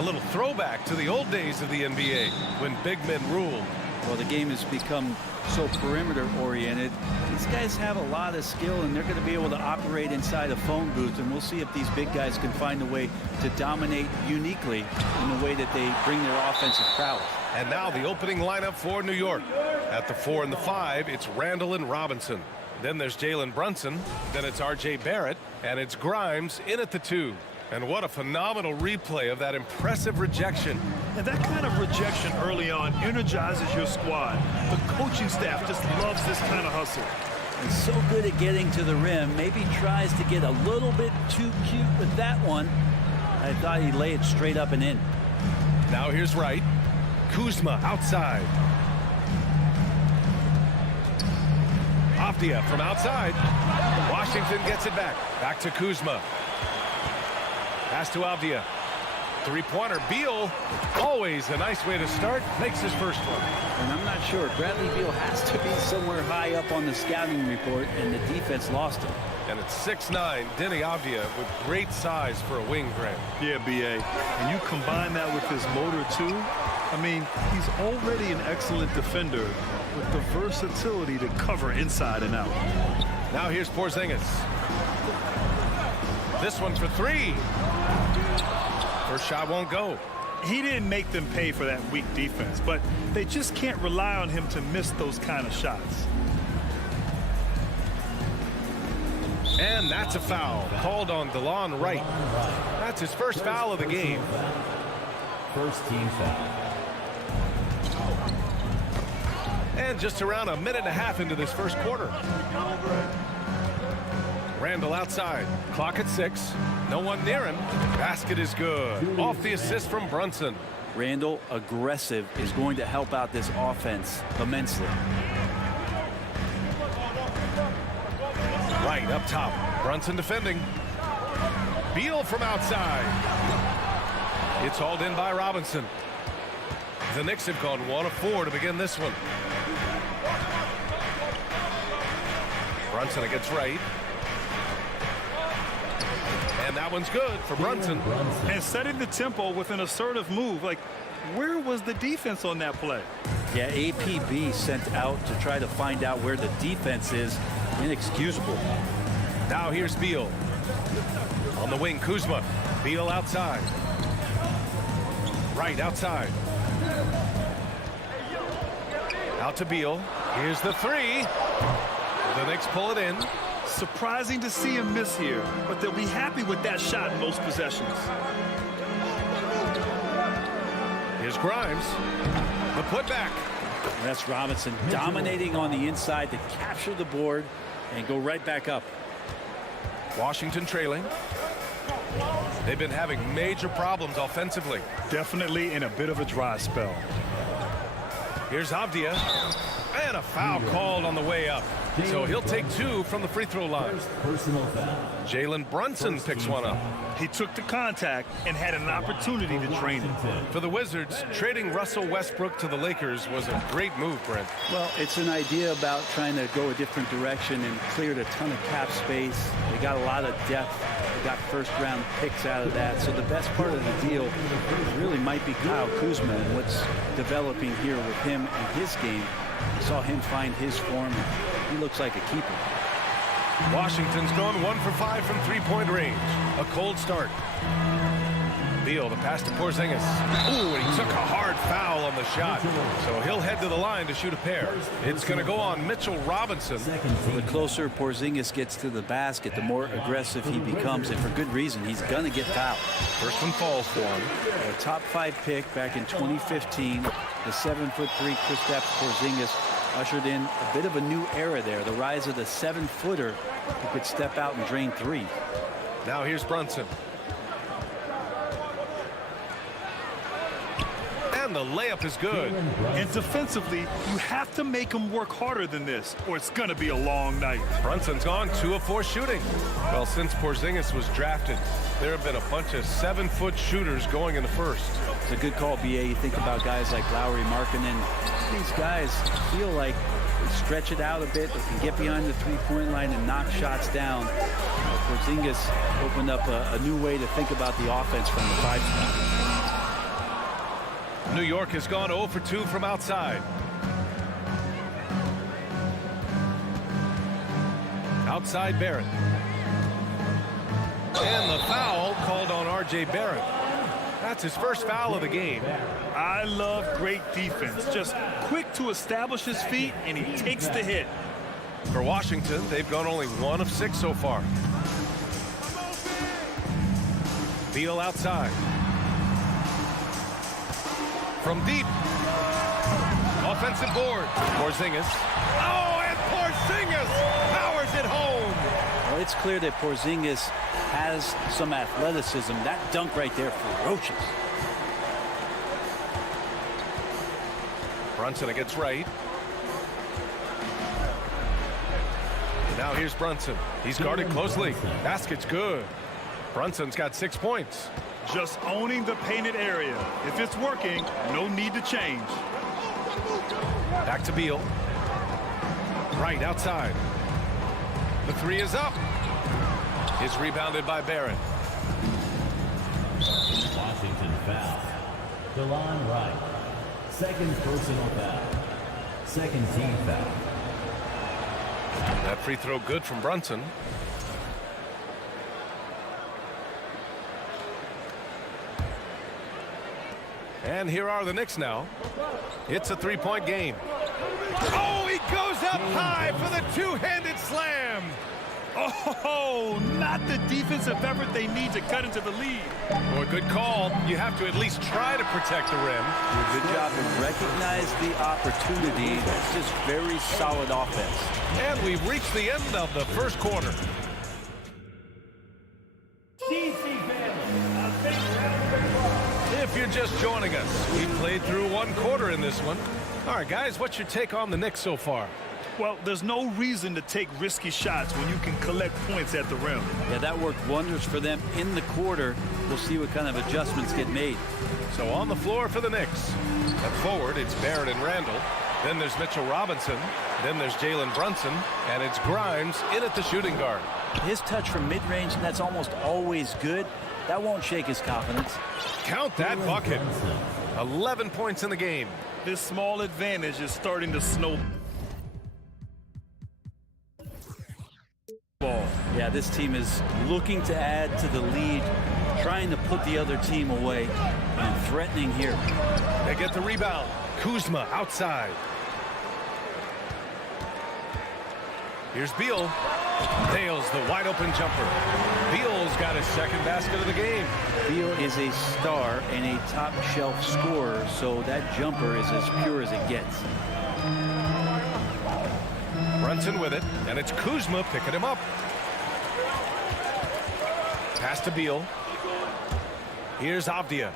A little throwback to the old days of the NBA when big men ruled. Well, the game has become so perimeter oriented. These guys have a lot of skill, and they're going to be able to operate inside a phone booth, and we'll see if these big guys can find a way to dominate uniquely in the way that they bring their offensive prowess. And now the opening lineup for New York. At the 4 and the 5, it's Randall and Robinson. Then there's Jalen Brunson. Then it's R.J. Barrett. And it's Grimes in at the 2. And what a phenomenal replay of that impressive rejection. And that kind of rejection early on energizes your squad. The coaching staff just loves this kind of hustle. He's so good at getting to the rim. Maybe tries to get a little bit too cute with that one. I thought he'd lay it straight up and in. Now here's Wright. Kuzma outside. Avdia from outside. Washington gets it back. Back to Kuzma. Pass to Avdia. Three-pointer. Beal, always a nice way to start, makes his first one. And I'm not sure. Bradley Beal has to be somewhere high up on the scouting report, and the defense lost him. And it's 6'9", Denny Avdia with great size for a wing, Grant. Yeah, B.A. And you combine that with his motor, too. I mean, he's already an excellent defender with the versatility to cover inside and out. Now here's Porzingis. This one for 3. First shot won't go. He didn't make them pay for that weak defense, but they just can't rely on him to miss those kind of shots. And that's a foul called on DeLon Wright. That's his first foul of the game. First team foul. And just around a minute and a half into this first quarter. Randall outside. Clock at 6. No one near him. Basket is good. Off the assist from Brunson. Randall, aggressive, is going to help out this offense immensely. Right up top. Brunson defending. Beal from outside. It's hauled in by Robinson. The Knicks have gone 1 of 4 to begin this one. Brunson against Wright. And that one's good for Brunson. And setting the tempo with an assertive move. Like, where was the defense on that play? Yeah, APB sent out to try to find out where the defense is. Inexcusable. Now here's Beal. On the wing, Kuzma. Beal outside. Right outside. Out to Beal. Here's the 3. The Knicks pull it in. Surprising to see him miss here, but they'll be happy with that shot in most possessions. Here's Grimes. The putback. That's Robinson dominating on the inside to capture the board and go right back up. Washington trailing. They've been having major problems offensively. Definitely in a bit of a dry spell. Here's Avdia. And a foul called on the way up. So he'll take 2 from the free throw line. Personal foul. Jalen Brunson picks one up. He took the contact and had an opportunity to drain it. For the Wizards, trading Russell Westbrook to the Lakers was a great move, Brent. Well, it's an idea about trying to go a different direction and cleared a ton of cap space. They got a lot of depth. They got first-round picks out of that. So the best part of the deal really might be Kyle Kuzma and what's developing here with him and his game. I saw him find his form. He looks like a keeper. Washington's gone 1 for 5 from three-point range. A cold start. Beal, the pass to Porzingis. Ooh, and he took a hard foul on the shot. So he'll head to the line to shoot a pair. It's going to go on Mitchell Robinson. The closer Porzingis gets to the basket, the more aggressive he becomes, and for good reason. He's going to get fouled. First one falls for him. A top 5 pick back in 2015. The 7'3" Kristaps Porzingis ushered in a bit of a new era there. The rise of the 7-footer who could step out and drain 3. Now here's Brunson. And the layup is good. And defensively, you have to make him work harder than this, or it's going to be a long night. Brunson's gone 2 of 4 shooting. Well, since Porzingis was drafted, there have been a bunch of 7-foot shooters going in the first. It's a good call, BA. You think about guys like Lowry, Markkanen. These guys feel like they stretch it out a bit. They can get behind the three-point line and knock shots down. Porzingis opened up a new way to think about the offense from the 5 spot. New York has gone 0 for 2 from outside. Outside Barrett. And the foul called on R.J. Barrett. That's his first foul of the game. I love great defense. Just quick to establish his feet, and he takes the hit. For Washington, they've gone only 1 of 6 so far. Beal outside. From deep. Offensive board. Porzingis. Oh, and Porzingis powers it home. Well, it's clear that Porzingis has some athleticism. That dunk right there, ferocious. Brunson against right. Now here's Brunson. He's guarded closely. Basket's good. Brunson's got 6 points. Just owning the painted area. If it's working, no need to change. Back to Beal. Right outside. The three is up. Is rebounded by Barrett. Washington foul. DeLon Wright. Second personal foul. Second team foul. That free throw good from Brunson. And here are the Knicks now. It's a three-point game. Oh, he goes up high for the two-handed slam. Oh, not the defensive effort they need to cut into the lead. Boy, good call. You have to at least try to protect the rim. Good job to recognize the opportunity. That's just very solid offense. And we've reached the end of the first quarter. If you're just joining us, we played through one quarter in this one. All right, guys, what's your take on the Knicks so far? Well, there's no reason to take risky shots when you can collect points at the rim. Yeah, that worked wonders for them in the quarter. We'll see what kind of adjustments get made. So on the floor for the Knicks. At forward, it's Barrett and Randall. Then there's Mitchell Robinson. Then there's Jalen Brunson. And it's Grimes in at the shooting guard. His touch from mid-range, and that's almost always good. That won't shake his confidence. Count that bucket. 11 points in the game. This small advantage is starting to snowball. Yeah, this team is looking to add to the lead, trying to put the other team away, and threatening here. They get the rebound. Kuzma outside. Here's Beal. Nails the wide open jumper. Beal's got his second basket of the game. Beal is a star and a top shelf scorer, so that jumper is as pure as it gets. Brunson with it, and it's Kuzma picking him up. Pass to Beal. Here's Avdia.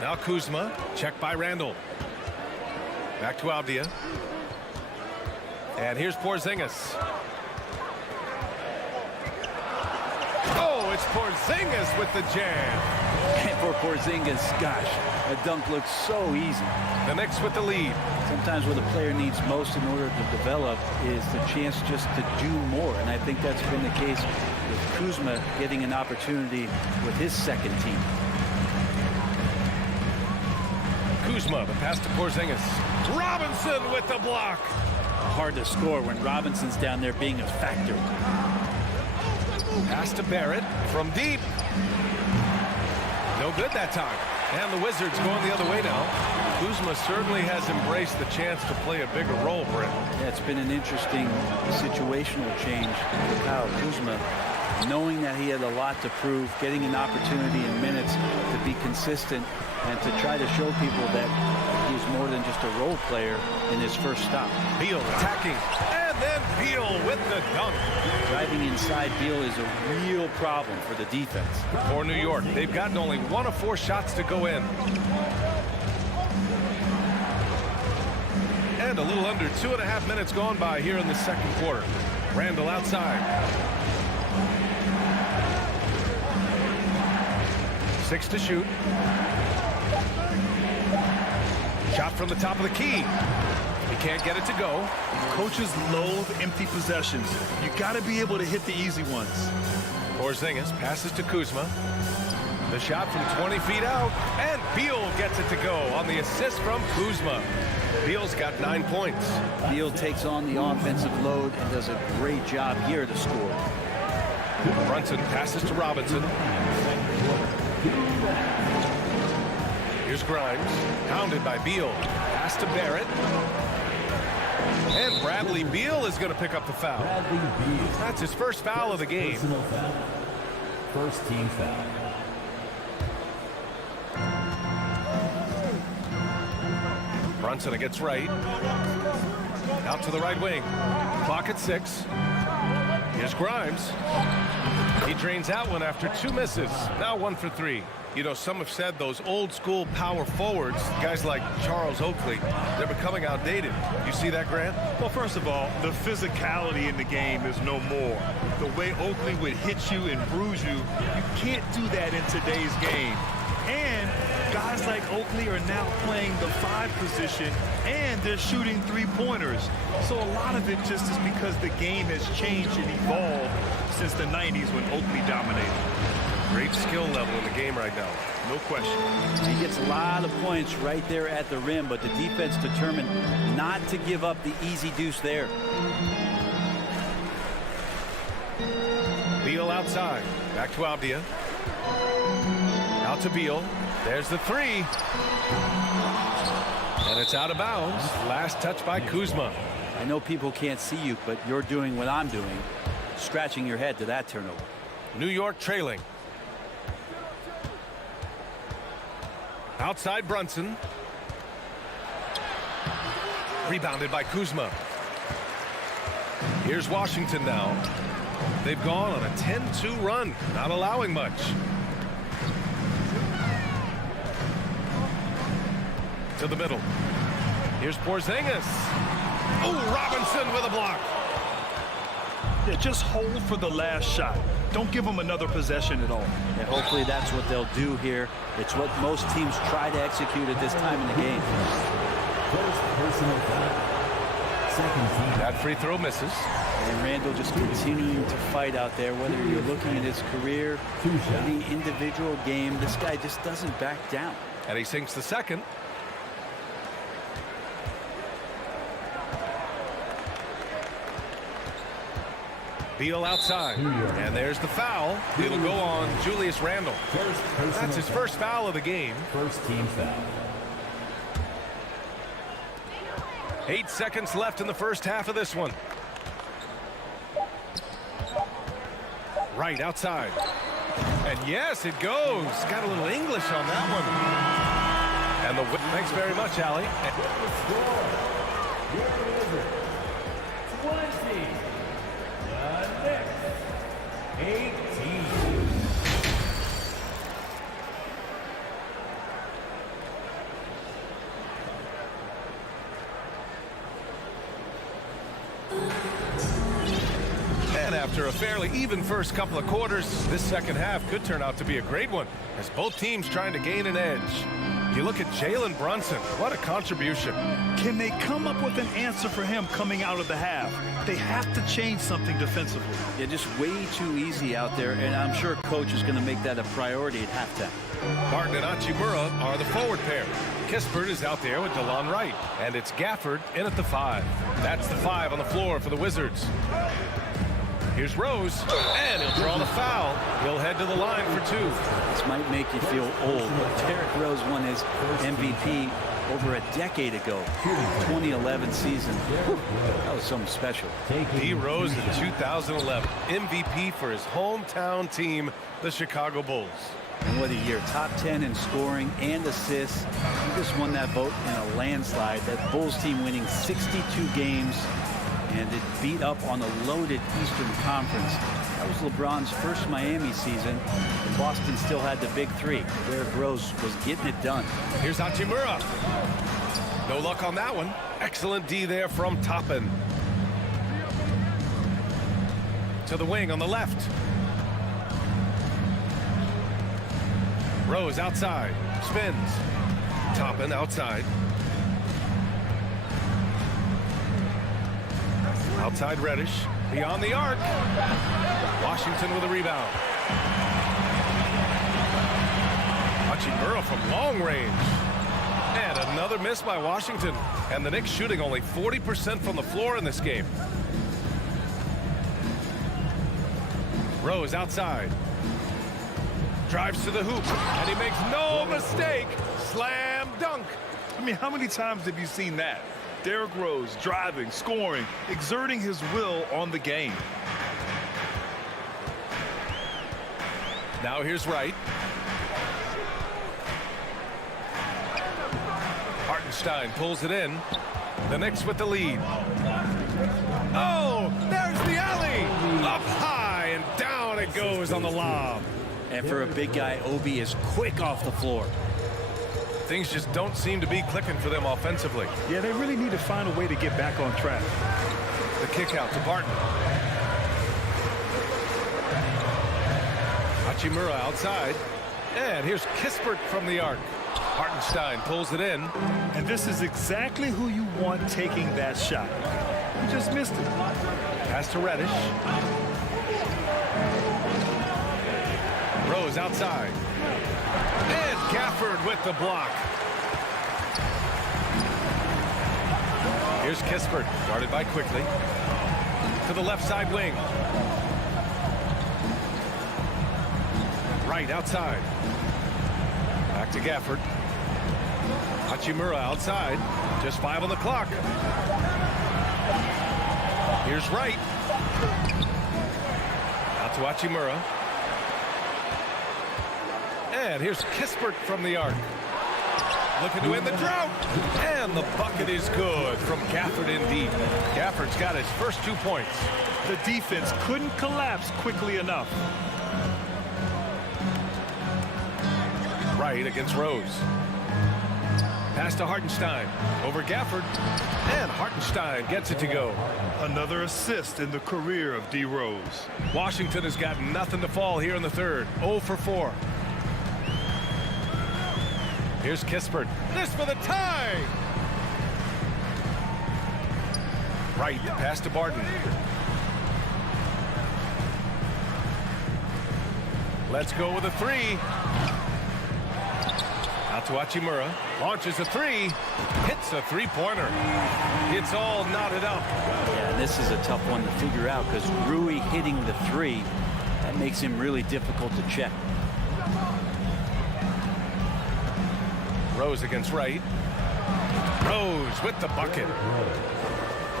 Now Kuzma, checked by Randall. Back to Avdia. And here's Porzingis. Oh, it's Porzingis with the jam. And for Porzingis, gosh, that dunk looks so easy. The Knicks with the lead. Sometimes what a player needs most in order to develop is the chance just to do more. And I think that's been the case with Kuzma getting an opportunity with his second team. Kuzma, the pass to Porzingis. Robinson with the block. Hard to score when Robinson's down there being a factor. Pass to Barrett from deep. No good that time. And the Wizards going the other way now. Kuzma certainly has embraced the chance to play a bigger role, Brent. Yeah, it's been an interesting situational change for Kyle Kuzma, knowing that he had a lot to prove, getting an opportunity in minutes to be consistent and to try to show people that he's more than just a role player in his first stop. Beal attacking, and then Beal with the dunk. Driving inside Beal is a real problem for the defense. For New York, they've gotten only 1 of 4 shots to go in. And a little under 2.5 minutes gone by here in the second quarter. Randall outside. 6 to shoot. Shot from the top of the key. He can't get it to go. Coaches loathe empty possessions. You got to be able to hit the easy ones. Porzingis passes to Kuzma. The shot from 20 feet out, and Beal gets it to go on the assist from Kuzma. Beal's got 9 points. Beal takes on the offensive load and does a great job here to score. Brunson passes to Robinson. Here's Grimes, pounded by Beal. Pass to Barrett. And Bradley Beal is going to pick up the foul. That's his first foul of the game. Personal foul. First team foul. Brunson gets right. Out to the right wing. Clock at 6. Here's Grimes. He drains out one after 2 misses. Now 1 for 3. You know, some have said those old school power forwards, guys like Charles Oakley, they're becoming outdated. You see that, Grant? Well, first of all, the physicality in the game is no more. The way Oakley would hit you and bruise you, you can't do that in today's game. And guys like Oakley are now playing the 5 position, and they're shooting 3-pointers. So a lot of it just is because the game has changed and evolved since the 90s when Oakley dominated. Great skill level in the game right now. No question. He gets a lot of points right there at the rim, but the defense determined not to give up the easy deuce there. Beal outside. Back to Abdia. Out to Beal. There's the 3. And it's out of bounds. Last touch by Kuzma. I know people can't see you, but you're doing what I'm doing, scratching your head to that turnover. New York trailing. Outside Brunson. Rebounded by Kuzma. Here's Washington now. They've gone on a 10-2 run, not allowing much. To the middle. Here's Porzingis. Oh, Robinson with a block. Yeah, just hold for the last shot. Don't give them another possession at all. And hopefully that's what they'll do here. It's what most teams try to execute at this time in the game. First personal foul. Second team. That free throw misses. And Randall just continuing to fight out there, whether you're looking at his career, any individual game, this guy just doesn't back down. And he sinks the second. Beal outside. And there's the foul. It'll go on Julius Randle. That's his first foul of the game. First team foul. 8 seconds left in the first half of this one. Right outside. And yes, it goes. Got a little English on that one. And the thanks very much, Allie. The Knicks, 18. And after a fairly even first couple of quarters, this second half could turn out to be a great one, as both teams trying to gain an edge. You look at Jalen Brunson, what a contribution. Can they come up with an answer for him coming out of the half? They have to change something defensively. Yeah, just way too easy out there, and I'm sure coach is going to make that a priority at halftime. Martin and Hachimura are the forward pair. Kispert is out there with DeLon Wright, and it's Gafford in at the 5. That's the 5 on the floor for the Wizards. Here's Rose, and he'll draw the foul. He'll head to the line for 2. This might make you feel old, but Derrick Rose won his MVP over a decade ago, 2011 season. That was something special. D. Rose in 2011, MVP for his hometown team, the Chicago Bulls. And what a year. Top 10 in scoring and assists. He just won that vote in a landslide. That Bulls team winning 62 games, and it beat up on a loaded Eastern Conference. That was LeBron's first Miami season, and Boston still had the big 3. Derrick Rose was getting it done. Here's Hachimura. No luck on that one. Excellent D there from Toppin. To the wing on the left. Rose outside. Spins. Toppin outside. Outside Reddish. Beyond the arc. Washington with a rebound. Hachimura from long range. And another miss by Washington. And the Knicks shooting only 40% from the floor in this game. Rose outside. Drives to the hoop. And he makes no mistake. Slam dunk. I mean, how many times have you seen that? Derrick Rose driving, scoring, exerting his will on the game. Now here's Wright. Hartenstein pulls it in. The Knicks with the lead. Oh, there's the alley. Up high and down it goes on the lob. And for a big guy, Obi is quick off the floor. Things just don't seem to be clicking for them offensively. Yeah, they really need to find a way to get back on track. The kick out to Barton. Hachimura outside. And here's Kispert from the arc. Hartenstein pulls it in. And this is exactly who you want taking that shot. You just missed it. Pass to Reddish. Rose outside. And Gafford with the block. Here's Kispert, guarded by Quickly. To the left side wing. Right outside. Back to Gafford. Hachimura outside. Just 5 on the clock. Here's Wright. Out to Hachimura. And here's Kispert from the arc. Looking to end the drought. And the bucket is good from Gafford in deep. Gafford's got his first 2 points. The defense couldn't collapse quickly enough. Right against Rose. Pass to Hartenstein. Over Gafford. And Hartenstein gets it to go. Another assist in the career of D. Rose. Washington has got nothing to fall here in the third. 0 for 4. Here's Kispert. This for the tie. Right. Pass to Barton. Let's go with a 3. Out to Hachimura. Launches a 3. Hits a 3-pointer. It's all knotted up. Yeah, this is a tough one to figure out because Rui hitting the 3, that makes him really difficult to check. Rose against Wright. Rose with the bucket.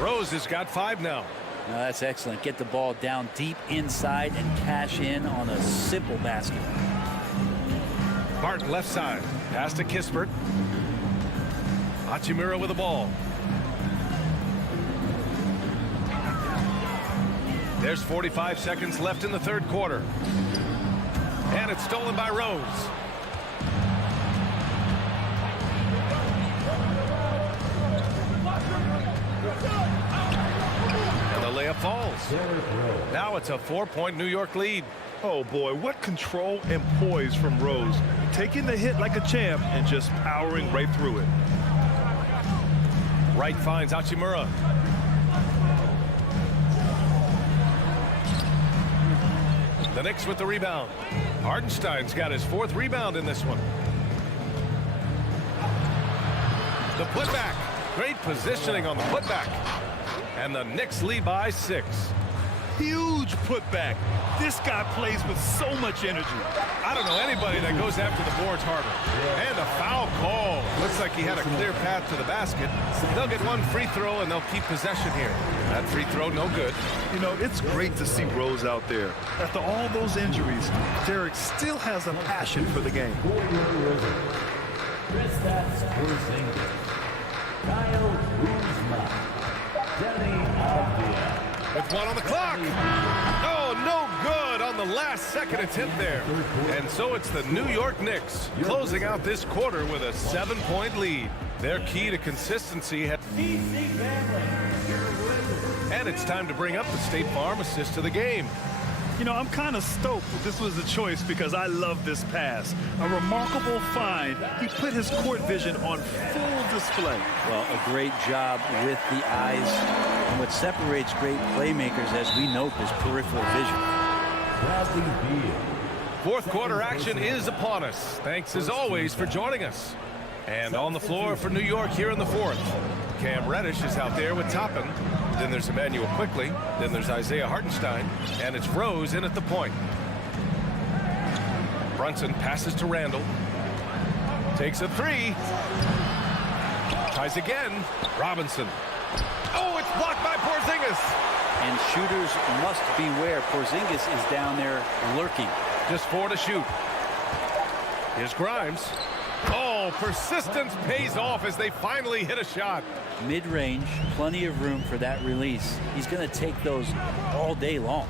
Rose has got 5 now. No, that's excellent. Get the ball down deep inside and cash in on a simple basket. Barton left side. Pass to Kispert. Hachimura with the ball. There's 45 seconds left in the third quarter. And it's stolen by Rose. And the layup falls. Now it's a 4-point New York lead. Oh boy, what control and poise from Rose. Taking the hit like a champ and just powering right through it. Wright finds Hachimura. The Knicks with the rebound. Hartenstein's got his 4th rebound in this one. The putback. Great positioning on the putback. And the Knicks lead by 6. Huge putback. This guy plays with so much energy. I don't know anybody that goes after the boards harder. And a foul call. Looks like he had a clear path to the basket. They'll get 1 free throw and they'll keep possession here. That free throw no good. You know, it's great to see Rose out there. After all those injuries, Derrick still has a passion for the game. With 1 on the clock. Oh, no good on the last second attempt there. And so it's the New York Knicks closing out this quarter with a 7-point lead. Their key to consistency. And it's time to bring up the State Farm assist to the game. You know, I'm kind of stoked that this was a choice because I love this pass. A remarkable find. He put his court vision on full display. Well, a great job with the eyes. And what separates great playmakers, as we note, is peripheral vision. Bradley Beal Fourth quarter action is upon us. Thanks as always for joining us. And on the floor for New York here in the fourth. Cam Reddish is out there with Toppin. Then there's Emmanuel Quickly. Then there's Isaiah Hartenstein. And it's Rose in at the point. Brunson passes to Randall. Takes a three. Tries again. Robinson. Oh, it's blocked by Porzingis. And shooters must beware. Porzingis is down there lurking. Just 4 to shoot. Here's Grimes. Oh, persistence pays off as they finally hit a shot. Mid-range, plenty of room for that release. He's going to take those all day long.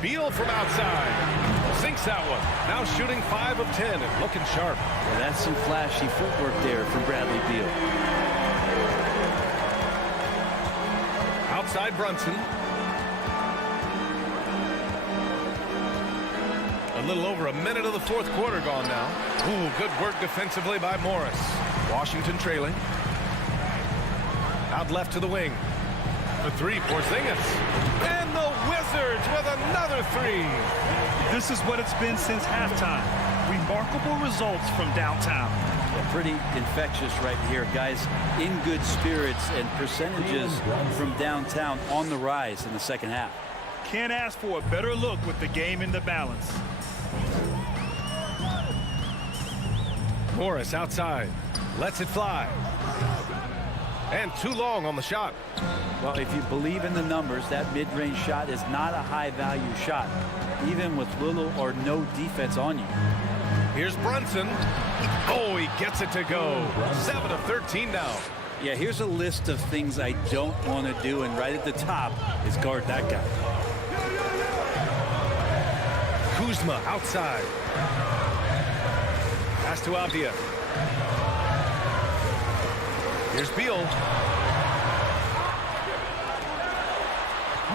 Beal from outside. Sinks that one. Now shooting 5 of 10 and looking sharp. Well, that's some flashy footwork there from Bradley Beal. Outside Brunson. A little over a minute of the fourth quarter gone now. Ooh, good work defensively by Morris. Washington trailing. Out left to the wing. The three, Porzingis. And the Wizards with another three. This is what it's been since halftime. Remarkable results from downtown. Pretty infectious right here, guys. In good spirits and percentages from downtown on the rise in the second half. Can't ask for a better look with the game in the balance. Morris outside. Lets it fly. And too long on the shot. Well, if you believe in the numbers, that mid-range shot is not a high-value shot, even with little or no defense on you. Here's Brunson. Oh, he gets it to go. 7 of 13 now. Yeah, here's a list of things I don't want to do, and right at the top is guard that guy. Kuzma outside. Pass to Avdia. Here's Beal.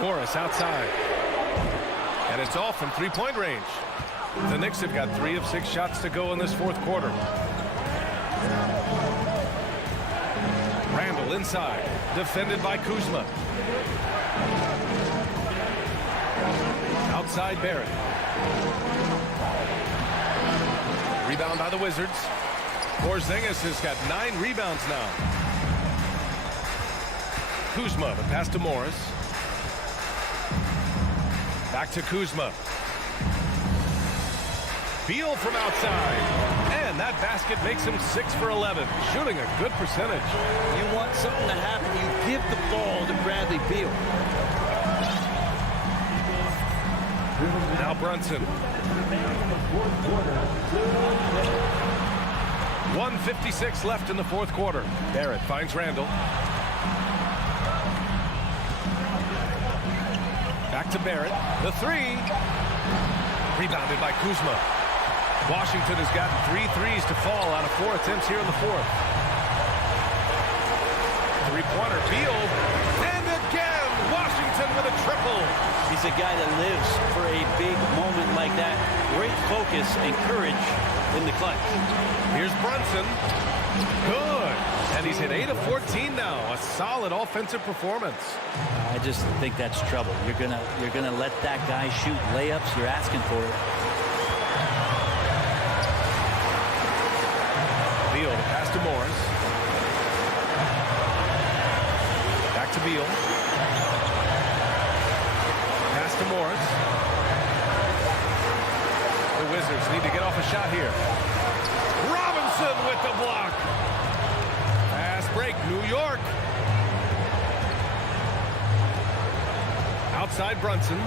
Morris outside. And it's off from three-point range. The Knicks have got 3 of 6 shots to go in this fourth quarter. Randall inside. Defended by Kuzma. Outside Barrett. Rebound by the Wizards. Porzingis has got 9 rebounds now. Kuzma, the pass to Morris. Back to Kuzma. Beal from outside. And that basket makes him 6 for 11. Shooting a good percentage. You want something to happen, you give the ball to Bradley Beal. Now Brunson. 1:56 left in the fourth quarter. Barrett finds Randall. Back to Barrett. The three. Rebounded by Kuzma. Washington has gotten 3 threes to fall out of 4 attempts here in the fourth. Three-pointer, Beal. And again, Washington with a triple. He's a guy that lives for a big moment like that. Great focus and courage in the clutch. Here's Brunson. Good. And he's hit 8 of 14 now. A solid offensive performance. I just think that's trouble. You're gonna let that guy shoot layups. You're asking for it. Beal, the pass to Morris. Back to Beal. Pass to Morris. The Wizards need to get off a shot here. Robinson with the block. Fast break, New York. Outside Brunson.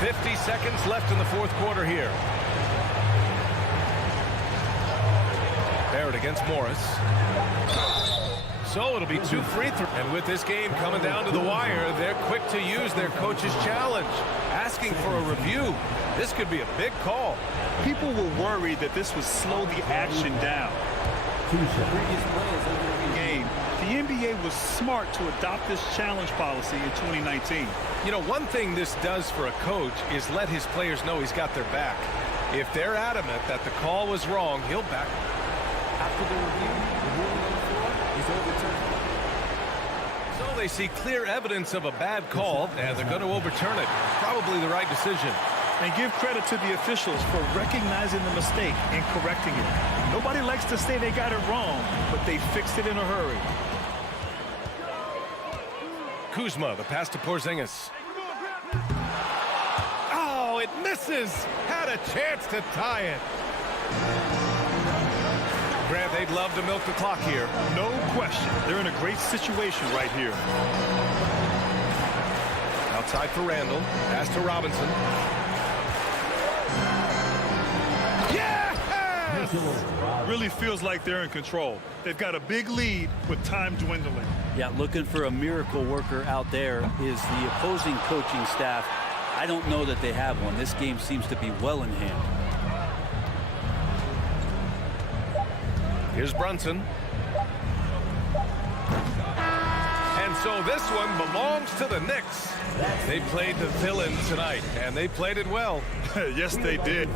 50 seconds left in the fourth quarter here. Barrett against Morris. So it'll be 2 free throws. And with this game coming down to the wire, they're quick to use their coach's challenge. Asking for a review. This could be a big call. People were worried that this would slow the action down. Game. The NBA was smart to adopt this challenge policy in 2019. You know, one thing this does for a coach is let his players know he's got their back. If they're adamant that the call was wrong, he'll back. After the review, the ruling on the floor is overturned. So they see clear evidence of a bad call, and they're going to overturn it. Probably the right decision. And give credit to the officials for recognizing the mistake and correcting it. Nobody likes to say they got it wrong, but they fixed it in a hurry. Kuzma, the pass to Porzingis. Oh, it misses. Had a chance to tie it. Grant, they'd love to milk the clock here. No question. They're in a great situation right here. Outside for Randall. Pass to Robinson. Yes! Really feels like they're in control. They've got a big lead with time dwindling. Yeah, looking for a miracle worker out there is the opposing coaching staff. I don't know that they have one. This game seems to be well in hand. Here's Brunson. And so this one belongs to the Knicks. They played the villain tonight, and they played it well. Yes, they did.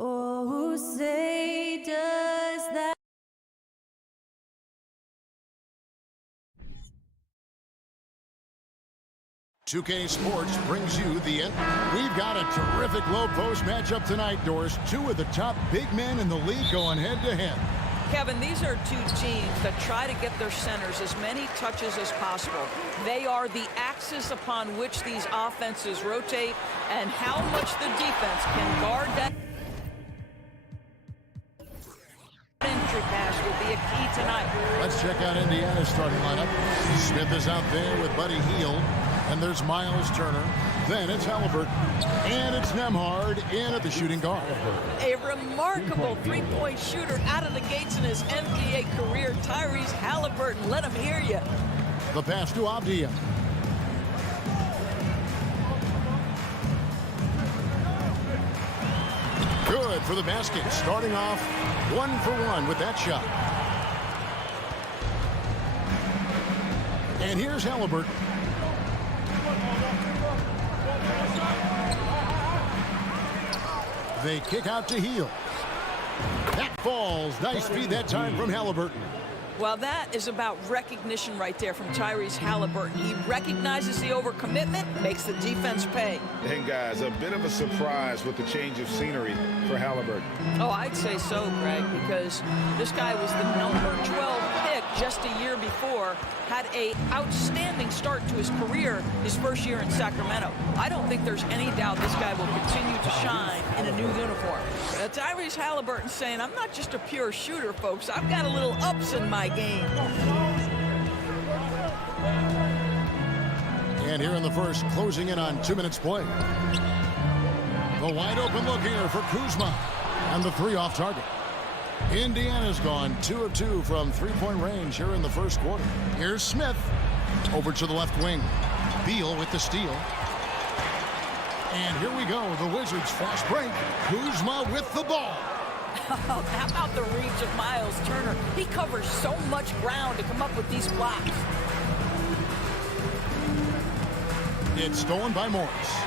Oh, say does that. $2K Sports brings you the end. We've got a terrific low post matchup tonight, Doris. Two of the top big men in the league going head-to-head. Kevin, these are two teams that try to get their centers as many touches as possible. They are the axis upon which these offenses rotate, and how much the defense can guard that entry pass will be a key tonight. Let's check out Indiana's starting lineup. Smith is out there with Buddy Hield. And there's Miles Turner. Then it's Halliburton. And it's Nembhard in at the shooting guard. A remarkable three-point shooter out of the gates in his NBA career, Tyrese Halliburton. Let him hear you. The pass to Avdia. good for the basket. Starting off 1 for 1 with that shot. And here's Halliburton. They kick out to Heel. That falls. Nice feed that time from Halliburton. Well, that is about recognition right there from Tyrese Halliburton. He recognizes the overcommitment, makes the defense pay. And guys, a bit of a surprise with the change of scenery for Halliburton. Oh, I'd say so, Greg, because this guy was the number 12 pick just a year before, had a outstanding start to his career his first year in Sacramento. I don't think there's any doubt this guy will continue to shine in a new uniform. Tyrese Halliburton saying, I'm not just a pure shooter, folks. I've got a little ups in my game. And here in the first, closing in on 2 minutes play. The wide open look here for Kuzma. And the 3 off target. Indiana's gone 2 of 2 from 3-point range here in the first quarter. Here's Smith. Over to the left wing. Beal with the steal. And here we go. The Wizards fast break. Kuzma with the ball. How about the reach of Miles Turner? He covers so much ground to come up with these blocks. It's stolen by Morris.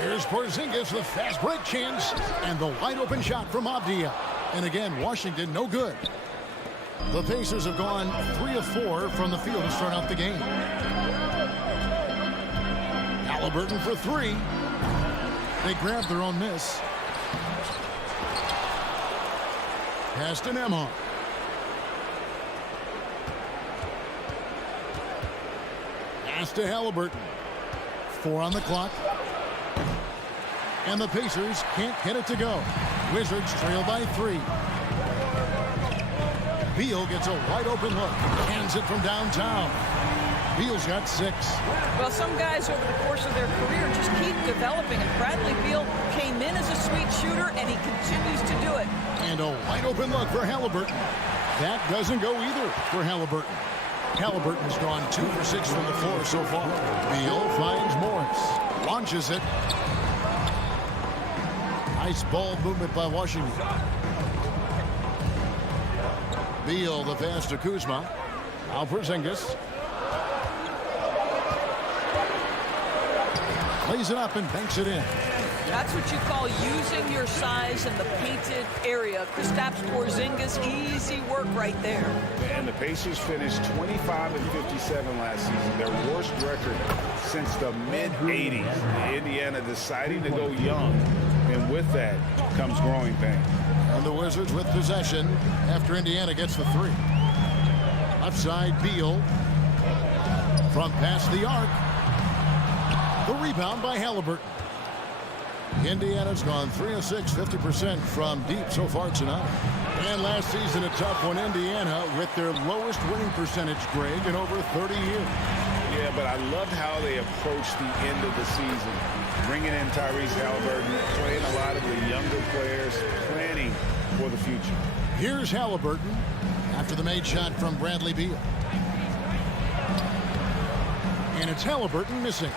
Here's Porzingis, the fast break chance, and the wide open shot from Avdia. And again, Washington no good. The Pacers have gone 3 of 4 from the field to start out the game. Halliburton for 3. They grab their own miss. Pass to Nembhard. Pass to Halliburton. 4 on the clock. And the Pacers can't get it to go. Wizards trail by 3. Beal gets a wide open look. Hands it from downtown. Beal's got 6. Well, some guys over the course of their career just keep developing, and Bradley Beal came in as a sweet shooter, and he continues to do it. And a wide open look for Halliburton. That doesn't go either for Halliburton. Halliburton has gone 2 for 6 from the floor so far. Beal finds Morris. Launches it. Nice ball movement by Washington. Beal, the pass to Kuzma. Now Porzingis. Plays it up and banks it in. That's what you call using your size in the painted area. Kristaps Porzingis, easy work right there. And the Pacers finished 25 and 57 last season, their worst record since the mid-'80s. Indiana deciding to go young, and with that comes growing pains. And the Wizards with possession after Indiana gets the 3. Left side, Beal. From past the arc. The rebound by Halliburton. Indiana's gone 3 of 6, 50% from deep so far tonight. And last season, a tough one. Indiana with their lowest winning percentage, Greg, in over 30 years. Yeah, but I loved how they approached the end of the season. Bringing in Tyrese Halliburton, playing a lot of the younger players, planning for the future. Here's Halliburton after the made shot from Bradley Beal. And it's Halliburton missing.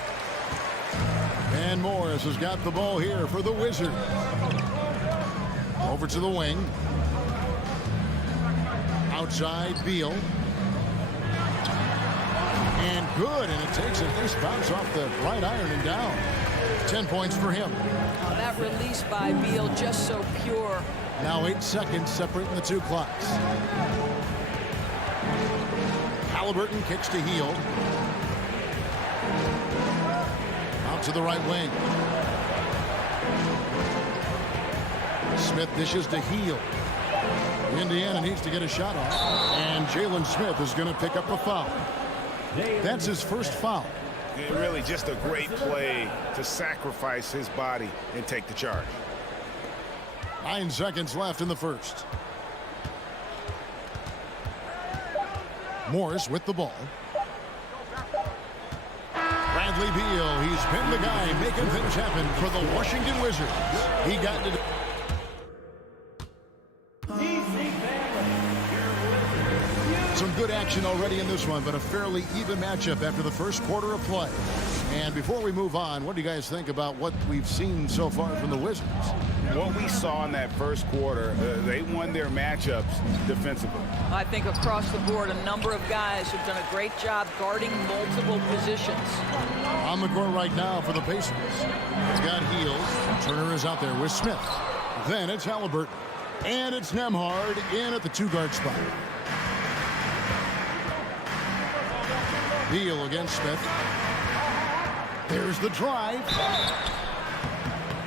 And Morris has got the ball here for the Wizards. Over to the wing. Outside, Beal. And good, and it takes a nice bounce off the right iron and down. 10 points for him. Oh, that release by Beal just so pure. Now 8 seconds separating the 2 clocks. Halliburton kicks to Heel. Out to the right wing. Smith dishes to Heel. Indiana needs to get a shot off. And Jalen Smith is going to pick up a foul. That's his first foul. Really just a great play to sacrifice his body and take the charge. 9 seconds left in the first. Morris with the ball. Bradley Beal, he's been the guy making things happen for the Washington Wizards. He got to... Some good action. action already in this one, but a fairly even matchup after the first quarter of play. And before we move on, what do you guys think about what we've seen so far from the Wizards? What we saw in that first quarter, they won their matchups defensively. I think across the board, a number of guys have done a great job guarding multiple positions. On the court right now for the Pacers. He's got Heels. Turner is out there with Smith. Then it's Halliburton. And it's Nembhard in at the two-guard spot. Beal against Smith. There's the drive.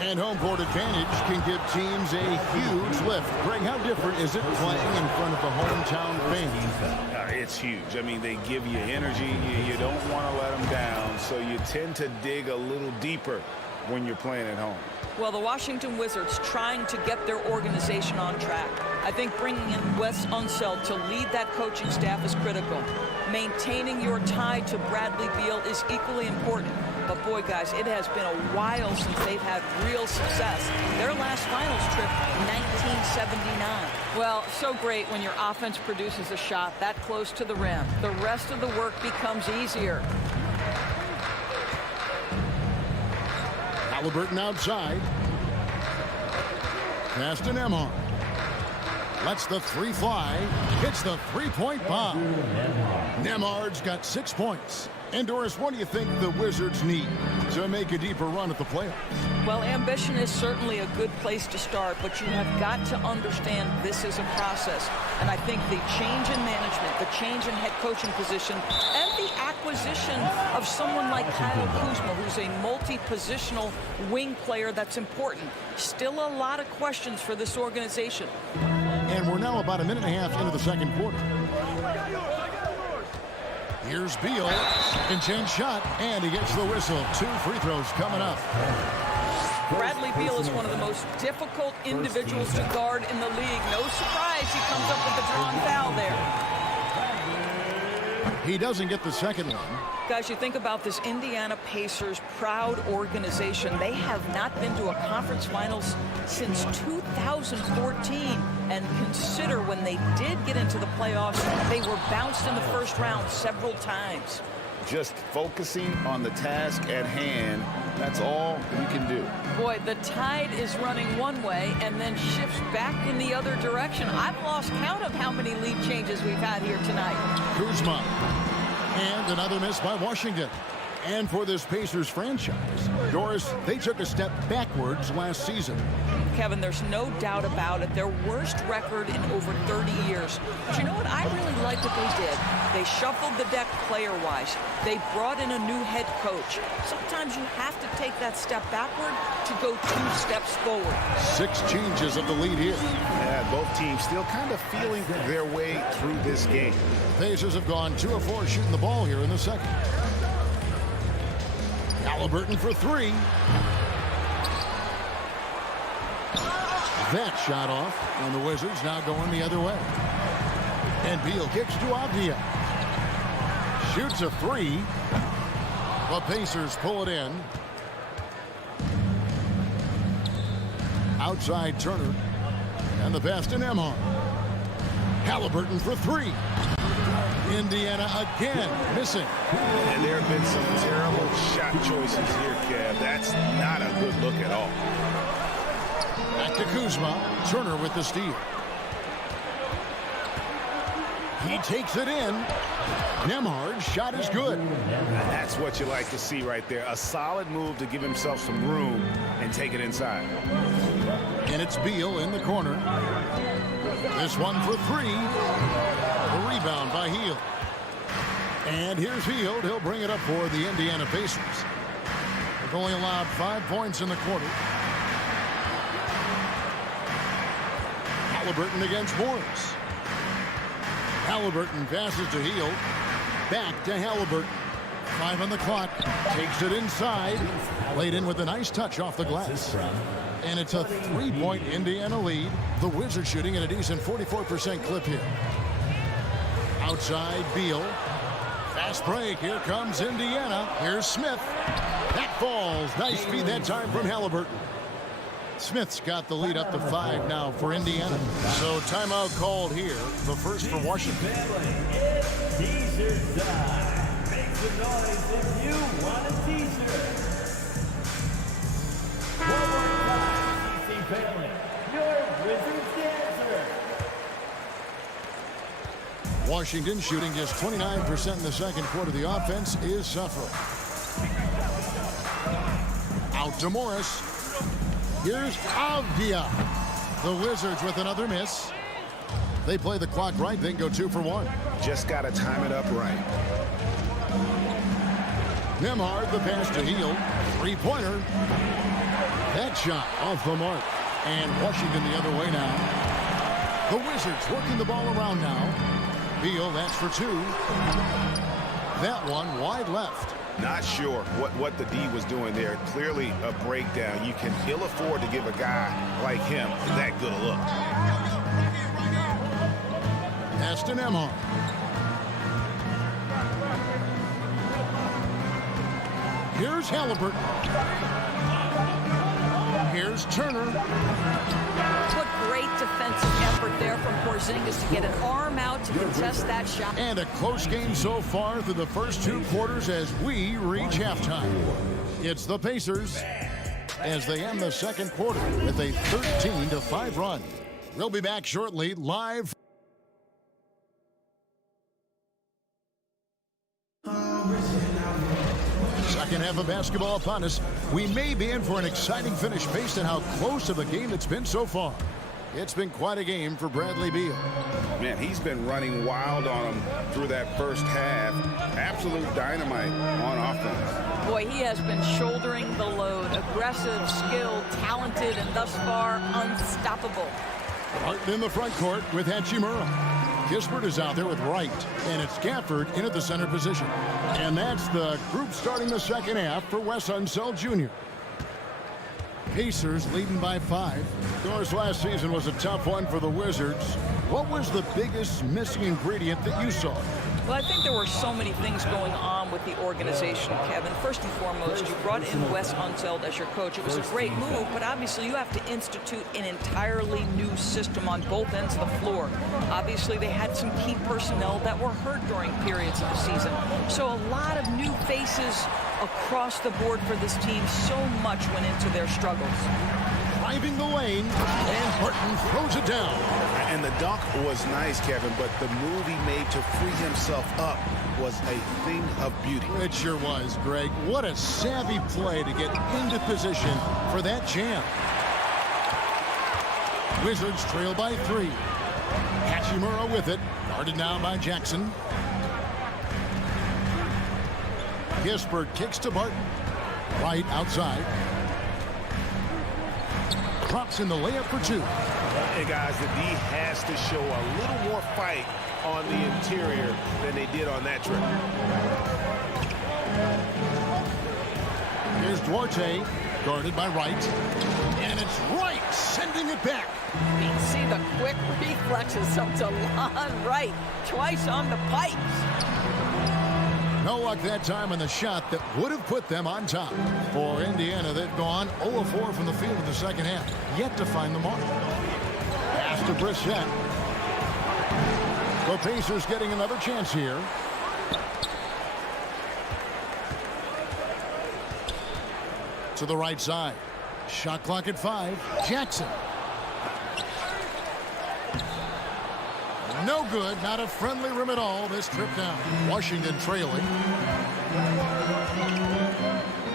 And home court advantage can give teams a huge lift. Greg, how different is it playing in front of the hometown fans? It's huge. I mean, they give you energy. You don't want to let them down, so you tend to dig a little deeper when you're playing at home. Well, the Washington Wizards trying to get their organization on track. I think bringing in Wes Unseld to lead that coaching staff is critical. Maintaining your tie to Bradley Beal is equally important. But boy, guys, it has been a while since they've had real success. Their last finals trip, 1979. Well, so great when your offense produces a shot that close to the rim. The rest of the work becomes easier. Halliburton outside. Pass to Nembhard. Lets the three fly. Hits the three-point bomb. Nembhard's got 6 points. And Doris, what do you think the Wizards need to make a deeper run at the playoffs? Well, ambition is certainly a good place to start, but you have got to understand this is a process. And I think the change in management, the change in head coaching position, and the acquisition of someone like Kyle Kuzma, who's a multi-positional wing player, that's important. Still a lot of questions for this organization. And we're now about a minute and a half into the second quarter. Here's Beal. Intense shot, and he gets the whistle. 2 free throws coming up. Bradley Beal is one of the most difficult individuals to guard in the league. No surprise he comes up with the drawn foul there. He doesn't get the second one. Guys, you think about this Indiana Pacers proud organization. They have not been to a conference finals since 2014. And consider when they did get into the playoffs, they were bounced in the first round several times. Just focusing on the task at hand, that's all you can do. Boy, the tide is running one way and then shifts back in the other direction. I've lost count of how many lead changes we've had here tonight. Kuzma. And another miss by Washington. And for this Pacers franchise, Doris, they took a step backwards last season. Kevin, there's no doubt about it. Their worst record in over 30 years. But you know what? I really like what they did. They shuffled the deck player-wise. They brought in a new head coach. Sometimes you have to take that step backward to go 2 steps forward. 6 changes of the lead here. Yeah, both teams still kind of feeling their way through this game. Pacers have gone 2 of 4 shooting the ball here in the second. Halliburton for 3. That shot off, and the Wizards now going the other way. And Beal kicks to Avdia. Shoots a 3. The Pacers pull it in. Outside Turner. And the pass to Nembhard. Halliburton for 3. Indiana again missing. And there have been some terrible shot choices here, Kev. That's not a good look at all. Back to Kuzma. Turner with the steal. He takes it in. Nembhard's shot is good. That's what you like to see right there. A solid move to give himself some room and take it inside. And it's Beal in the corner. This one for 3. A rebound by Hield. And here's Hield. He'll bring it up for the Indiana Pacers. They've only allowed 5 points in the quarter. Halliburton against Morris. Halliburton passes to Hield. Back to Halliburton. 5 on the clock. Takes it inside. Laid in with a nice touch off the glass. And it's a 3-point Indiana lead. The Wizards shooting at a decent 44% clip here. Outside Beal. Fast break. Here comes Indiana. Here's Smith. That falls. Nice feed that time from Halliburton. Smith's got the lead up to 5 now for Indiana. So timeout called here. The first for Washington. Teaser time. Make some noise if you want a teaser. One more time, TC Family, your Wizards dancer. Washington shooting just 29% in the second quarter. The offense is suffering. Out to Morris. Here's Avdia. The Wizards with another miss. They play the clock right, then go 2 for 1. Just got to time it up right. Nembhard, the pass to Hield. Three-pointer. That shot off the mark. And Washington the other way now. The Wizards working the ball around now. Beal, that's for 2. That one wide left. Not sure what the D was doing there. Clearly a breakdown. You can ill afford to give a guy like him that good a look. Pass to Nembhard. Here's Halliburton. Here's Turner. What great defensive effort there from Porzingis to get an arm out to contest that shot. And a close game so far through the first 2 quarters as we reach halftime. It's the Pacers as they end the second quarter with a 13-5 run. We'll be back shortly live. Second half of basketball upon us. We may be in for an exciting finish based on how close of a game it's been so far. It's been quite a game for Bradley Beal. Man, he's been running wild on him through that first half. Absolute dynamite on offense. Boy, he has been shouldering the load. Aggressive, skilled, talented, and thus far unstoppable. Martin in the front court with Hachimura. Kispert is out there with Wright, and it's Gafford in at the center position. And that's the group starting the second half for Wes Unseld Jr. Pacers leading by 5. Of course, last season was a tough one for the Wizards. What was the biggest missing ingredient that you saw? Well, I think there were so many things going on with the organization, Kevin. First and foremost, you brought in Wes Unseld as your coach. It was a great move, but obviously you have to institute an entirely new system on both ends of the floor. Obviously, they had some key personnel that were hurt during periods of the season. So a lot of new faces across the board for this team. So much went into their struggles. Driving the lane, and Barton throws it down. And the dunk was nice, Kevin, but the move he made to free himself up was a thing of beauty. It sure was, Greg. What a savvy play to get into position for that jam. Wizards trail by 3. Hachimura with it, guarded now by Jackson. Kispert kicks to Barton. Right outside. Drops in the layup for 2. Hey, guys, the D has to show a little more fight on the interior than they did on that trip. Here's Duarte, guarded by Wright. And it's Wright sending it back. You can see the quick reflexes of DeLon Wright. Twice on the pipes. No luck that time on the shot that would have put them on top. For Indiana, they've gone 0 of 4 from the field in the second half. Yet to find the mark. Pass to Brissett. The Pacers getting another chance here. To the right side. Shot clock at 5. Jackson. No good. Not a friendly rim at all this trip down. Washington trailing.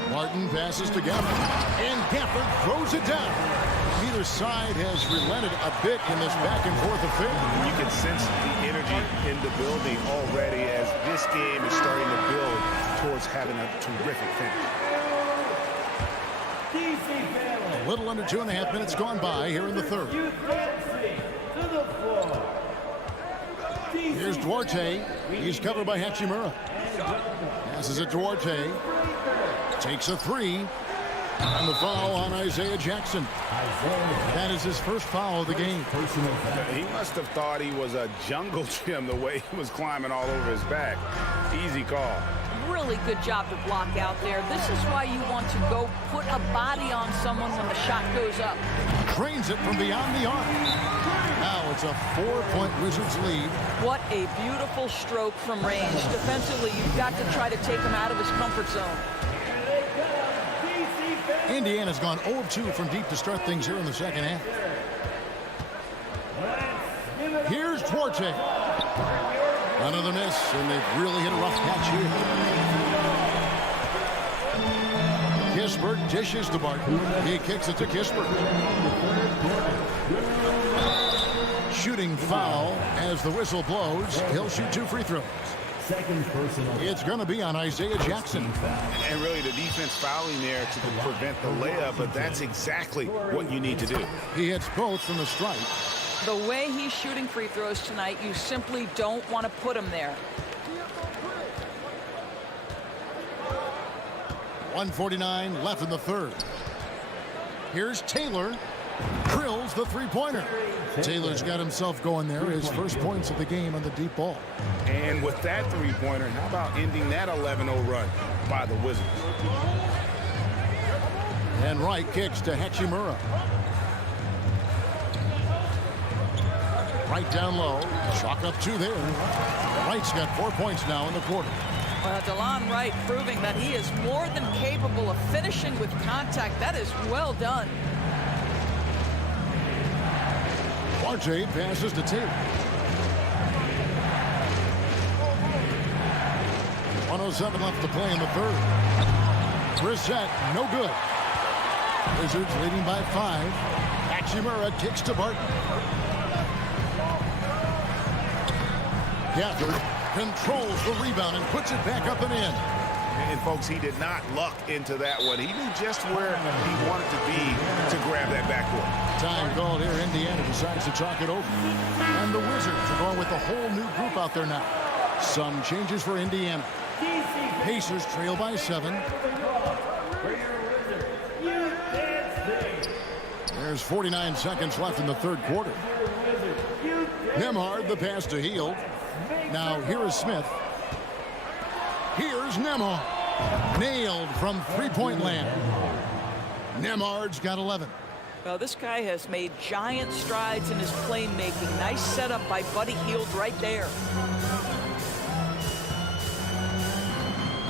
Martin passes to Gafford. And Gafford throws it down. Neither side has relented a bit in this back-and-forth affair. You can sense the energy in the building already as this game is starting to build towards having a terrific finish. A little under 2.5 minutes gone by here in the third. Here's Duarte. He's covered by Hachimura. Passes it to Duarte. Takes a 3. And the foul on Isaiah Jackson. That is his first foul of the game. He must have thought he was a jungle gym the way he was climbing all over his back. Easy call. really good job to block out there. This is why you want to go put a body on someone when the shot goes up. Trains it from beyond the arc. Now it's a 4-point Wizards lead. What a beautiful stroke from range. Defensively, you've got to try to take him out of his comfort zone. Indiana's gone 0 of 2 from deep to start things here in the second half. Here's Duarte. Another miss, and they've really hit a rough patch here. Kispert dishes to Barton. He kicks it to Kispert. Shooting foul as the whistle blows. He'll shoot 2 free throws. Second personal. It's going to be on Isaiah Jackson. And really the defense fouling there to prevent the layup, but that's exactly what you need to do. He hits both from the strike. The way he's shooting free throws tonight, you simply don't want to put him there. 1:49 left in the third. Here's Taylor. Drills the three-pointer. Taylor's got himself going there. His first points of the game on the deep ball. And with that three-pointer, how about ending that 11-0 run by the Wizards? And Wright kicks to Hachimura. Right down low. Chalk up 2 there. Wright's got 4 points now in the quarter. Well, DeLon Wright proving that he is more than capable of finishing with contact. That is well done. RJ passes to Taylor. 1:07 left to play in the third. Brissett, no good. Wizards leading by 5. Hachimura kicks to Barton. Gafford controls the rebound and puts it back up and in. And folks, he did not luck into that one. He knew just where he wanted to be to grab that backboard. Time called here. Indiana decides to chalk it over. And the Wizards are going with a whole new group out there now. Some changes for Indiana. Pacers trail by 7. There's 49 seconds left in the third quarter. Nembhard, the pass to Hield. Now here is Smith. Here's Nembhard. Nailed from three-point land. Nembhard's got 11. Well, this guy has made giant strides in his playmaking. Nice setup by Buddy Hield right there.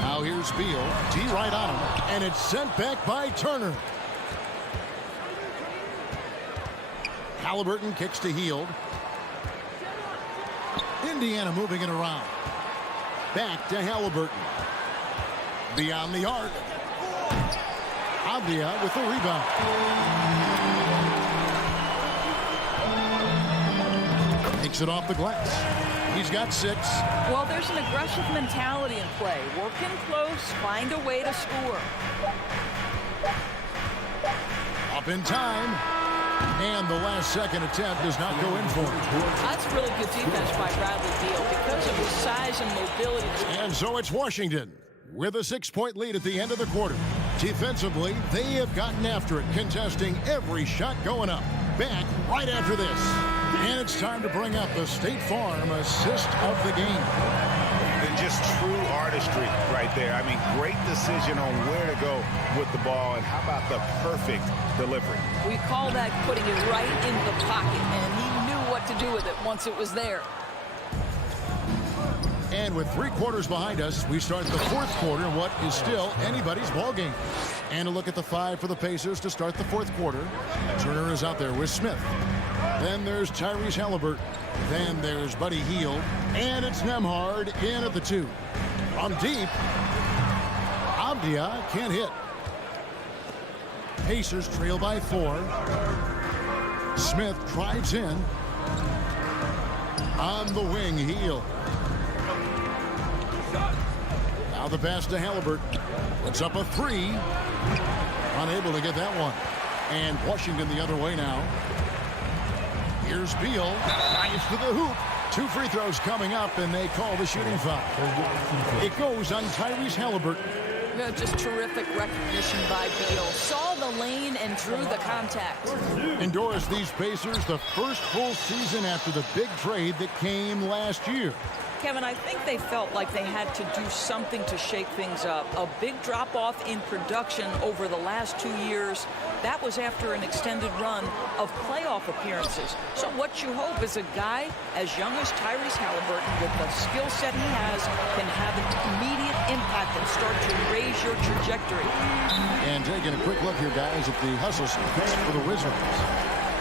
Now here's Beal. D right on him. And it's sent back by Turner. Halliburton kicks to Hield. Indiana moving it around. Back to Halliburton. Beyond the arc. Avdia with the rebound. Takes it off the glass. He's got 6. Well, there's an aggressive mentality in play. Work in close, find a way to score. Up in time. And the last second attempt does not go in for him. That's really good defense by Bradley Beal because of his size and mobility. And so it's Washington with a 6-point lead at the end of the quarter. Defensively, they have gotten after it, contesting every shot going up. Back right after this. And it's time to bring up the State Farm assist of the game. And just true artistry right there. I mean, great decision on where to go with the ball. And how about the perfect delivery? We call that putting it right in the pocket, and he knew what to do with it once it was there. And with 3 quarters behind us, we start the fourth quarter in what is still anybody's ball game. And a look at the 5 for the Pacers to start the fourth quarter. Turner is out there with Smith. Then there's Tyrese Halliburton. Then there's Buddy Hield. And it's Nembhard in at the 2. On deep, Avdia can't hit. Pacers trail by 4. Smith drives in. On the wing, Hield. Now the pass to Halliburton. Puts up a 3. Unable to get that one. And Washington the other way now. Here's Beal. Nice to the hoop. 2 free throws coming up, and they call the shooting foul. It goes on Tyrese Halliburton. Just terrific recognition by Beal. Saw the lane and drew the contact. Endorse these Pacers the first full season after the big trade that came last year. Kevin, I think they felt like they had to do something to shake things up. A big drop-off in production over the last 2 years. That was after an extended run of playoff appearances. So what you hope is a guy as young as Tyrese Halliburton, with the skill set he has, can have an immediate impact and start to raise your trajectory. And taking a quick look here, guys, at the hustle for the Wizards.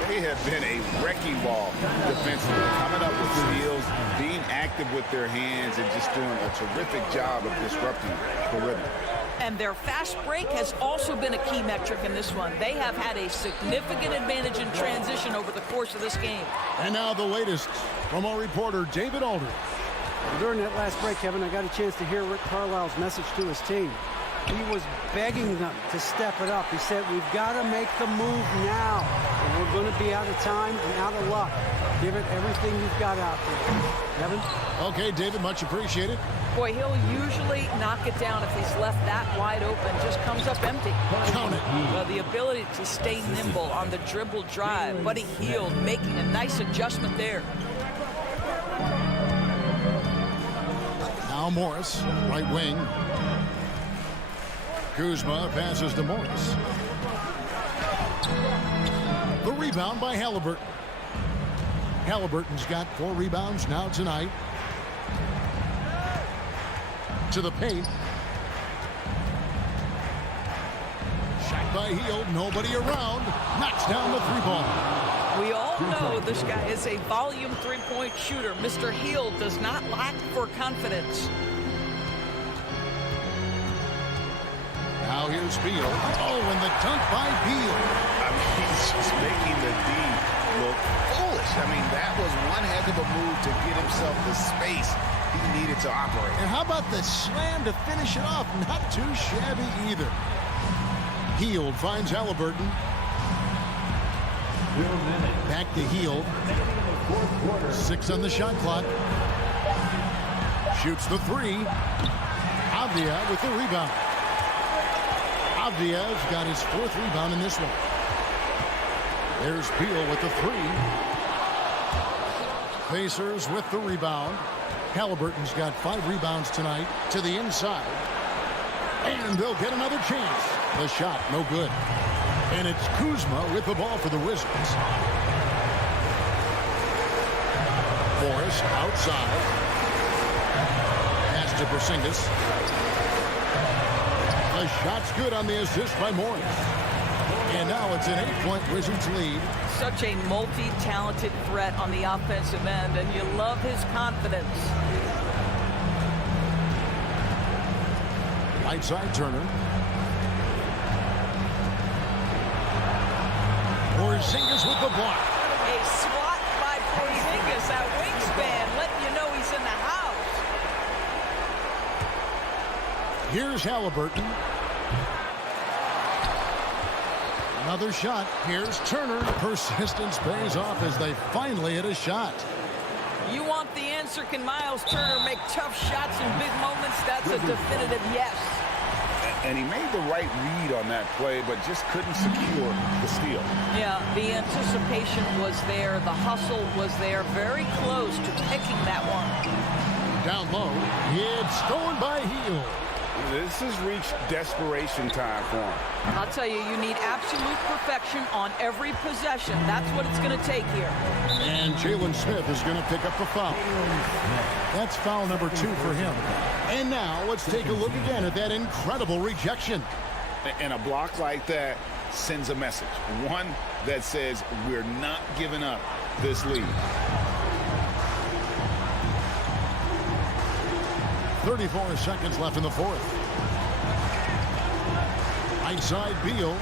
They have been a wrecking ball defensively, coming up with steals, being active with their hands, and just doing a terrific job of disrupting the rhythm. And their fast break has also been a key metric in this one. They have had a significant advantage in transition over the course of this game. And now the latest from our reporter, David Aldridge. During that last break, Kevin, I got a chance to hear Rick Carlisle's message to his team. He was begging them to step it up. He said, we've got to make the move now. And we're going to be out of time and out of luck. Give it everything you've got out there. Kevin? Okay, David, much appreciated. Boy, he'll usually knock it down if he's left that wide open. Just comes up empty. Count it. Well, the ability to stay nimble on the dribble drive. Buddy Hield making a nice adjustment there. Now Morris, right wing. Kuzma passes to Morris. The rebound by Halliburton. Halliburton's got 4 rebounds now tonight. To the paint. Shot by Hield, nobody around. Knocks down the 3-ball. We all know this guy is a volume 3-point shooter. Mr. Hield does not lack for confidence. Now here's Beal. Oh, and the dunk by Beal. I mean, he's just making the D look foolish. I mean, that was one heck of a move to get himself the space he needed to operate. And how about the slam to finish it off? Not too shabby either. Hield finds Halliburton. Back to Hield. 6 on the shot clock. Shoots the 3. Avdia with the rebound. Avdia's got his 4th rebound in this one. There's Beal with the 3. Pacers with the rebound. Halliburton's got 5 rebounds tonight to the inside. And they'll get another chance. The shot, no good. And it's Kuzma with the ball for the Wizards. Morris outside. Pass to Porzingis. The shot's good on the assist by Morris. And now it's an 8-point Wizards lead. Such a multi-talented threat on the offensive end, and you love his confidence. Right side Turner. Porzingis with the block. A swat by Porzingis, that wingspan, letting you know he's in the house. Here's Halliburton. Another shot. Here's Turner. Persistence pays off as they finally hit a shot. You want the answer, can Miles Turner make tough shots in big moments? That's a definitive yes. And he made the right read on that play, but just couldn't secure the steal. Yeah, the anticipation was there. The hustle was there. Very close to picking that one. Down low. It's stolen by Hield. This has reached desperation time for him. I'll tell you, you need absolute perfection on every possession. That's what it's going to take here. And Jalen Smith is going to pick up the foul. That's foul number 2 for him. And now let's take a look again at that incredible rejection. And a block like that sends a message. One that says we're not giving up this lead. 34 seconds left in the 4th. Right side Beal.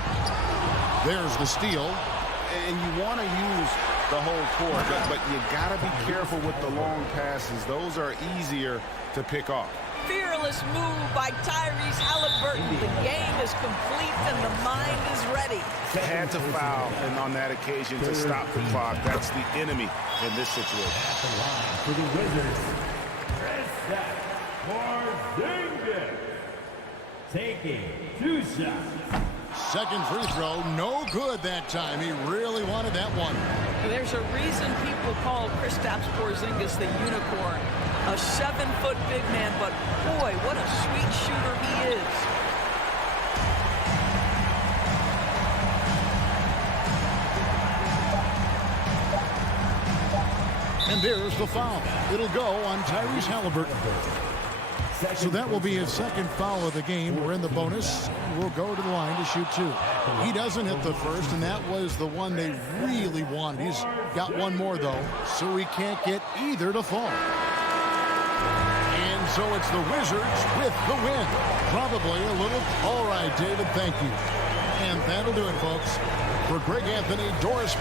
There's the steal. And you want to use the whole court, but you got to be careful with the long passes. Those are easier to pick off. Fearless move by Tyrese Halliburton. The game is complete and the mind is ready. Had to foul and on that occasion to stop the clock. That's the enemy in this situation. At the line for the Wizards, Porzingis taking 2 shots. Second free throw, no good that time. He really wanted that one. There's a reason people call Kristaps Porzingis the unicorn. A 7-foot big man, but boy, what a sweet shooter he is. And there's the foul. It'll go on Tyrese Halliburton. So that will be his second foul of the game. We're in the bonus. We'll go to the line to shoot 2. He doesn't hit the first, and that was the one they really wanted. He's got one more, though, so he can't get either to fall. And so it's the Wizards with the win. Probably a little. All right, David, thank you. And that'll do it, folks. For Greg Anthony, Doris.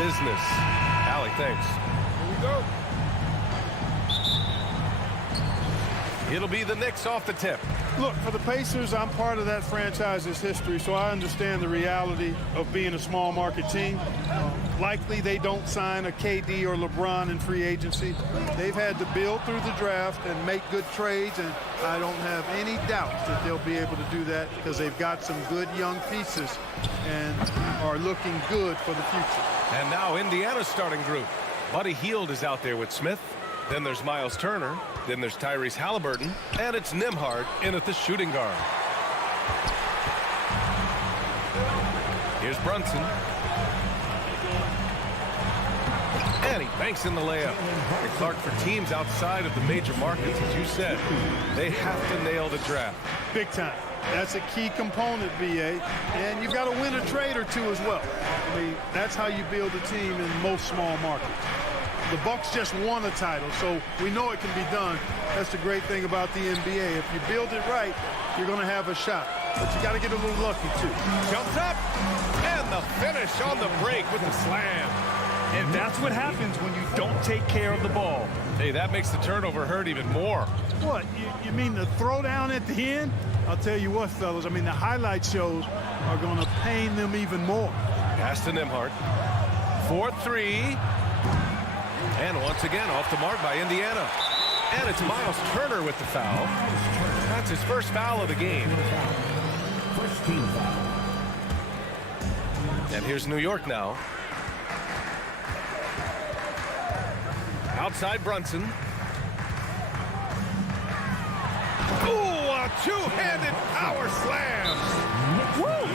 business. Allie, thanks. Here we go. It'll be the Knicks off the tip. Look, for the Pacers, I'm part of that franchise's history, so I understand the reality of being a small market team. Likely they don't sign a KD or LeBron in free agency. They've had to build through the draft and make good trades, and I don't have any doubts that they'll be able to do that because they've got some good young pieces and are looking good for the future. And now Indiana's starting group. Buddy Hield is out there with Smith. Then there's Miles Turner. Then there's Tyrese Halliburton. And it's Nembhard in at the shooting guard. Here's Brunson. And he banks in the layup. And Clark, for teams outside of the major markets, as you said, they have to nail the draft. Big time. That's a key component, BA. And you've got to win a trade or two as well. I mean, that's how you build a team in most small markets. The Bucks just won a title, so we know it can be done. That's the great thing about the NBA. If you build it right, you're going to have a shot. But you got to get a little lucky, too. Jumps up, and the finish on the break with the slam. And that's what happens when you don't take care of the ball. Hey, that makes the turnover hurt even more. What, you mean the throwdown at the end? I'll tell you what, fellas, I mean, the highlight shows are going to pain them even more. Pass to Nembhard. 4-3. And once again, off the mark by Indiana. And it's Miles Turner with the foul. That's his first foul of the game. First team foul. And here's New York now. Outside Brunson. Ooh, a two-handed power slam. Woo!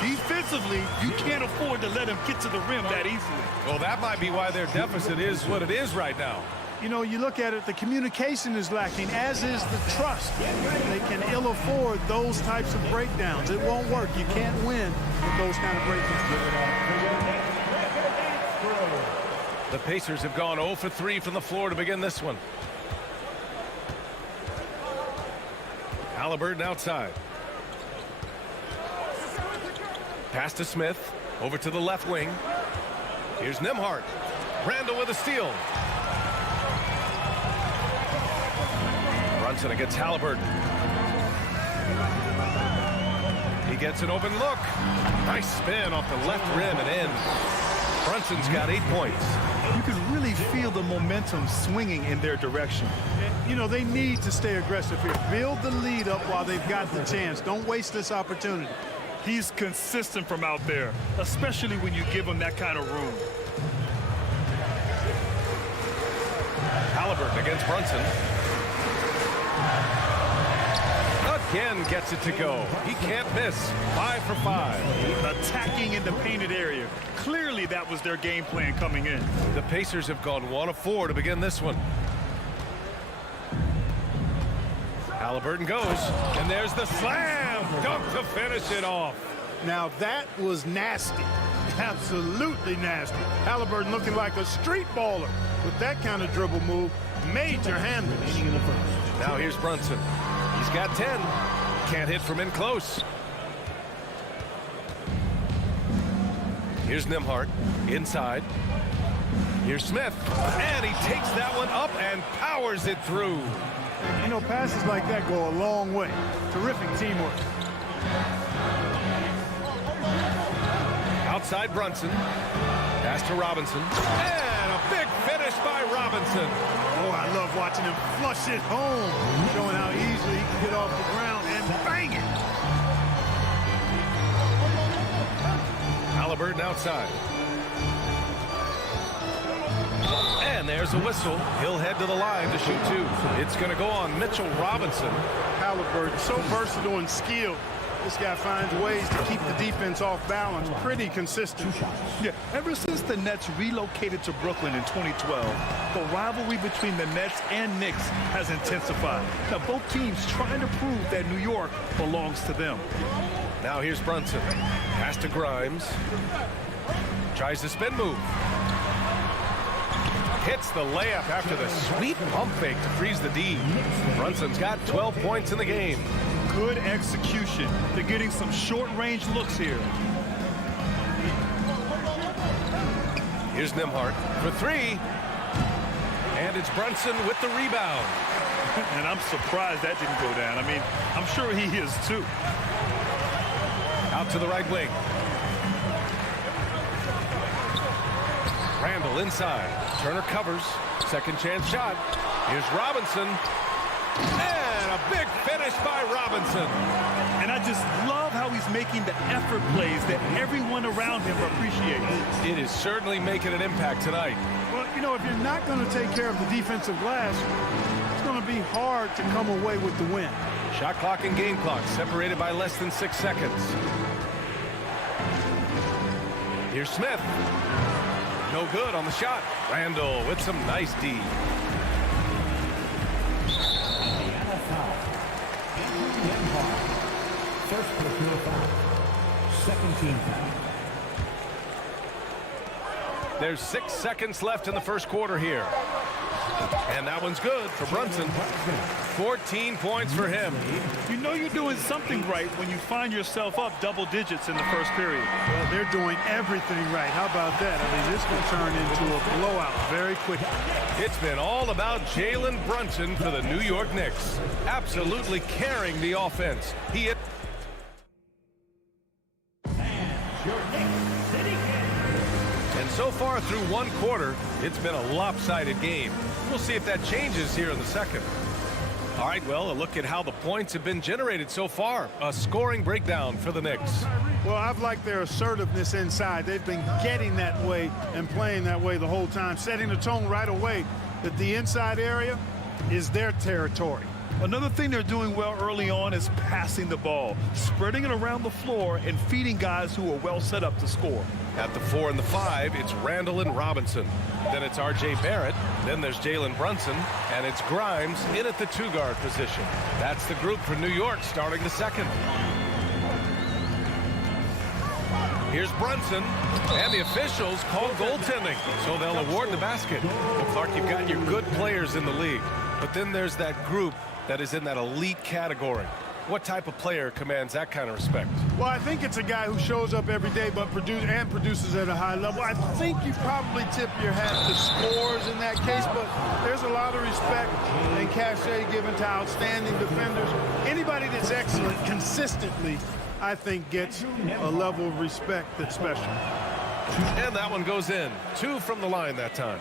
Defensively, you can't afford to let him get to the rim that easily. Well, that might be why their deficit is what it is right now. You know, you look at it, the communication is lacking, as is the trust. They can ill afford those types of breakdowns. It won't work. You can't win with those kind of breakdowns. The Pacers have gone 0 for 3 from the floor to begin this one. Halliburton outside. Pass to Smith. Over to the left wing. Here's Nembhard. Randall with a steal. Brunson against Halliburton. He gets an open look. Nice spin off the left rim and in. Brunson's got 8 points. You can really feel the momentum swinging in their direction. You know, they need to stay aggressive here. Build the lead up while they've got the chance. Don't waste this opportunity. He's consistent from out there, especially when you give him that kind of room. Halliburton against Brunson. Again gets it to go. He can't miss. 5 for 5. Attacking in the painted area. Clearly that was their game plan coming in. The Pacers have gone 1 of 4 to begin this one. Halliburton goes, and there's the slam dunk to finish it off. Now that was nasty. Absolutely nasty. Halliburton looking like a street baller with that kind of dribble move. Major handles. Now here's Brunson. He's got 10. Can't hit from in close. Here's Nembhard inside. Here's Smith, and he takes that one up and powers it through. You know, passes like that go a long way. Terrific teamwork. Outside Brunson. Pass to Robinson. And a big finish by Robinson. Oh, I love watching him flush it home. Showing how easily he can get off the ground and bang it. Halliburton outside. And there's a whistle. He'll head to the line to shoot 2. It's going to go on Mitchell Robinson. Halliburton, so versatile and skilled. This guy finds ways to keep the defense off balance. Pretty consistent. Yeah, ever since the Nets relocated to Brooklyn in 2012, the rivalry between the Nets and Knicks has intensified. Now, both teams trying to prove that New York belongs to them. Now here's Brunson. Pass to Grimes. Tries the spin move. Hits the layup after the sweet pump fake to freeze the D. Brunson's got 12 points in the game. Good execution. They're getting some short-range looks here. Here's Nembhard for 3. And it's Brunson with the rebound. And I'm surprised that didn't go down. I mean, I'm sure he is too. Out to the right wing. Randall inside. Turner covers. Second chance shot. Here's Robinson. And a big finish by Robinson. And I just love how he's making the effort plays that everyone around him appreciates. It is certainly making an impact tonight. Well, you know, if you're not going to take care of the defensive glass, it's going to be hard to come away with the win. Shot clock and game clock separated by less than 6 seconds. Here's Smith. No good on the shot. Randall with some nice D. Indiana foul. First personal foul. Second team foul. There's 6 seconds left in the first quarter here. And that one's good for Brunson. 14 points for him. You know you're doing something right when you find yourself up double digits in the first period. Well, they're doing everything right. How about that? I mean, this can turn into a blowout very quickly. It's been all about Jalen Brunson for the New York Knicks. Absolutely carrying the offense. He hit. And so far through one quarter, it's been a lopsided game. We'll see if that changes here in the second. All right, well, a look at how the points have been generated so far. A scoring breakdown for the Knicks. Well, I've liked their assertiveness inside. They've been getting that way and playing that way the whole time, setting the tone right away that the inside area is their territory. Another thing they're doing well early on is passing the ball, spreading it around the floor and feeding guys who are well set up to score. At the 4 and the 5, it's Randall and Robinson. Then it's R.J. Barrett. Then there's Jalen Brunson. And it's Grimes in at the 2-guard position. That's the group for New York starting the second. Here's Brunson. And the officials call goaltending. So they'll award the basket. Well, Clark, you've got your good players in the league. But then there's that group that is in that elite category. What type of player commands that kind of respect? Well, I think it's a guy who shows up every day but produces at a high level. I think you probably tip your hat to scores in that case, but there's a lot of respect and cachet given to outstanding defenders. Anybody that's excellent consistently, I think, gets a level of respect that's special. And that one goes in. 2 from the line that time.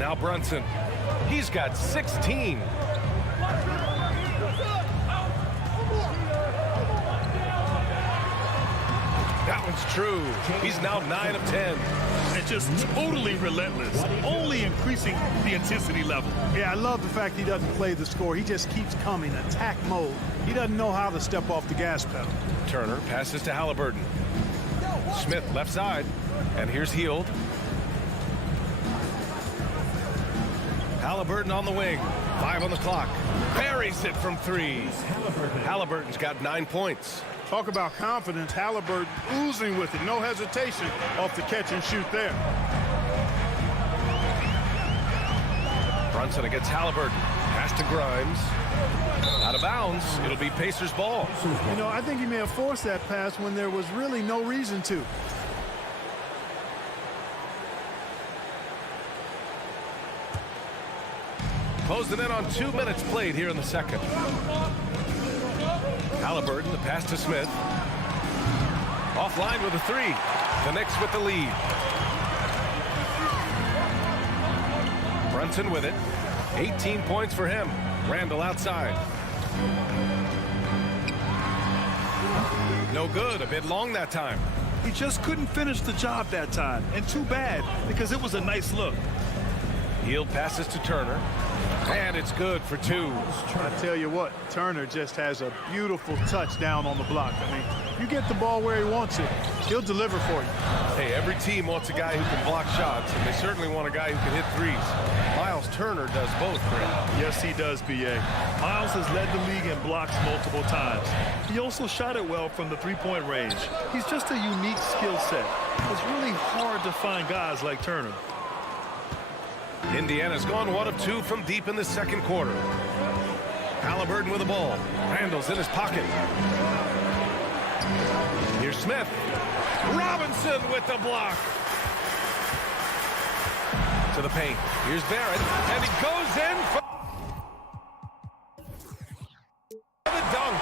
Now Brunson. He's got 16. That one's true. He's now 9 of 10. And just totally relentless, only increasing the intensity level. Yeah, I love the fact he doesn't play the score. He just keeps coming, attack mode. He doesn't know how to step off the gas pedal. Turner passes to Halliburton. Smith left side. And here's Hield. Halliburton on the wing. 5 on the clock. Buries it from 3. Halliburton's got 9 points. Talk about confidence. Halliburton oozing with it. No hesitation off the catch and shoot there. Brunson against Halliburton. Pass to Grimes. Out of bounds. It'll be Pacers ball. You know, I think he may have forced that pass when there was really no reason to. Closing in on 2 minutes played here in the second. Halliburton, the pass to Smith. Offline with a 3. The Knicks with the lead. Brunson with it. 18 points for him. Randall outside. No good. A bit long that time. He just couldn't finish the job that time. And too bad, because it was a nice look. Hield passes to Turner. And it's good for 2. I tell you what, Turner just has a beautiful touch down on the block. I mean, you get the ball where he wants it, he'll deliver for you. Hey, every team wants a guy who can block shots, and they certainly want a guy who can hit threes. Miles Turner does both, Greg. Yes, he does, B.A. Miles has led the league in blocks multiple times. He also shot it well from the three-point range. He's just a unique skill set. It's really hard to find guys like Turner. Indiana's gone 1 of 2 from deep in the second quarter. Halliburton with the ball. Randall's in his pocket. Here's Smith. Robinson with the block. To the paint. Here's Barrett. And he goes in for the dunk.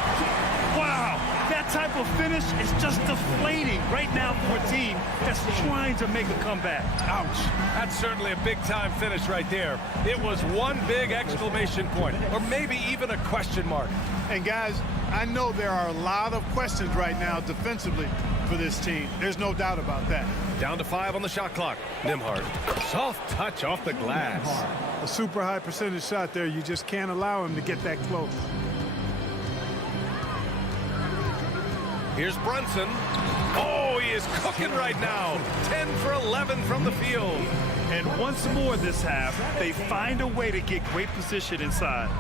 Wow, that type of finish is just deflating right now for a team that's trying to make a comeback. Ouch. That's certainly a big-time finish right there. It was one big exclamation point, or maybe even a question mark. And guys, I know there are a lot of questions right now defensively for this team. There's no doubt about that. Down to 5 on the shot clock. Nembhard. Soft touch off the glass. A super high percentage shot there. You just can't allow him to get that close. Here's Brunson. Oh, he is cooking right now. 10 for 11 from the field. And once more this half, they find a way to get great position inside.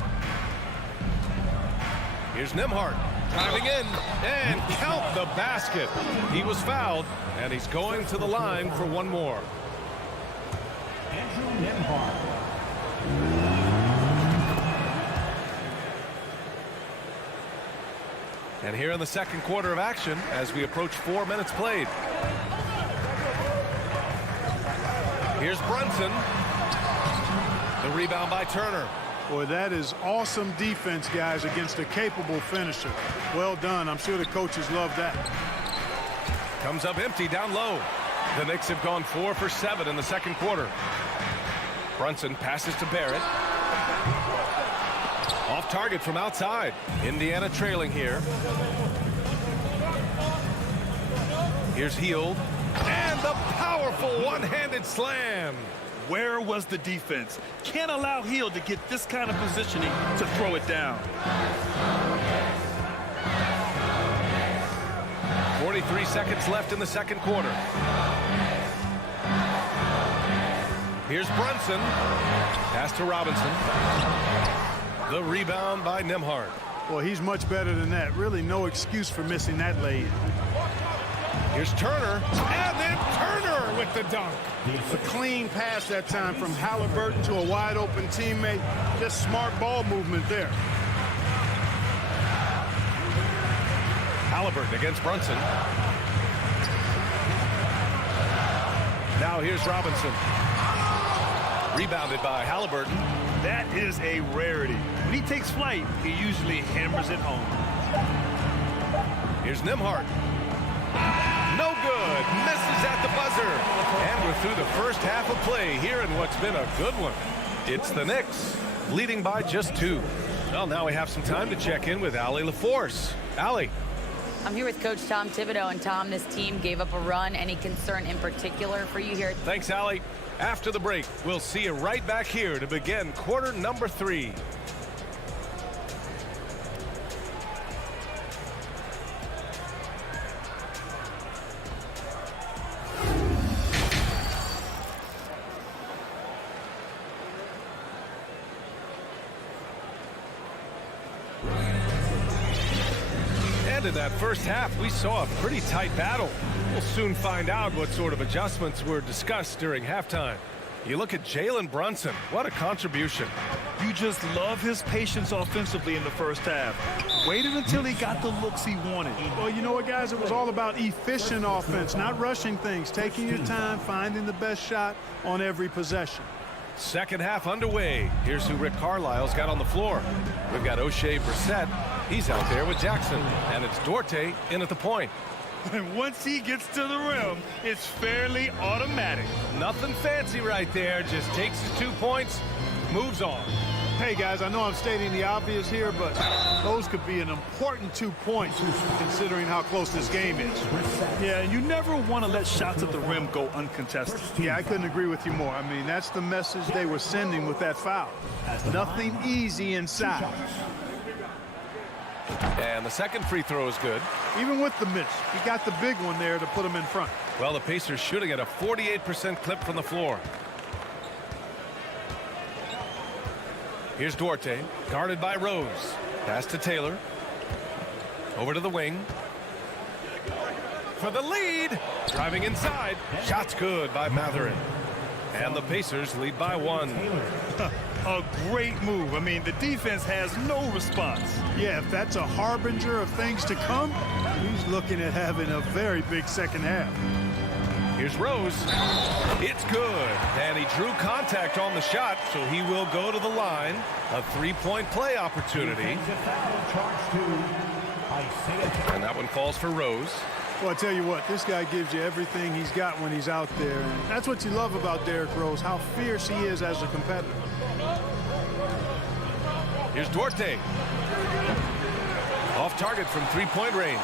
Here's Nembhard. Driving in and count the basket. He was fouled, and he's going to the line for one more. And here in the second quarter of action as we approach 4 minutes played. Here's Brunson. The rebound by Turner. Boy, that is awesome defense, guys, against a capable finisher. Well done. I'm sure the coaches love that. Comes up empty down low. The Knicks have gone 4 for 7 in the second quarter. Brunson passes to Barrett. Off target from outside. Indiana trailing here. Here's Hield. And the powerful one-handed slam. Where was the defense? Can't allow Hield to get this kind of positioning to throw it down. 43 seconds left in the second quarter. Here's Brunson. Pass to Robinson. The rebound by Nembhard. Well, he's much better than that. Really no excuse for missing that lay-in. Here's Turner. And then Turner with the dunk. A clean pass that time from Halliburton to a wide-open teammate. Just smart ball movement there. Halliburton against Brunson. Now here's Robinson. Rebounded by Halliburton. That is a rarity. When he takes flight, he usually hammers it home. Here's Nembhard. No good. Misses at the buzzer. And we're through the first half of play here in what's been a good one. It's the Knicks leading by just 2. Well, now we have some time to check in with Allie LaForce. Allie. I'm here with Coach Tom Thibodeau. And Tom, this team gave up a run. Any concern in particular for you here? Thanks, Allie. After the break, we'll see you right back here to begin quarter number 3. And in that first half, we saw a pretty tight battle. We'll soon find out what sort of adjustments were discussed during halftime. You look at Jalen Brunson. What a contribution. You just love his patience offensively in the first half. Waited until he got the looks he wanted. Well, you know what, guys? It was all about efficient offense, not rushing things, taking your time, finding the best shot on every possession. Second half underway. Here's who Rick Carlisle's got on the floor. We've got O'Shea Brissett. He's out there with Jackson. And it's Duarte in at the point. And once he gets to the rim, it's fairly automatic. Nothing fancy right there. Just takes his 2 points, moves on. Hey, guys, I know I'm stating the obvious here, but those could be an important 2 points considering how close this game is. Yeah, and you never want to let shots at the rim go uncontested. Yeah, I couldn't agree with you more. I mean, that's the message they were sending with that foul. Nothing easy inside. And the second free throw is good. Even with the miss, he got the big one there to put him in front. Well, the Pacers shooting at a 48% clip from the floor. Here's Duarte, guarded by Rose. Pass to Taylor. Over to the wing. For the lead. Driving inside. Shot's good by Matherin. And the Pacers lead by 1. A great move. I mean, the defense has no response. Yeah, if that's a harbinger of things to come, he's looking at having a very big second half. Here's Rose. It's good. And he drew contact on the shot, so he will go to the line. A 3-point play opportunity. And that one falls for Rose. Well, I tell you what, this guy gives you everything he's got when he's out there. And that's what you love about Derrick Rose, how fierce he is as a competitor. Here's Duarte. Off target from 3-point range.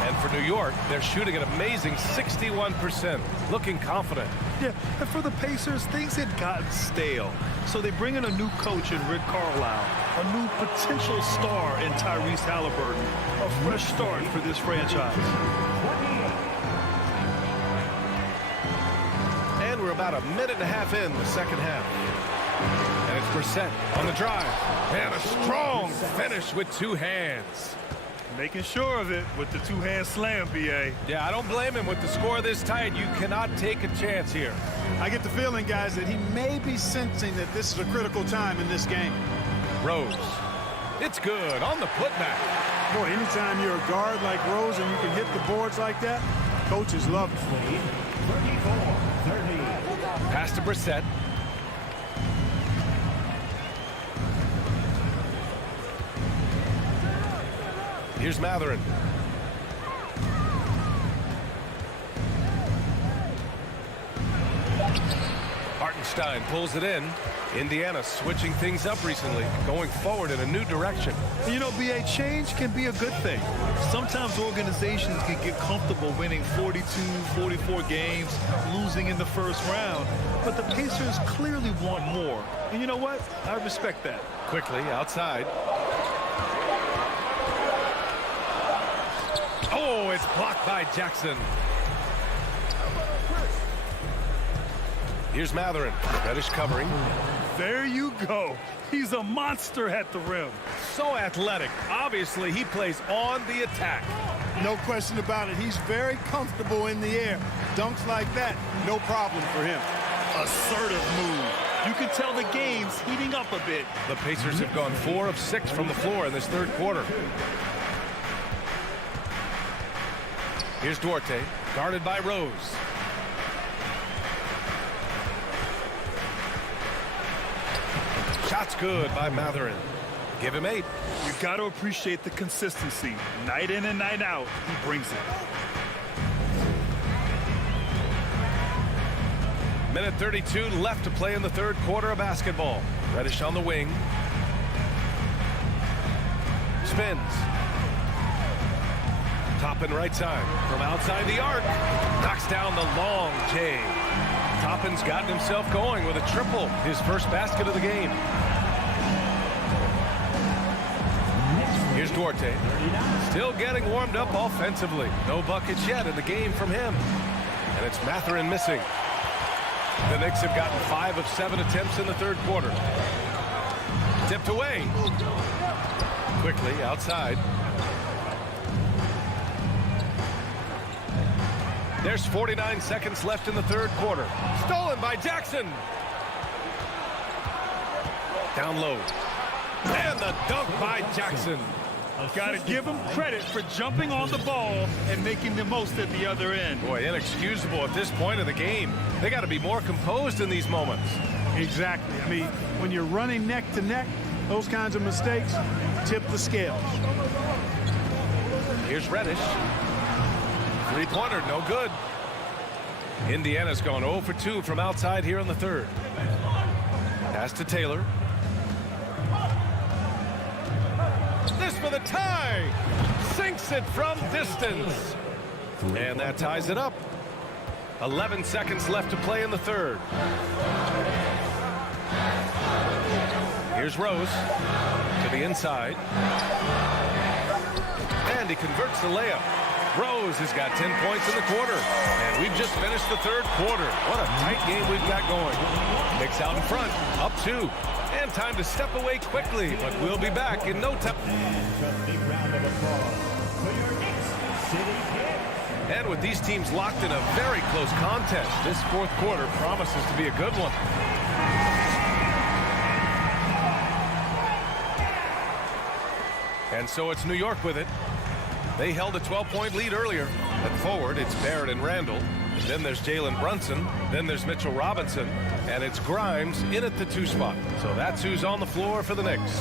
And for New York, they're shooting an amazing 61%. Looking confident. Yeah, and for the Pacers, things had gotten stale. So they bring in a new coach in Rick Carlisle, a new potential star in Tyrese Halliburton. A fresh start for this franchise. And we're about a minute and a half in the second half. And it's Brissett on the drive. And a strong finish with 2 hands. Making sure of it with the two-hand slam, B.A. Yeah, I don't blame him. With the score this tight, you cannot take a chance here. I get the feeling, guys, that he may be sensing that this is a critical time in this game. Rose. It's good on the putback. Boy, anytime you're a guard like Rose and you can hit the boards like that, coaches love it. 34-30. Pass to Brissett. Here's Matherin. Hartenstein pulls it in. Indiana switching things up recently, going forward in a new direction. You know, B.A., change can be a good thing. Sometimes organizations can get comfortable winning 42, 44 games, losing in the first round. But the Pacers clearly want more. And you know what? I respect that. Quickly outside. Oh, it's blocked by Jackson. Here's Matherin. Reddish covering. There you go. He's a monster at the rim. So athletic. Obviously, he plays on the attack. No question about it. He's very comfortable in the air. Dunks like that, no problem for him. Assertive move. You can tell the game's heating up a bit. The Pacers have gone 4 of 6 from the floor in this third quarter. Here's Duarte, guarded by Rose. Shot's good by Matherin. Give him 8. You got to appreciate the consistency. Night in and night out, he brings it. Minute 32 left to play in the third quarter of basketball. Reddish on the wing. Spins. Toppin right side. From outside the arc. Knocks down the long J. Toppin's gotten himself going with a triple. His first basket of the game. Here's Duarte. Still getting warmed up offensively. No buckets yet in the game from him. And it's Matherin missing. The Knicks have gotten 5 of 7 attempts in the third quarter. Tipped away. Quickly outside. There's 49 seconds left in the third quarter. Stolen by Jackson. Down low. And the dunk by Jackson. Got to give him credit for jumping on the ball and making the most at the other end. Boy, inexcusable at this point of the game. They got to be more composed in these moments. Exactly. I mean, when you're running neck to neck, those kinds of mistakes tip the scales. Here's Reddish. Three-pointer, no good. Indiana's gone 0 for 2 from outside here in the third. Pass to Taylor. This for the tie. Sinks it from distance. And that ties it up. 11 seconds left to play in the third. Here's Rose to the inside. And he converts the layup. Rose has got 10 points in the quarter. And we've just finished the third quarter. What a tight game we've got going. Knicks out in front, up 2. And time to step away quickly, but we'll be back in no time. Big round of applause for your Knicks City Knicks. And with these teams locked in a very close contest, this fourth quarter promises to be a good one. And so it's New York with it. They held a 12-point lead earlier. At forward, it's Barrett and Randall. Then there's Jalen Brunson. Then there's Mitchell Robinson. And it's Grimes in at the 2 spot. So that's who's on the floor for the Knicks.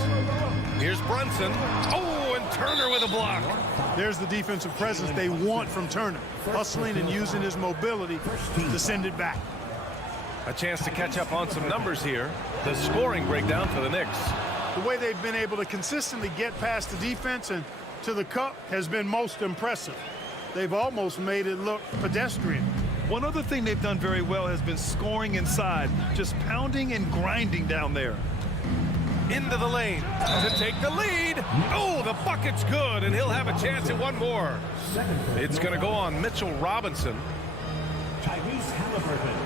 Here's Brunson. Oh, and Turner with a block. There's the defensive presence they want from Turner. Hustling and using his mobility to send it back. A chance to catch up on some numbers here. The scoring breakdown for the Knicks. The way they've been able to consistently get past the defense and to the cup has been most impressive. They've almost made it look pedestrian. One other thing they've done very well has been scoring inside, just pounding and grinding down there. Into the lane to take the lead. Oh, the bucket's good, and he'll have a chance at one more. It's going to go on Mitchell Robinson. Tyrese Halliburton.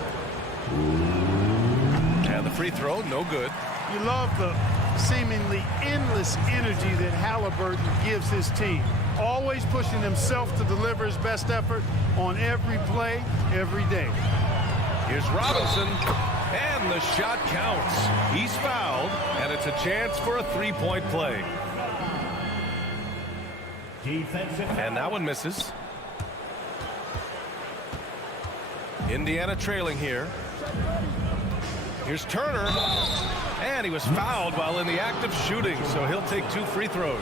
And the free throw, no good. You love the seemingly endless energy that Halliburton gives his team. always pushing himself to deliver his best effort on every play, every day. Here's Robinson, and the shot counts. He's fouled, and it's a chance for a three-point play. And that one misses. Indiana trailing here. Here's Turner, and he was fouled while in the act of shooting, so he'll take 2 free throws.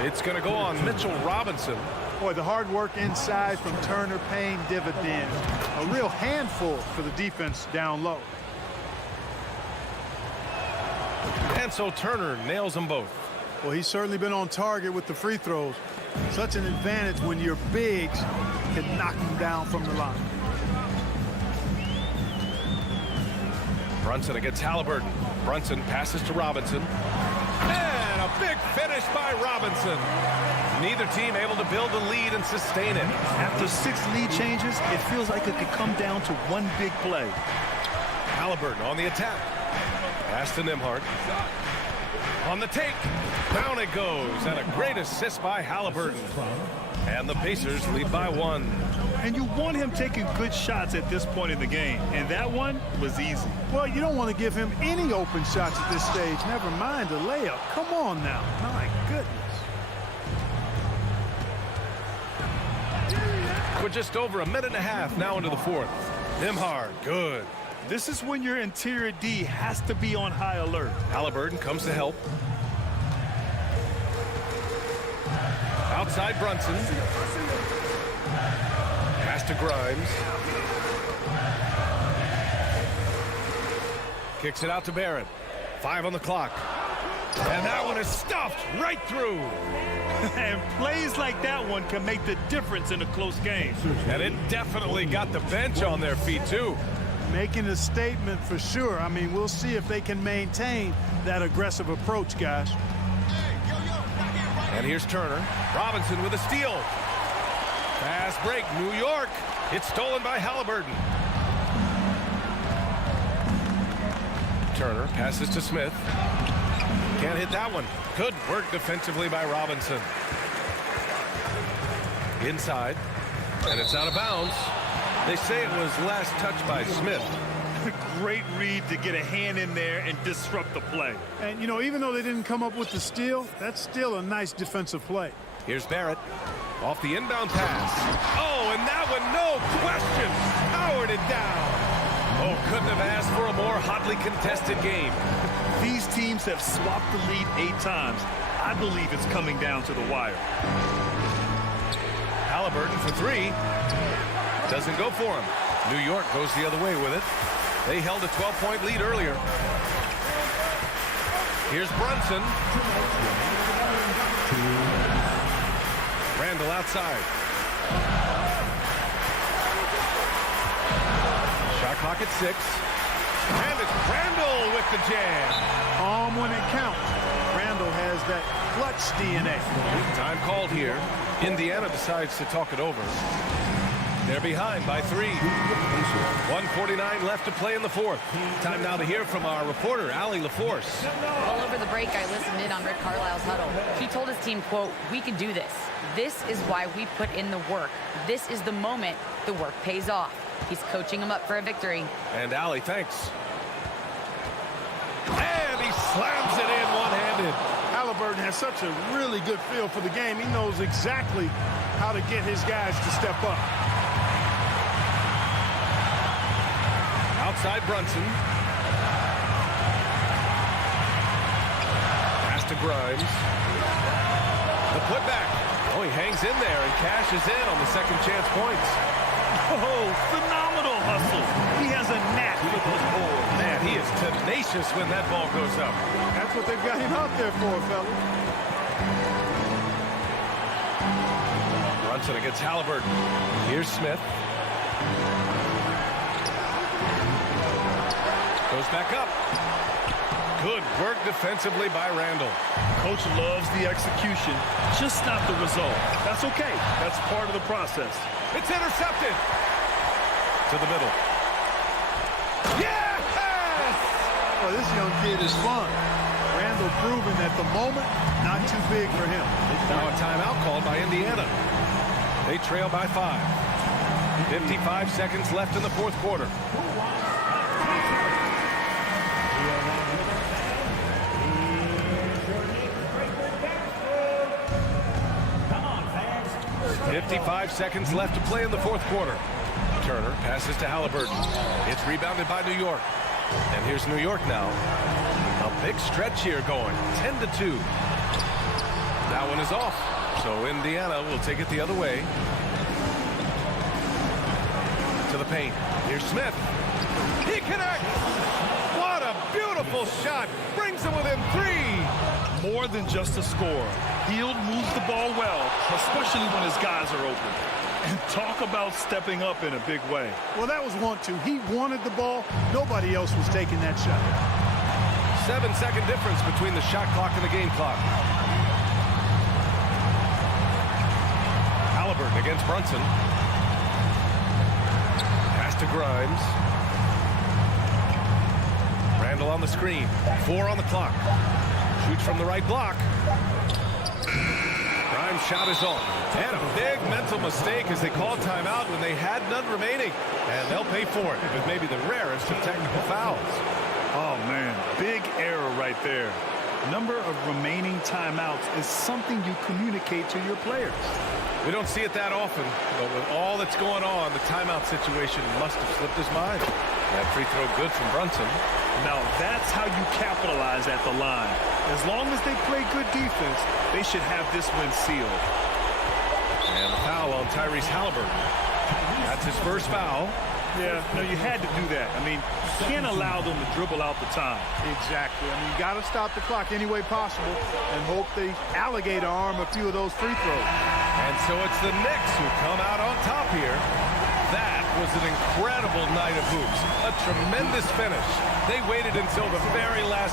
It's going to go on Mitchell Robinson. Boy, the hard work inside from Turner paying dividends. A real handful for the defense down low. And so Turner nails them both. Well, he's certainly been on target with the free throws. Such an advantage when your bigs can knock them down from the line. Brunson against Halliburton. Brunson passes to Robinson. And a big finish by Robinson. Neither team able to build a lead and sustain it. After 6 lead changes, it feels like it could come down to one big play. Halliburton on the attack. Pass to Nembhard. On the take. Down it goes. And a great assist by Halliburton. And the Pacers lead by 1. And you want him taking good shots at this point in the game. And that one was easy. Well, you don't want to give him any open shots at this stage. Never mind a layup. Come on now. My goodness. We're just over a minute and a half now into the 4th. Nembhard, good. This is when your interior D has to be on high alert. Halliburton comes to help. Outside Brunson. Pass to Grimes. Kicks it out to Barrett. 5 on the clock. And that one is stuffed right through. And plays like that one can make the difference in a close game. And it definitely got the bench on their feet, too. Making a statement for sure. I mean, we'll see if they can maintain that aggressive approach, guys. And here's Turner. Robinson with a steal. Fast break, New York. It's stolen by Halliburton. Turner passes to Smith. Can't hit that one. Good work defensively by Robinson. Inside. And it's out of bounds. They say it was last touched by Smith. Great read to get a hand in there and disrupt the play. And, you know, even though they didn't come up with the steal, that's still a nice defensive play. Here's Barrett. Off the inbound pass. Oh, and that one, no question. Powered it down. Oh, couldn't have asked for a more hotly contested game. These teams have swapped the lead 8 times. I believe it's coming down to the wire. Halliburton for 3. Doesn't go for him. New York goes the other way with it. They held a 12-point lead earlier. Here's Brunson. Randall outside. Shot clock at 6. And it's Randall with the jam. When it counts. Randall has that clutch DNA. Time called here. Indiana decides to talk it over. They're behind by 3. 1:49 left to play in the 4th. Time now to hear from our reporter, Allie LaForce. All over the break, I listened in on Rick Carlisle's huddle. He told his team, quote, "We can do this. This is why we put in the work. This is the moment the work pays off." He's coaching them up for a victory. And Allie, thanks. And he slams it in one-handed. Halliburton has such a really good feel for the game. He knows exactly how to get his guys to step up. Outside Brunson. Pass to Grimes. The putback. Oh, he hangs in there and cashes in on the second chance points. Oh, phenomenal hustle. He has a knack for those balls. Man, he is tenacious when that ball goes up. That's what they've got him out there for, fellas. Brunson against Halliburton. Here's Smith. Goes back up. Good work defensively by Randall. Coach loves the execution, just not the result. That's okay. That's part of the process. It's intercepted. To the middle. Yes! Well, this young kid is fun. Randall also proven that the moment, not too big for him. Now a timeout called by Indiana. They trail by 5. 55 seconds left in the fourth quarter. Come on, fans. 55 seconds left to play in the fourth quarter. Turner passes to Halliburton. It's rebounded by New York. And here's New York now. A big stretch here going. 10-2. That one is off. So Indiana will take it the other way. To the paint. Here's Smith. He connects. What a beautiful shot. Brings them within 3. More than just a score. Hield moves the ball well, especially when his guys are open. And talk about stepping up in a big way. Well, that was 1-2. He wanted the ball. Nobody else was taking that shot. 7-second difference between the shot clock and the game clock. Halliburton against Brunson. Pass to Grimes. Randall on the screen. 4 on the clock. Shoots from the right block. Grimes' shot is off. And a big mental mistake as they called timeout when they had none remaining. And they'll pay for it with maybe the rarest of technical fouls. Oh, man, big error right there. Number of remaining timeouts is something you communicate to your players. We don't see it that often, but with all that's going on, the timeout situation must have slipped his mind. That free throw good from Brunson. Now, that's how you capitalize at the line. As long as they play good defense, they should have this win sealed. And the foul on Tyrese Halliburton. That's his first foul. Yeah, no, you had to do that. I mean, you can't allow them to dribble out the time. Exactly. I mean, you got to stop the clock any way possible and hope they alligator arm a few of those free throws. And so it's the Knicks who come out on top here. That was an incredible night of hoops. A tremendous finish. They waited until the very last...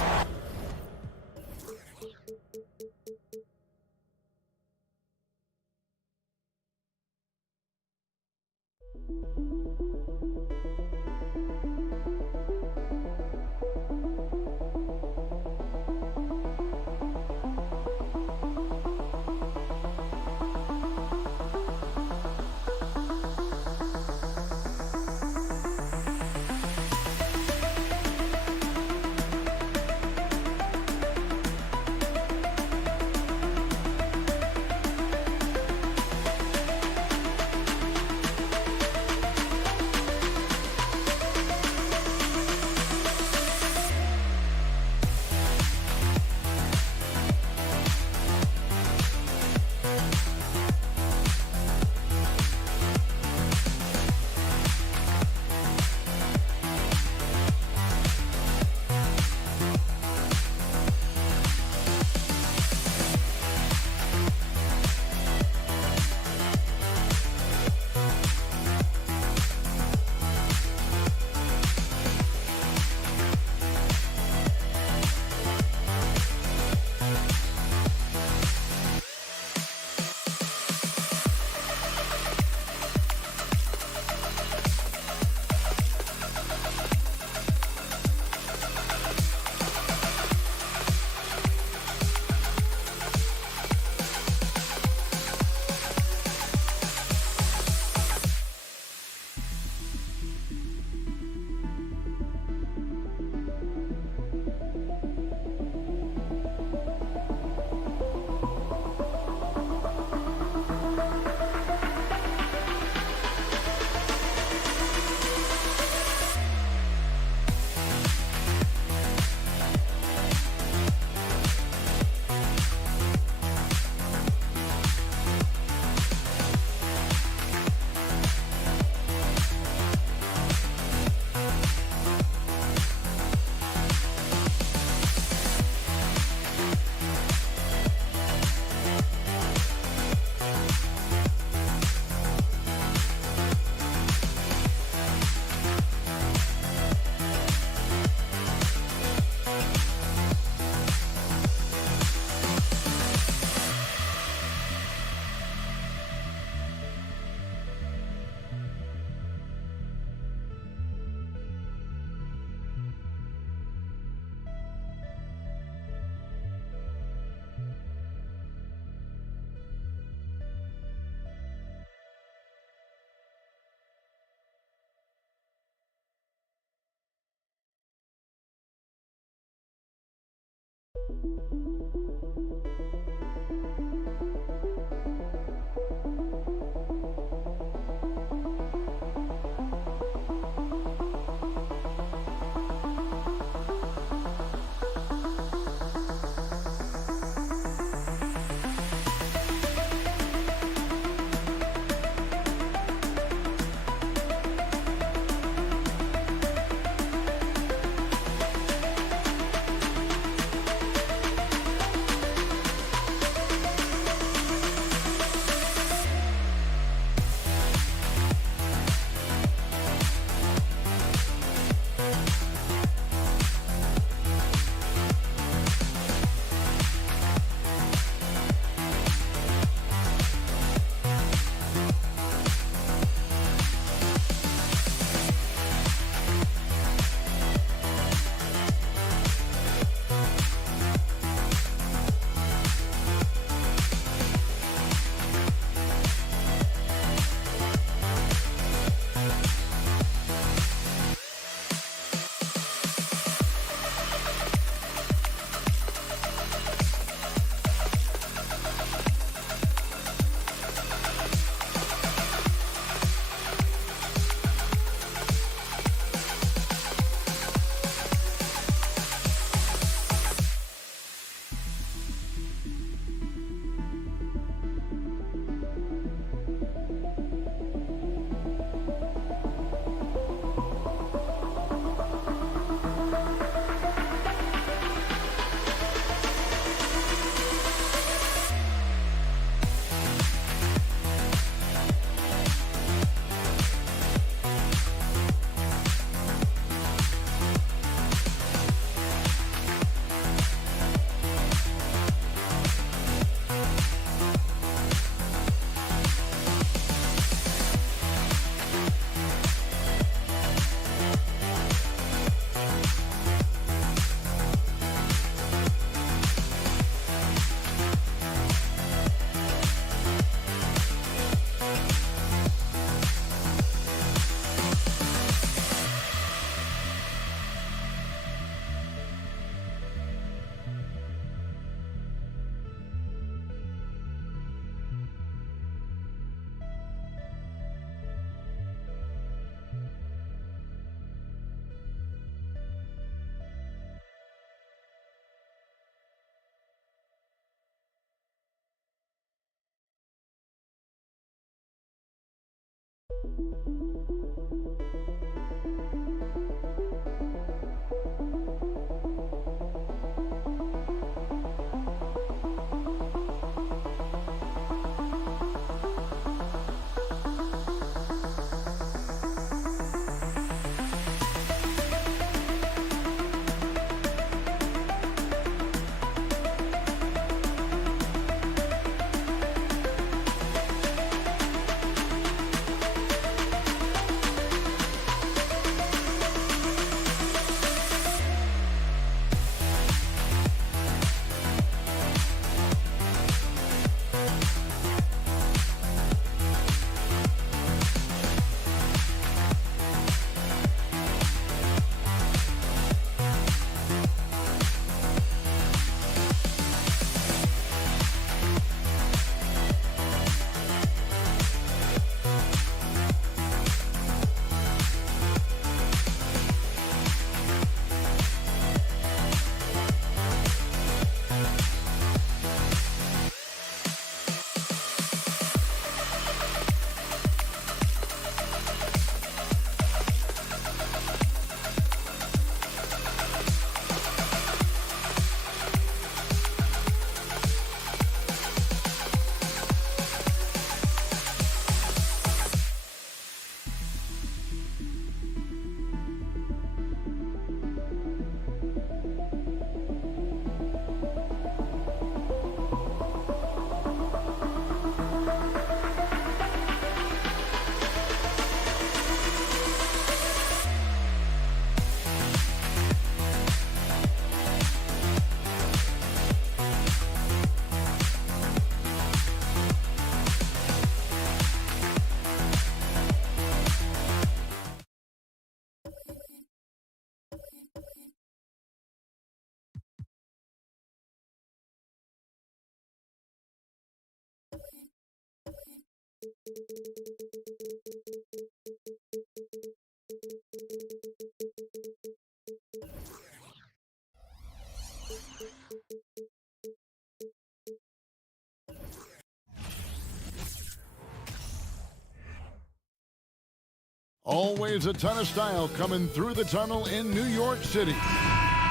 Always a ton of style coming through the tunnel in New York City.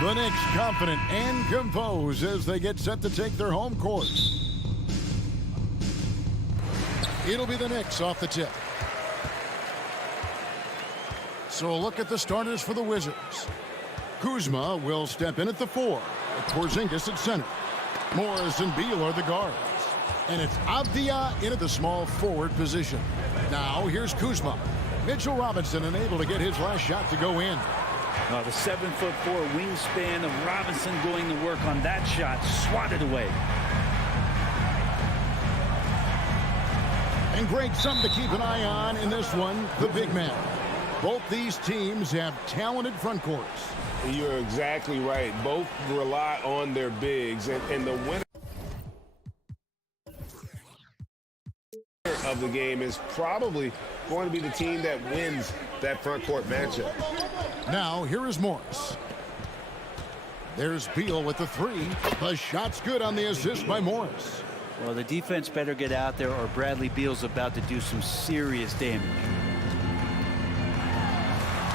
The Knicks confident and composed as they get set to take their home court. It'll be the Knicks off the tip. So a look at the starters for the Wizards. Kuzma will step in at the 4. Porzingis at center. Morris and Beal are the guards. And it's Avdia in at the small forward position. Now here's Kuzma. Mitchell Robinson unable to get his last shot to go in. The 7'4" wingspan of Robinson going to work on that shot. Swatted away. And great something to keep an eye on in this one, the big man. Both these teams have talented front courts. You're exactly right. Both rely on their bigs, and the winner of the game is probably going to be the team that wins that front court matchup. Now here is Morris. There's Beal with the 3. The shot's good on the assist by Morris. Well, the defense better get out there or Bradley Beal's about to do some serious damage.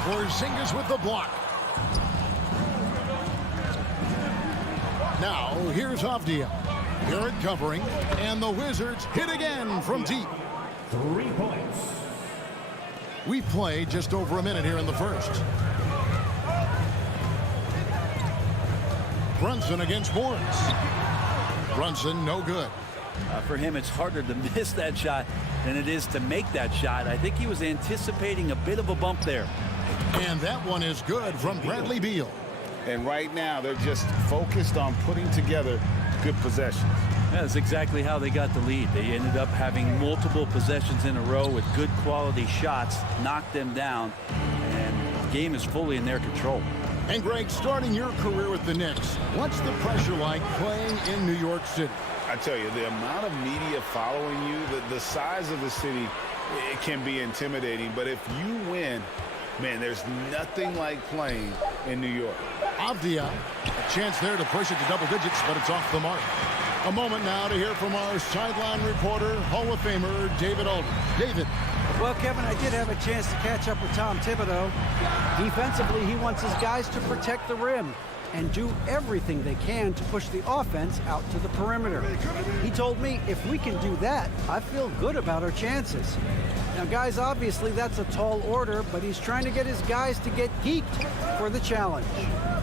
Porzingis with the block. Now here's Avdia. Garrett covering, and the Wizards hit again from deep. 3 points. We play just over a minute here in the first. Brunson against Morris. Brunson no good. For him, it's harder to miss that shot than it is to make that shot. I think he was anticipating a bit of a bump there. And that one is good from Bradley Beal. And right now, they're just focused on putting together good possessions. That's exactly how they got the lead. They ended up having multiple possessions in a row with good quality shots, knocked them down, and the game is fully in their control. And Greg, starting your career with the Knicks, what's the pressure like playing in New York City? I tell you, the amount of media following you, the size of the city, it can be intimidating. But if you win, man, there's nothing like playing in New York. Avdia, a chance there to push it to double digits, but it's off the mark. A moment now to hear from our sideline reporter, Hall of Famer David Aldridge. David. Well, Kevin, I did have a chance to catch up with Tom Thibodeau. Defensively, he wants his guys to protect the rim and do everything they can to push the offense out to the perimeter. He told me if we can do that, I feel good about our chances. Now, guys, obviously that's a tall order, but he's trying to get his guys to get geeked for the challenge.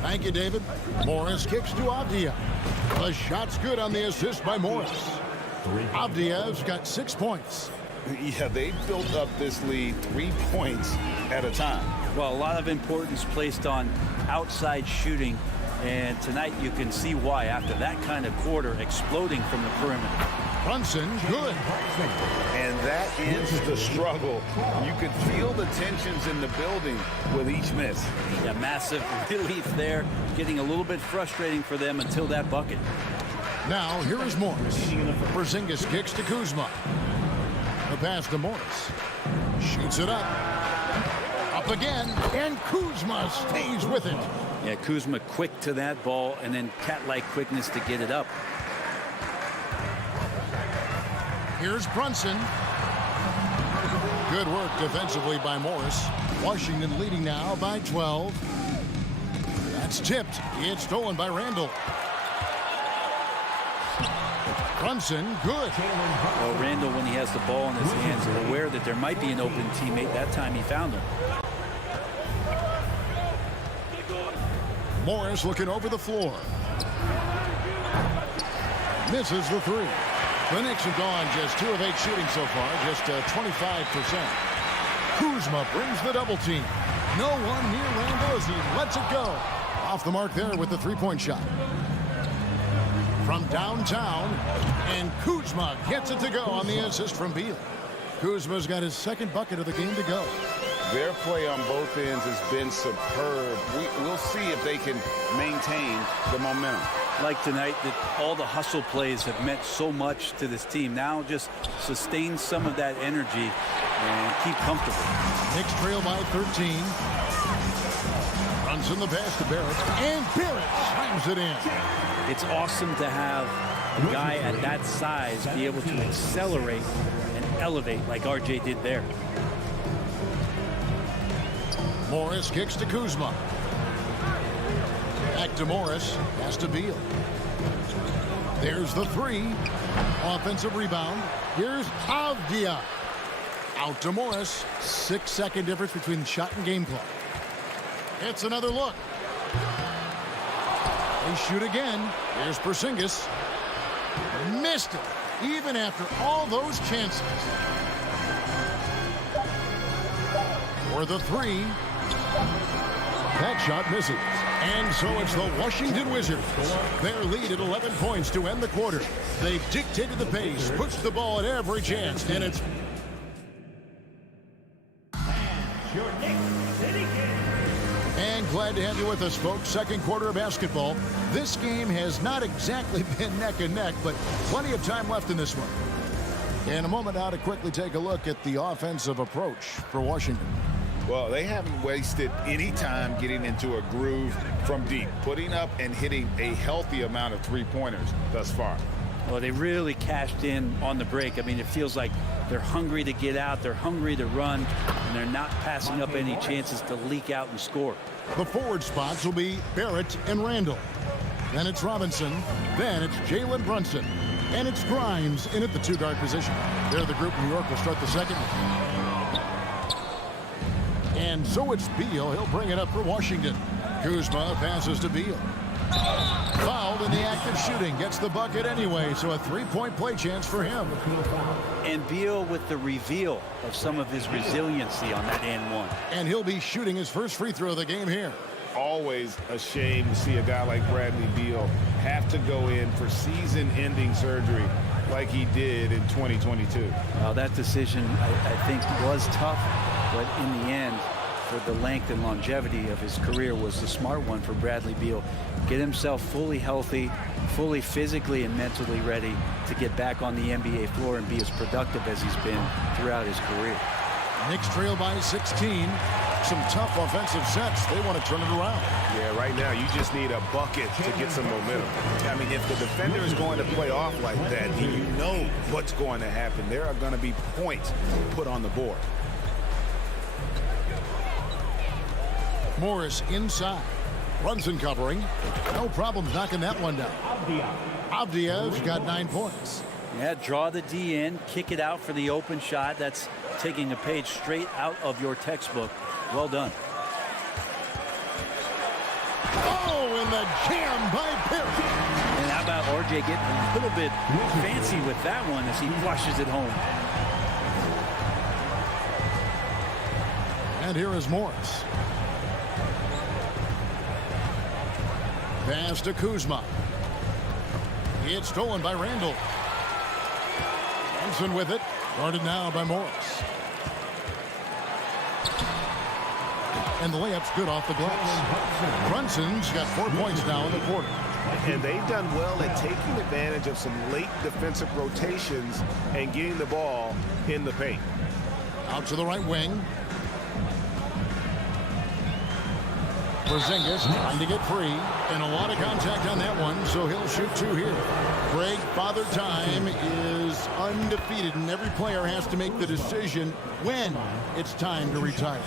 Thank you, David. Morris kicks to Avdia. The shot's good on the assist by Morris. Avdia's got 6 points. Yeah, they built up this lead 3 points at a time. Well, a lot of importance placed on outside shooting, and tonight you can see why after that kind of quarter exploding from the perimeter. Brunson, good. And that ends the struggle. You could feel the tensions in the building with each miss. Yeah, massive relief there, getting a little bit frustrating for them until that bucket. Now, here is Morris. Porzingis kicks to Kuzma. The pass to Morris. Shoots it up. Up again, and Kuzma stays with it. Yeah, Kuzma quick to that ball, and then cat-like quickness to get it up. Here's Brunson. Good work defensively by Morris. Washington leading now by 12. That's tipped. It's stolen by Randall. Brunson, good. Well, Randall, when he has the ball in his hands, is aware that there might be an open teammate. That time he found him. Morris looking over the floor. Misses the 3. The Knicks have gone just 2 of 8 shooting so far, just 25%. Kuzma brings the double team. No one near Randall as he lets it go. Off the mark there with the 3-point shot. From downtown, and Kuzma gets it to go on the assist from Beal. Kuzma's got his 2nd bucket of the game to go. Their play on both ends has been superb. We'll see if they can maintain the momentum. like tonight that all the hustle plays have meant so much to this team. Now just sustain some of that energy and keep comfortable. Knicks trail by 13. Runs in the pass to Barrett, and Barrett slams it in. It's awesome to have a guy at that size be able to accelerate and elevate like RJ did there. Morris kicks to Kuzma. Back to Morris. Pass to Beal. There's the three. Offensive rebound. Here's Avdia. Out to Morris. 6-second difference between shot and game clock. It's another look. They shoot again. Here's Porzingis. Missed it, even after all those chances. For the three. That shot misses. And so it's the Washington Wizards. Their lead at 11 points to end the quarter. They've dictated the pace, pushed the ball at every chance, and it's... Your Knicks City Kings. And glad to have you with us, folks. Second quarter of basketball. This game has not exactly been neck and neck, but plenty of time left in this one. In a moment now to quickly take a look at the offensive approach for Washington. Well, they haven't wasted any time getting into a groove from deep, putting up and hitting a healthy amount of three-pointers thus far. Well, they really cashed in on the break. I mean, it feels like they're hungry to get out, they're hungry to run, and they're not passing up any chances to leak out and score. The forward spots will be Barrett and Randall. Then it's Robinson. Then it's Jalen Brunson. And it's Grimes in at the two-guard position. They're the group. New York will start the second. And so it's Beal. He'll bring it up for Washington. Kuzma passes to Beal. Fouled in the act of shooting. Gets the bucket anyway, so a three-point play chance for him. And Beal with the reveal of some of his resiliency on that and one. And he'll be shooting his first free throw of the game here. Always a shame to see a guy like Bradley Beal have to go in for season-ending surgery like he did in 2022. Well, that decision, I think, was tough, but in the end, for the length and longevity of his career, was the smart one for Bradley Beal. Get himself fully healthy, fully physically and mentally ready to get back on the NBA floor and be as productive as he's been throughout his career. Knicks trail by 16. Some tough offensive sets. They want to turn it around. Yeah, right now you just need a bucket to get some momentum. I mean, if the defender is going to play off like that, then you know what's going to happen. There are going to be points put on the board. Morris inside. Brunson covering. No problems knocking that one down. Avdia's got 9 points. Yeah, draw the D in, kick it out for the open shot. That's taking a page straight out of your textbook. Well done. Oh, and the jam by Perry. And how about RJ getting a little bit fancy with that one as he flushes it home. And here is Morris. Pass to Kuzma. It's stolen by Randall. Brunson with it. Guarded now by Morris. And the layup's good off the glass. Brunson's got 4 points now in the quarter. And they've done well at taking advantage of some late defensive rotations and getting the ball in the paint. Out to the right wing. Porzingis trying to get free, and a lot of contact on that one, so he'll shoot two here. Greg, Father Time is undefeated, and every player has to make the decision when it's time to retire.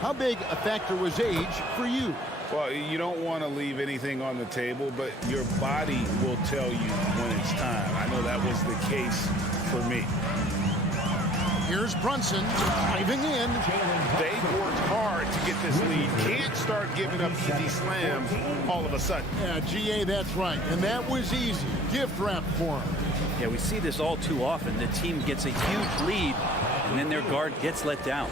How big a factor was age for you? Well, you don't want to leave anything on the table, but your body will tell you when it's time. I know that was the case for me. Here's Brunson diving in. They've worked hard to get this lead. Can't start giving up easy slams all of a sudden. Yeah, GA, that's right. And that was easy. Gift wrap for him. Yeah, we see this all too often. The team gets a huge lead, and then their guard gets let down.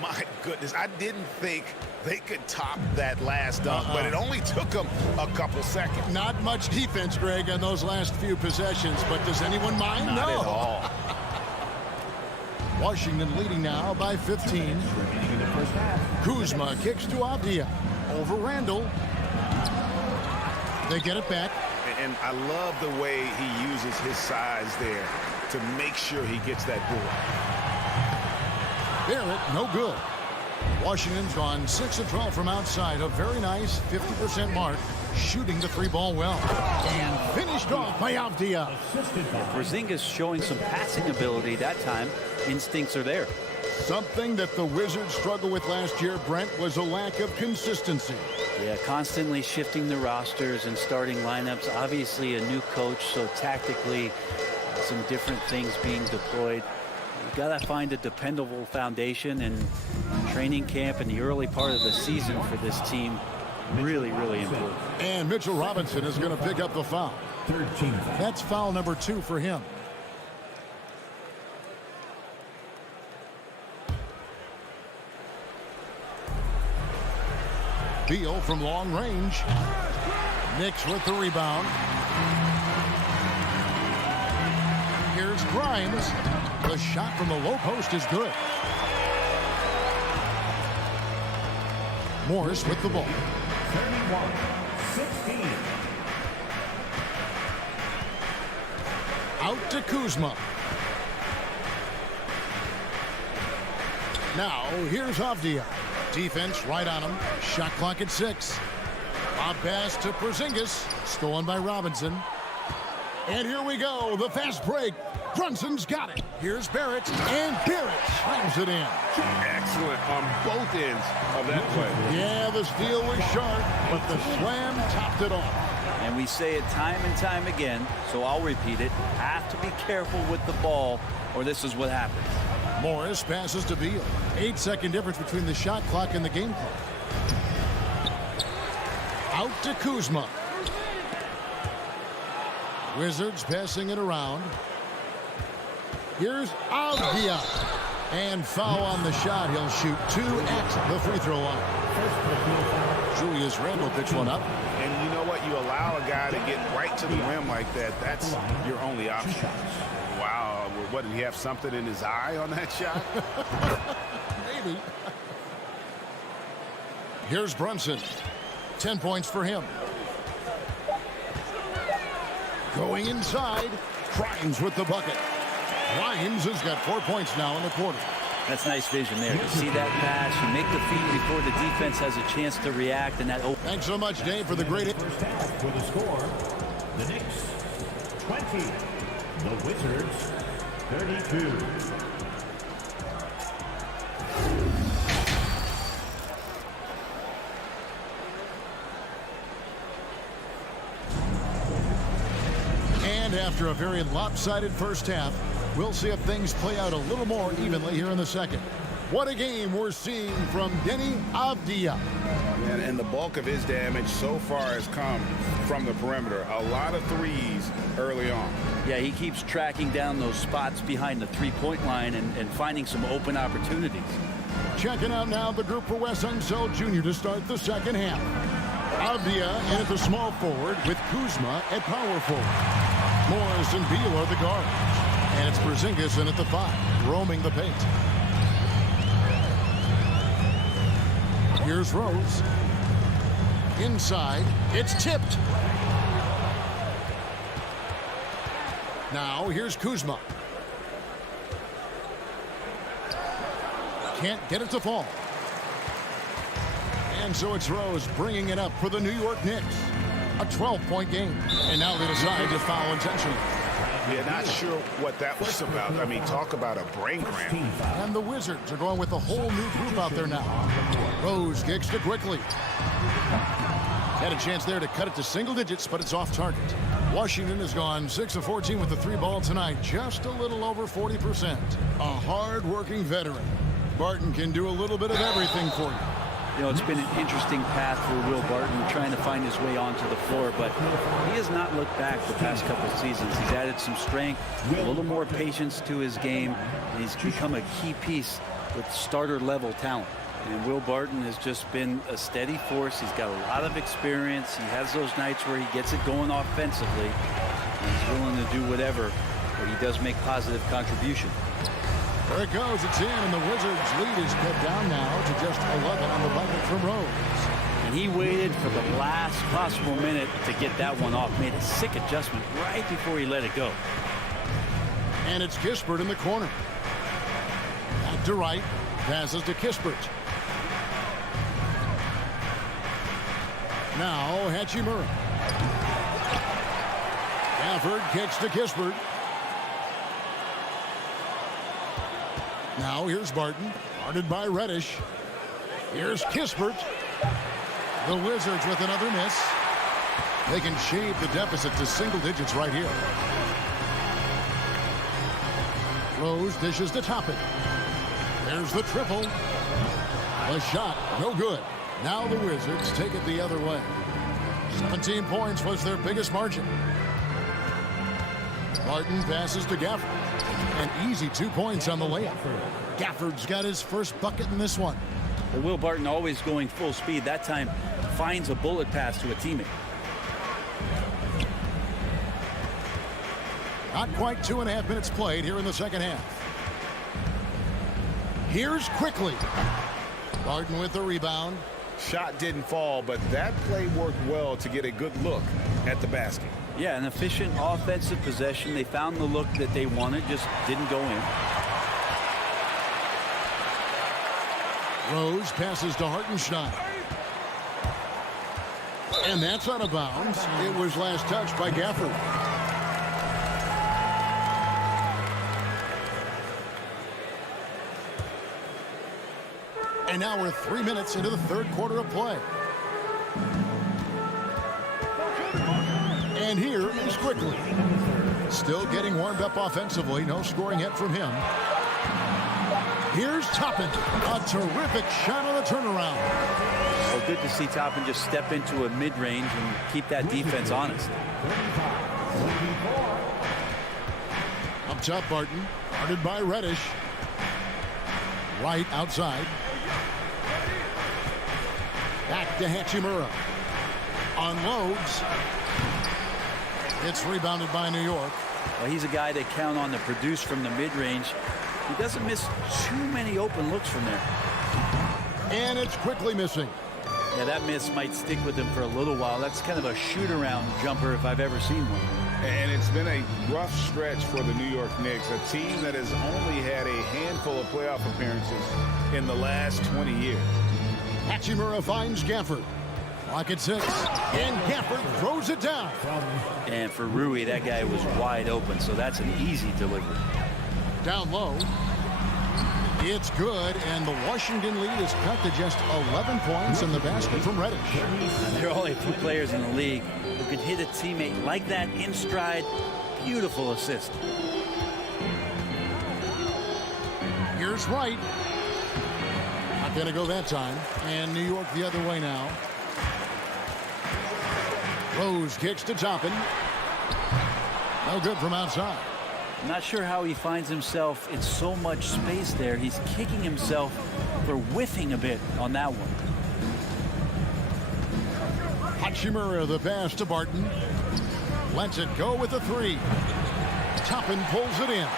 My goodness, I didn't think they could top that last dunk, but it only took them a couple seconds. Not much defense, Greg, on those last few possessions, but does anyone mind? Not at all. Washington leading now by 15. Kuzma kicks to Avdia. Over Randall. They get it back. And I love the way he uses his size there to make sure he gets that board. Barrett, no good. Washington's gone 6 of 12 from outside. A very nice 50% mark, shooting the 3-ball well. And finished off by Avdia. Porzingis showing some passing ability that time. Instincts are there. Something that the Wizards struggled with last year, Brent, was a lack of consistency. Yeah, constantly shifting the rosters and starting lineups. Obviously a new coach, so tactically some different things being deployed. You've got to find a dependable foundation, and training camp in the early part of the season for this team really, really important. And Mitchell Robinson is going to pick up the foul. 13. That's foul number 2 for him. Beal from long range. Knicks with the rebound. Here's Grimes. The shot from the low post is good. Morris with the ball. 31-16. Out to Kuzma. Now here's Avdia. Defense right on him. Shot clock at 6. A pass to Porzingis. Stolen by Robinson. And here we go. The fast break. Brunson's got it. Here's Barrett. And Barrett slams it in. Excellent on both ends of that play. Yeah, the steal was sharp, but the slam topped it off. And we say it time and time again, so I'll repeat it. Have to be careful with the ball, or this is what happens. Morris passes to Beal. 8-second difference between the shot clock and the game clock. Out to Kuzma. Wizards passing it around. Here's Avdia. And foul on the shot. He'll shoot 2 at the free throw line. Julius Randle picks one up. And you know what? You allow a guy to get right to the rim like that. That's your only option. Wow. What, did he have something in his eye on that shot? Maybe. Here's Brunson. 10 points for him. Going inside. Grimes with the bucket. Grimes has got 4 points now in the quarter. That's nice vision there. You see that pass, you make the feed before the defense has a chance to react, and that open. Thanks so much, Dave, for the great. First half with the score, the Knicks 20, the Wizards 32. And after a very lopsided first half, we'll see if things play out a little more evenly here in the second. What a game we're seeing from Deni Avdia. And the bulk of his damage so far has come from the perimeter. A lot of threes early on. Yeah, he keeps tracking down those spots behind the three-point line and finding some open opportunities. Checking out now the group for Wes Unseld Jr. to start the second half. Avdia in at the small forward with Kuzma at power forward. Morris and Beal are the guards. And it's Porzingis in at the 5, roaming the paint. Here's Rose. Inside, it's tipped. Now here's Kuzma. Can't get it to fall. And so it's Rose bringing it up for the New York Knicks. A 12-point game. And now they decide to foul intentionally. Yeah, not sure what that was about. I mean, talk about a brain cramp. And the Wizards are going with a whole new group out there now. Rose kicks to quickly. Had a chance there to cut it to single digits, but it's off target. Washington has gone 6 of 14 with the 3-ball tonight, just a little over 40%. A hard-working veteran. Barton can do a little bit of everything for you. You know, it's been an interesting path for Will Barton trying to find his way onto the floor, but he has not looked back the past couple of seasons. He's added some strength, a little more patience to his game, and he's become a key piece with starter-level talent. And Will Barton has just been a steady force. He's got a lot of experience. He has those nights where he gets it going offensively. He's willing to do whatever, but he does make positive contribution. There it goes. It's in, and the Wizards' lead is cut down now to just 11 on the bucket from Rose. And he waited for the last possible minute to get that one off. Made a sick adjustment right before he let it go. And it's Kispert in the corner. Back to right. Passes to Kispert. Now Hachimura. Gafford kicks to Kispert. Now here's Barton. Guarded by Reddish. Here's Kispert. The Wizards with another miss. They can shave the deficit to single digits right here. Rose dishes to Toppin. There's the triple. The shot, no good. Now the Wizards take it the other way. 17 points was their biggest margin. Martin passes to Gafford. An easy 2 points on the layup. Gafford's got his first bucket in this one. Well, Will Barton, always going full speed. That time finds a bullet pass to a teammate. Not quite 2.5 minutes played here in the second half. Here's Quickly. Barton with the rebound. Shot didn't fall, but that play worked well to get a good look at the basket. Yeah, an efficient offensive possession. They found the look that they wanted, just didn't go in. Rose passes to Hartenstein. And that's out of bounds. It was last touched by Gafford. And now we're 3 minutes into the third quarter of play. And here is Quickly. Still getting warmed up offensively. No scoring yet from him. Here's Toppin. A terrific shot on the turnaround. Well, good to see Toppin just step into a mid-range and keep that defense honest. Up top, Barton. Guarded by Reddish. Right outside. Back to Hachimura. Unloads. It's rebounded by New York. Well, he's a guy they count on to produce from the mid-range. He doesn't miss too many open looks from there. And it's Quickly missing. Yeah, that miss might stick with him for a little while. That's kind of a shoot-around jumper if I've ever seen one. And it's been a rough stretch for the New York Knicks, a team that has only had a handful of playoff appearances in the last 20 years. Hachimura finds Gafford. Clock at 6. And Gafford throws it down. And for Rui, that guy was wide open, so that's an easy delivery. Down low. It's good, and the Washington lead is cut to just 11 points in the basket from Reddish. There are only a few players in the league who can hit a teammate like that in stride. Beautiful assist. Here's Wright. Not going to go that time. And New York the other way now. Rose kicks to Toppin. No good from outside. Not sure how he finds himself in so much space there. He's kicking himself for whiffing a bit on that one. Hachimura the pass to Barton. Lets it go with a 3. Toppin pulls it in.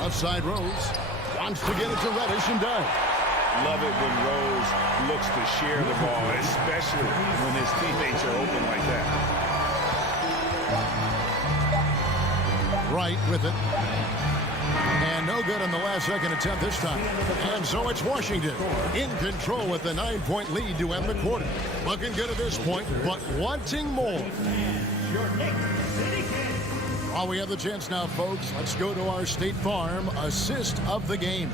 Outside Rose. Wants to get it to Reddish and does. Love it when Rose looks to share the ball, especially when his teammates are open like that. Right with it. And no good on the last second attempt this time. And so it's Washington in control with a 9-point lead to end the quarter. Looking good at this point, but wanting more. While we have the chance now, folks, let's go to our State Farm assist of the game.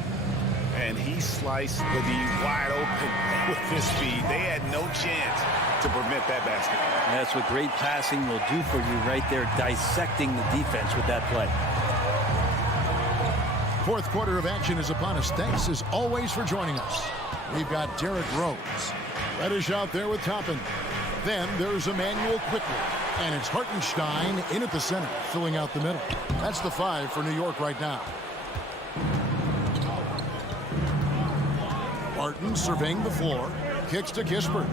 And he sliced the D wide open with his speed. They had no chance to prevent that basket. That's what great passing will do for you right there, dissecting the defense with that play. Fourth quarter of action is upon us. Thanks as always for joining us. We've got Derrick Rose. Reddish out there with Toppin. Then there's Emmanuel Quickly. And it's Hartenstein in at the center, filling out the middle. That's the 5 for New York right now. Barton surveying the floor. Kicks to Kispert.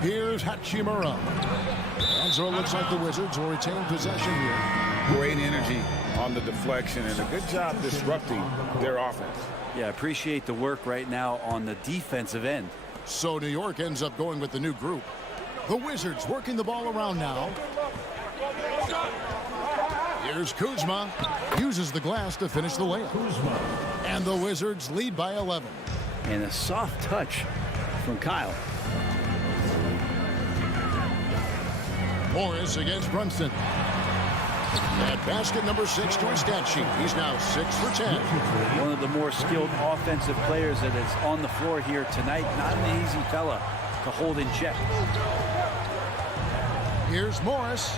Here's Hachimura. And so it looks like the Wizards will retain possession here. Great energy on the deflection and a good job disrupting their offense. Yeah, appreciate the work right now on the defensive end. So New York ends up going with the new group. The Wizards working the ball around now. Here's Kuzma. Uses the glass to finish the layup. And the Wizards lead by 11. And a soft touch from Kyle. Morris against Brunson. At basket number 6 to his stat sheet. He's now 6 for 10. One of the more skilled offensive players that is on the floor here tonight. Not an easy fella to hold in check. Here's Morris,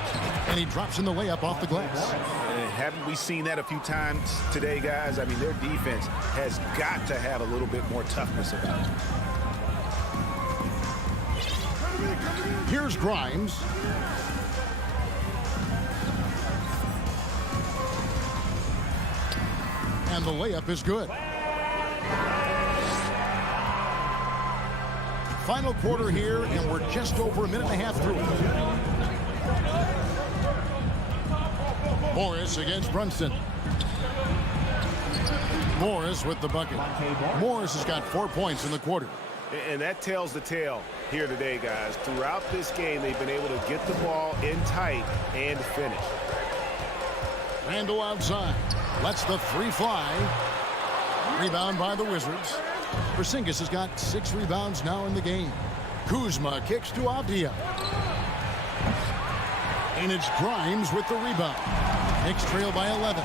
and he drops in the layup off the glass. Haven't we seen that a few times today, guys? I mean, their defense has got to have a little bit more toughness about it. Here's Grimes. And the layup is good. Final quarter here, and we're just over a minute and a half through. Morris against Brunson. Morris with the bucket. Morris has got 4 points in the quarter. And that tells the tale here today, guys. Throughout this game, they've been able to get the ball in tight and finish. Randall outside. Lets the three fly. Rebound by the Wizards. Porzingis has got 6 rebounds now in the game. Kuzma kicks to Avdia. And it's Grimes with the rebound. Knicks trail by 11.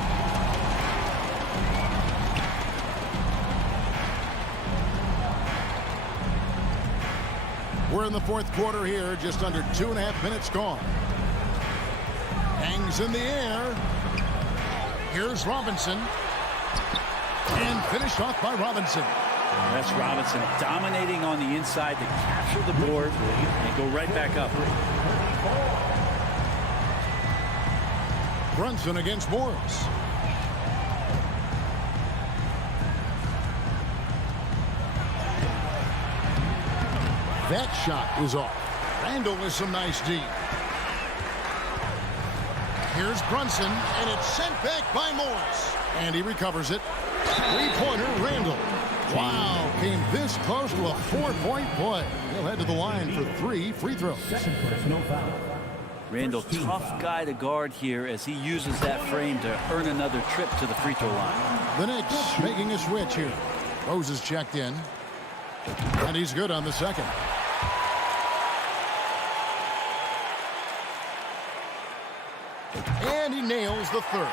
We're in the fourth quarter here, just under 2.5 minutes gone. Hangs in the air. Here's Robinson. And finished off by Robinson. That's Robinson dominating on the inside to capture the board and go right back up. Brunson against Morris. That shot is off. Randall with some nice D. Here's Brunson, and it's sent back by Morris. And he recovers it. Three-pointer, Randall. Wow, came this close to a 4-point play. He'll head to the line for 3 free throws. Randall, tough guy to guard here as he uses that frame to earn another trip to the free throw line. The Knicks making a switch here. Rose is checked in. And he's good on the second. And he nails the third.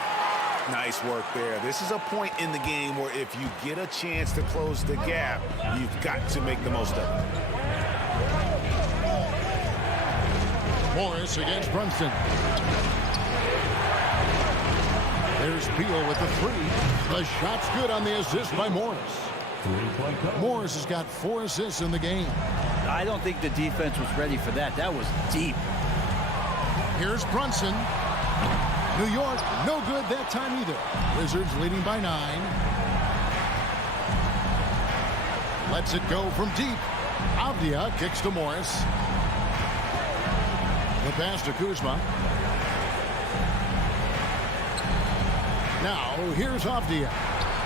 Nice work there. This is a point in the game where if you get a chance to close the gap, you've got to make the most of it. Morris against Brunson. There's Beal with the three. The shot's good on the assist by Morris. Morris has got 4 assists in the game. I don't think the defense was ready for that. That was deep. Here's Brunson. New York, no good that time either. Wizards leading by 9. Lets it go from deep. Avdia kicks to Morris. The pass to Kuzma. Now, here's Avdia.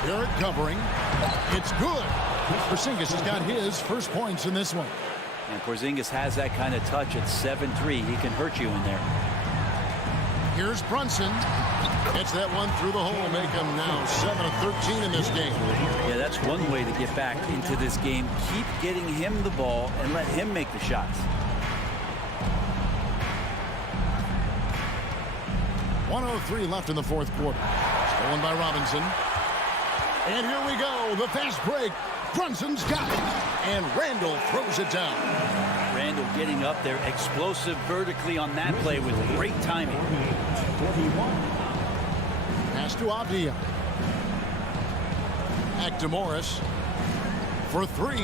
Barrett covering. It's good. Porzingis has got his first points in this one. And Porzingis has that kind of touch at 7-3. He can hurt you in there. Here's Brunson. Gets that one through the hole, make him now 7 of 13 in this game. Yeah, that's one way to get back into this game. Keep getting him the ball and let him make the shots. 1:03 left in the fourth quarter. Stolen by Robinson. And here we go. The fast break. Brunson's got it. And Randall throws it down. Randall getting up there, explosive vertically on that play with great timing. Pass to Avdia. Back to Morris. For 3.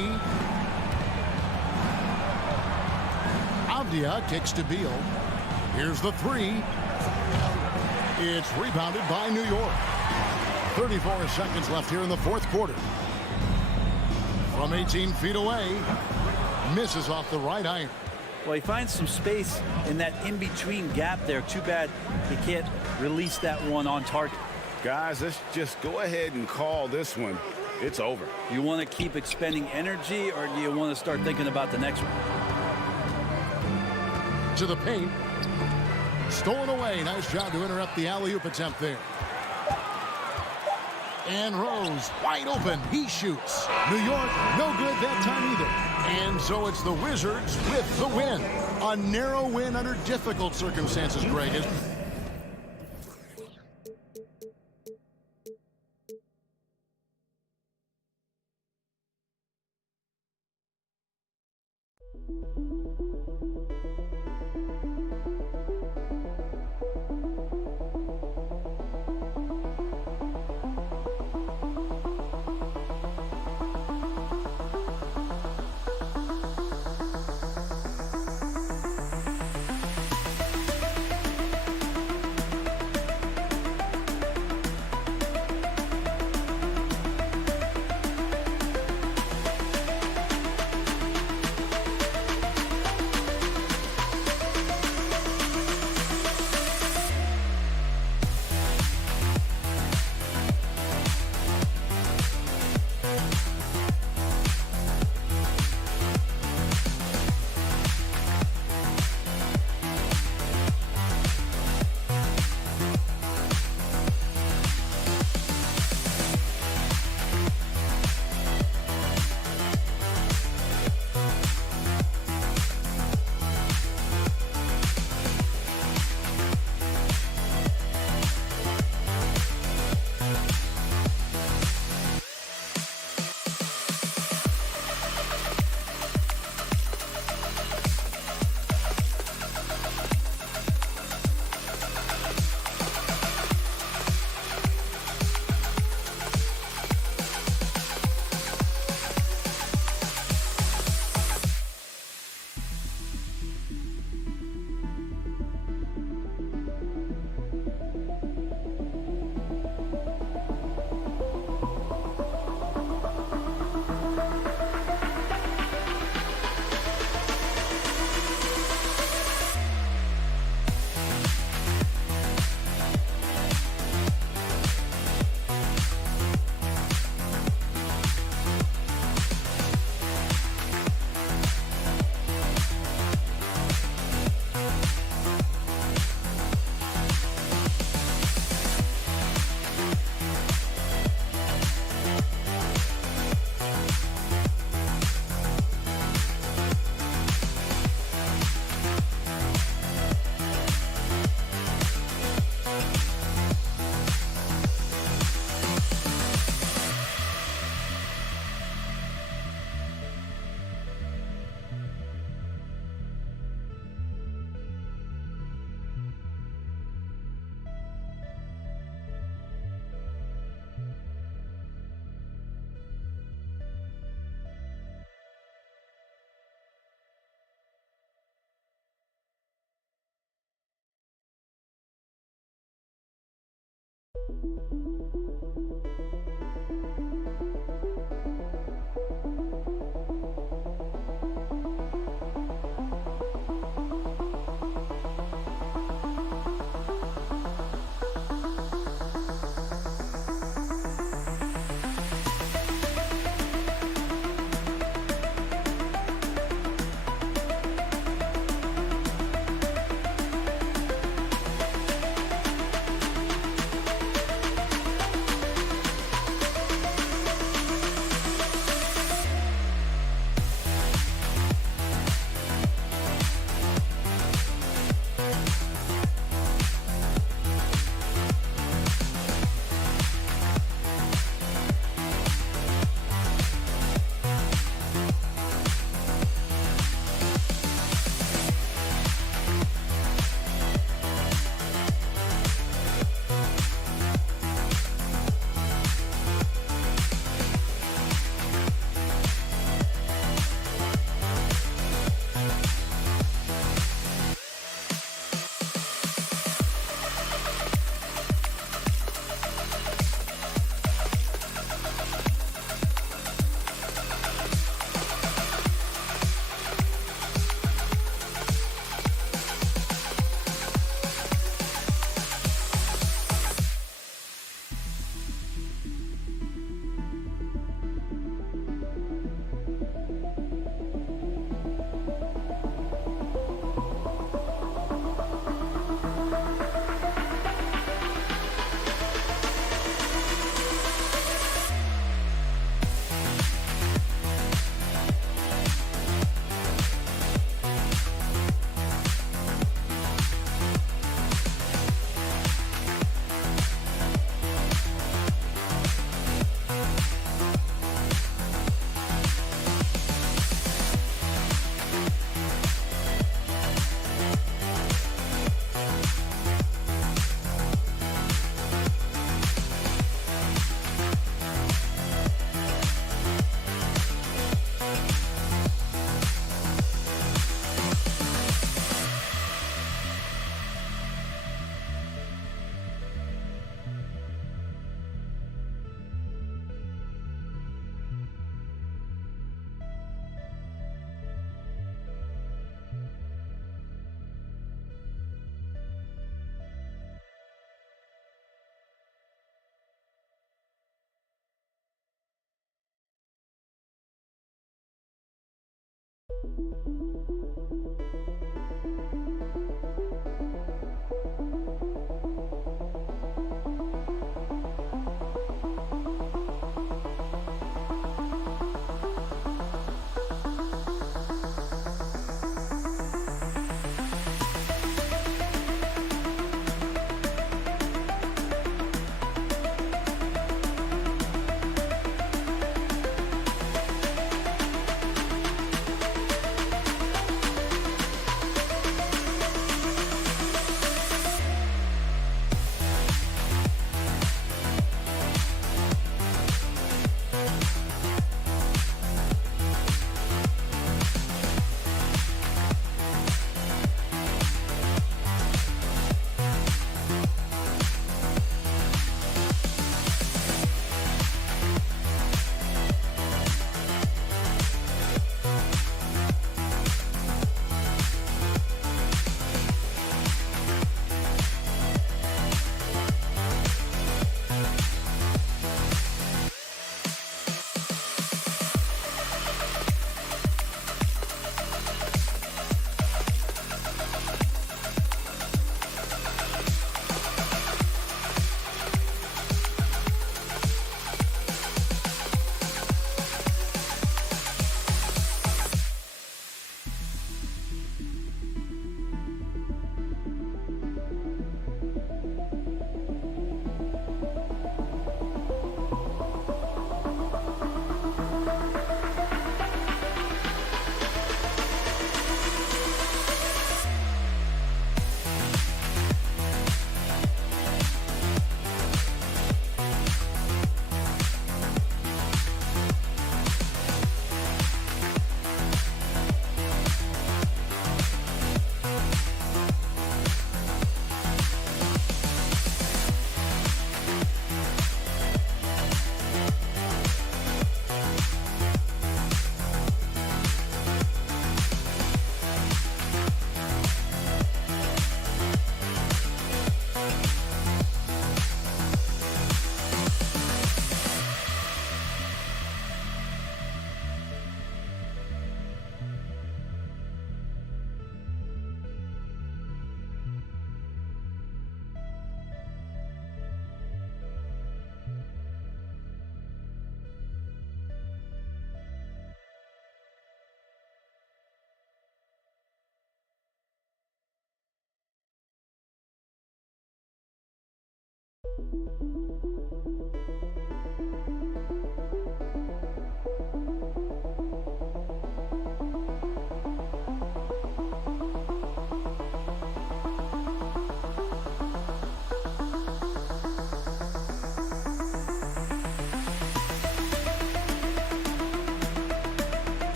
Avdia kicks to Beal. Here's the 3. It's rebounded by New York. 34 seconds left here in the fourth quarter. From 18 feet away. Misses off the right iron. Well, he finds some space in that in-between gap there. Too bad he can't release that one on target. Guys, let's just go ahead and call this one. It's over. You want to keep expending energy, or do you want to start thinking about the next one? To the paint. Stolen away. Nice job to interrupt the alley-oop attempt there. And Rose, wide open. He shoots. New York, no good that time either. And so it's the Wizards with the win. A narrow win under difficult circumstances, Greg.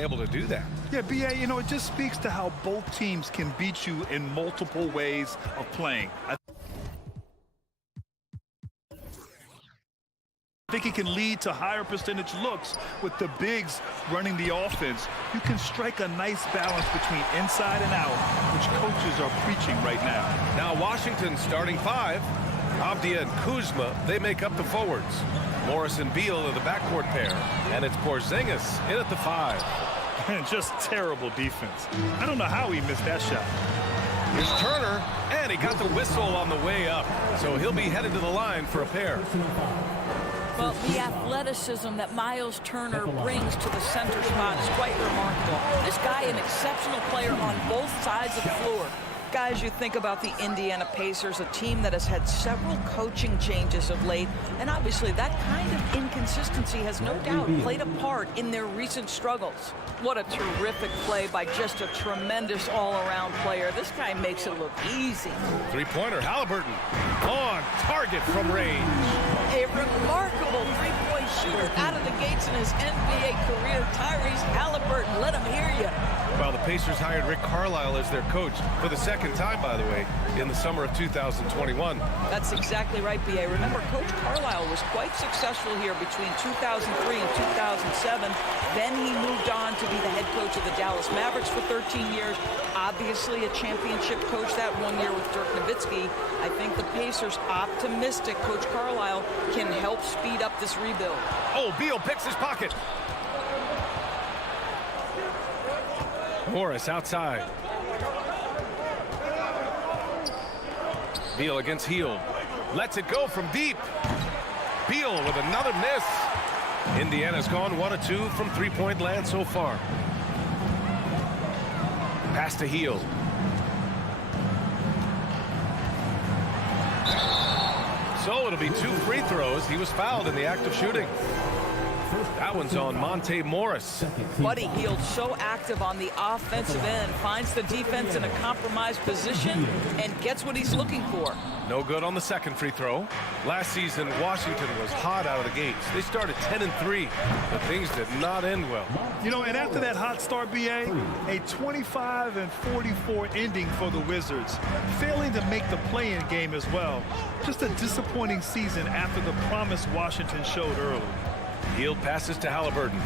able to do that. Yeah, BA, you know, it just speaks to how both teams can beat you in multiple ways of playing. I think it can lead to higher percentage looks with the bigs running the offense. You can strike a nice balance between inside and out, which coaches are preaching right now. Now Washington's starting five. Avdia and Kuzma, they make up the forwards. Morris and Beal are the backcourt pair, and it's Porzingis in at the five. And just terrible defense. I don't know how he missed that shot. Here's Turner, and he got the whistle on the way up, so he'll be headed to the line for a pair. Well, the athleticism that Miles Turner brings to the center spot is quite remarkable. This guy, an exceptional player on both sides of the floor. Guys, you think about the Indiana Pacers, a team that has had several coaching changes of late, and obviously that kind of inconsistency has no doubt played a part in their recent struggles. What a terrific play by just a tremendous all-around player. This guy makes it look easy. Three-pointer, Halliburton, on target from range. A remarkable three-point shooter out of the gates in his NBA career. Tyrese Halliburton, let him hear you. Well, the Pacers hired Rick Carlisle as their coach for the second time, by the way, in the summer of 2021. That's exactly right, B.A. Remember, Coach Carlisle was quite successful here between 2003 and 2007. Then he moved on to be the head coach of the Dallas Mavericks for 13 years. Obviously a championship coach that 1 year with Dirk Nowitzki. I think the Pacers, optimistic Coach Carlisle, can help speed up this rebuild. Oh, Beal picks his pocket. Morris outside. Beal against Hield. Lets it go from deep. Beal with another miss. Indiana's gone 1 of 2 from three-point land so far. Pass to Hield. So it'll be 2 free throws. He was fouled in the act of shooting. That one's on Monte Morris. Buddy Hield so active on the offensive end, finds the defense in a compromised position and gets what he's looking for. No good on the second free throw. Last season, Washington was hot out of the gates. They started 10-3, but things did not end well. You know, and after that hot start, B.A., a 25-44 ending for the Wizards, failing to make the play-in game as well. Just a disappointing season after the promise Washington showed early. Hield passes to Halliburton.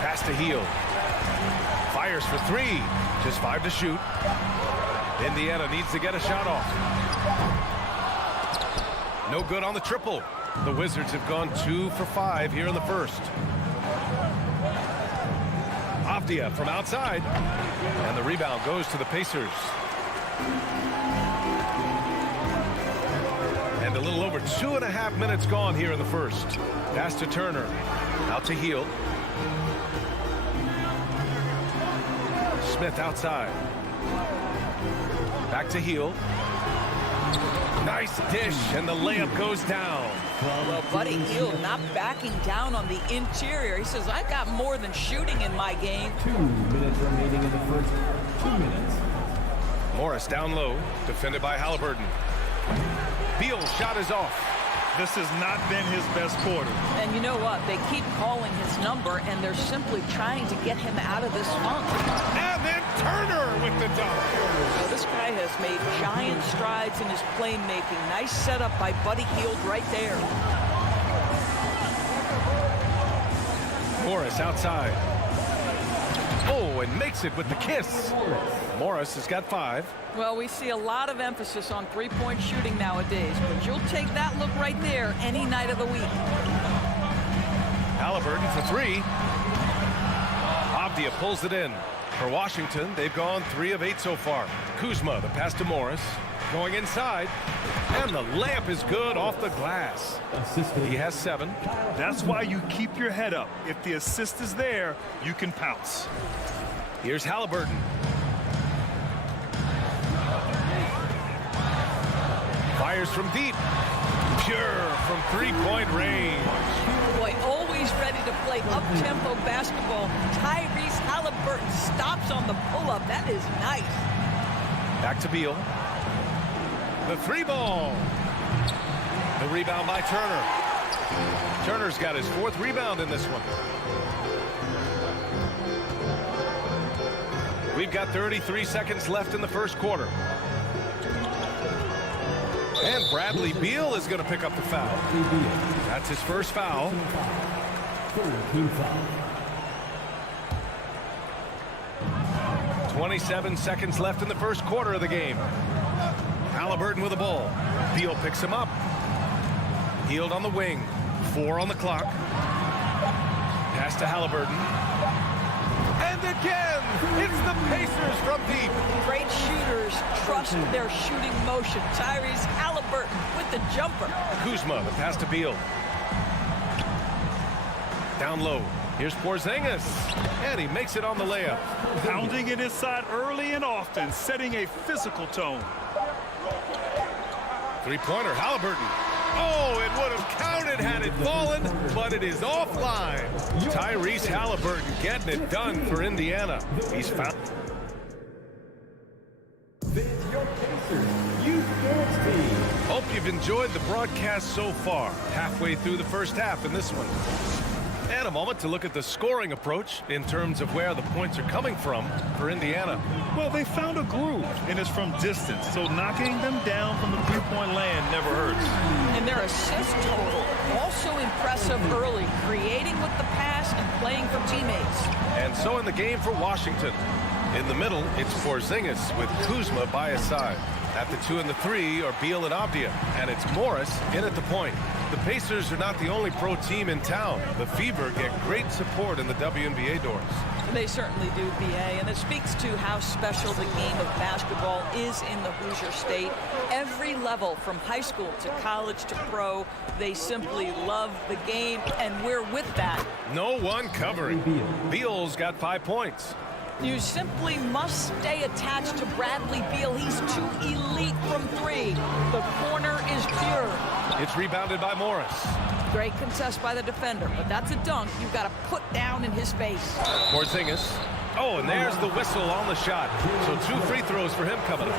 Pass to Hield. Fires for 3. Just 5 to shoot. Indiana needs to get a shot off. No good on the triple. The Wizards have gone 2 for 5 here in the first. Avdia from outside. And the rebound goes to the Pacers. And a little over 2.5 minutes gone here in the first. Pass to Turner. Out to Hield. Smith outside. Back to Hield. Nice dish, and the layup goes down. Well, Buddy Hield not backing down on the interior. He says, I got more than shooting in my game. 2 minutes remaining in the first. 2 minutes. Morris down low, defended by Halliburton. Beal's shot is off. This has not been his best quarter. And you know what? They keep calling his number, and they're simply trying to get him out of this funk. And then Turner with the dunk. So this guy has made giant strides in his playmaking. Nice setup by Buddy Hield right there. Morris outside. Oh, and makes it with the kiss. Morris has got 5. Well, we see a lot of emphasis on three-point shooting nowadays, but you'll take that look right there any night of the week. Halliburton for 3. Avdia pulls it in. For Washington, they've gone 3 of 8 so far. Kuzma, the pass to Morris. Going inside. And the layup is good off the glass. He has 7. That's why you keep your head up. If the assist is there, you can pounce. Here's Halliburton. Fires from deep. Pure from three-point range. Boy, always ready to play up-tempo basketball. Tyrese Halliburton stops on the pull-up. That is nice. Back to Beal. The 3 ball. The rebound by Turner. Turner's got his 4th rebound in this one. We've got 33 seconds left in the first quarter. And Bradley Beal is going to pick up the foul. That's his first foul. 27 seconds left in the first quarter of the game. Halliburton with the ball. Beal picks him up. Hield on the wing. 4 on the clock. Pass to Halliburton. And again, it's the Pacers from deep. Great shooters trust their shooting motion. Tyrese Halliburton with the jumper. Kuzma, the pass to Beal. Down low. Here's Porzingis. And he makes it on the layup. Pounding it inside early and often, setting a physical tone. Three-pointer, Halliburton. Oh, it would have counted had it fallen, but it is offline. Tyrese Halliburton getting it done for Indiana. He's found. Hope you've enjoyed the broadcast so far. Halfway through the first half in this one. And a moment to look at the scoring approach in terms of where the points are coming from for Indiana. Well, they found a groove, and it's from distance, so knocking them down from the three-point land never hurts. And their assist total also impressive early, creating with the pass and playing for teammates. And so in the game for Washington. In the middle, it's Porzingis with Kuzma by his side. At the 2 and the 3 are Beal and Avdia, and it's Morris in at the point. The Pacers are not the only pro team in town. The Fever get great support in the WNBA doors. They certainly do, BA, and it speaks to how special the game of basketball is in the Hoosier State. Every level, from high school to college to pro, they simply love the game, and we're with that. No one covering. Beal's got 5 points. You simply must stay attached to Bradley Beal. He's too elite from 3. The corner is pure. It's rebounded by Morris. Great contest by the defender, but that's a dunk you've got to put down in his face. Porzingis. Oh, and there's the whistle on the shot. So 2 free throws for him coming up.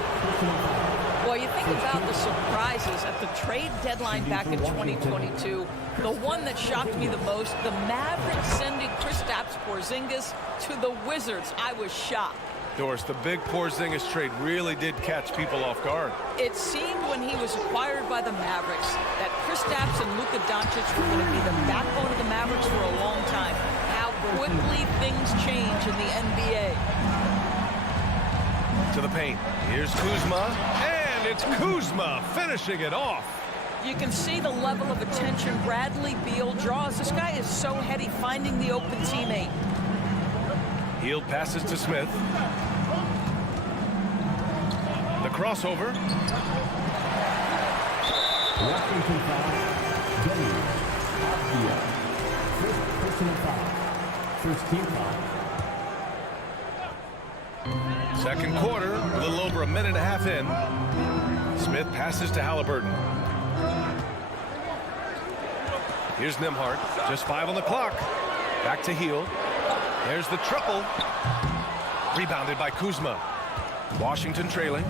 Well, you think about the surprises at the trade deadline back in 2022. The one that shocked me the most, the Mavericks sending Kristaps Porzingis to the Wizards. I was shocked. Doris, the big Porzingis trade really did catch people off guard. It seemed when he was acquired by the Mavericks that Kristaps and Luka Doncic were going to be the backbone of the Mavericks for a long time. How quickly things change in the NBA. To the paint. Here's Kuzma. And it's Kuzma finishing it off. You can see the level of attention Bradley Beal draws. This guy is so heady finding the open teammate. Hield passes to Smith. The crossover. Washington foul. First personal foul. First team foul. Second quarter, a little over a minute and a half in. Smith passes to Halliburton. Here's Nembhard. Just 5 on the clock. Back to Hield. There's the triple. Rebounded by Kuzma. Washington trailing.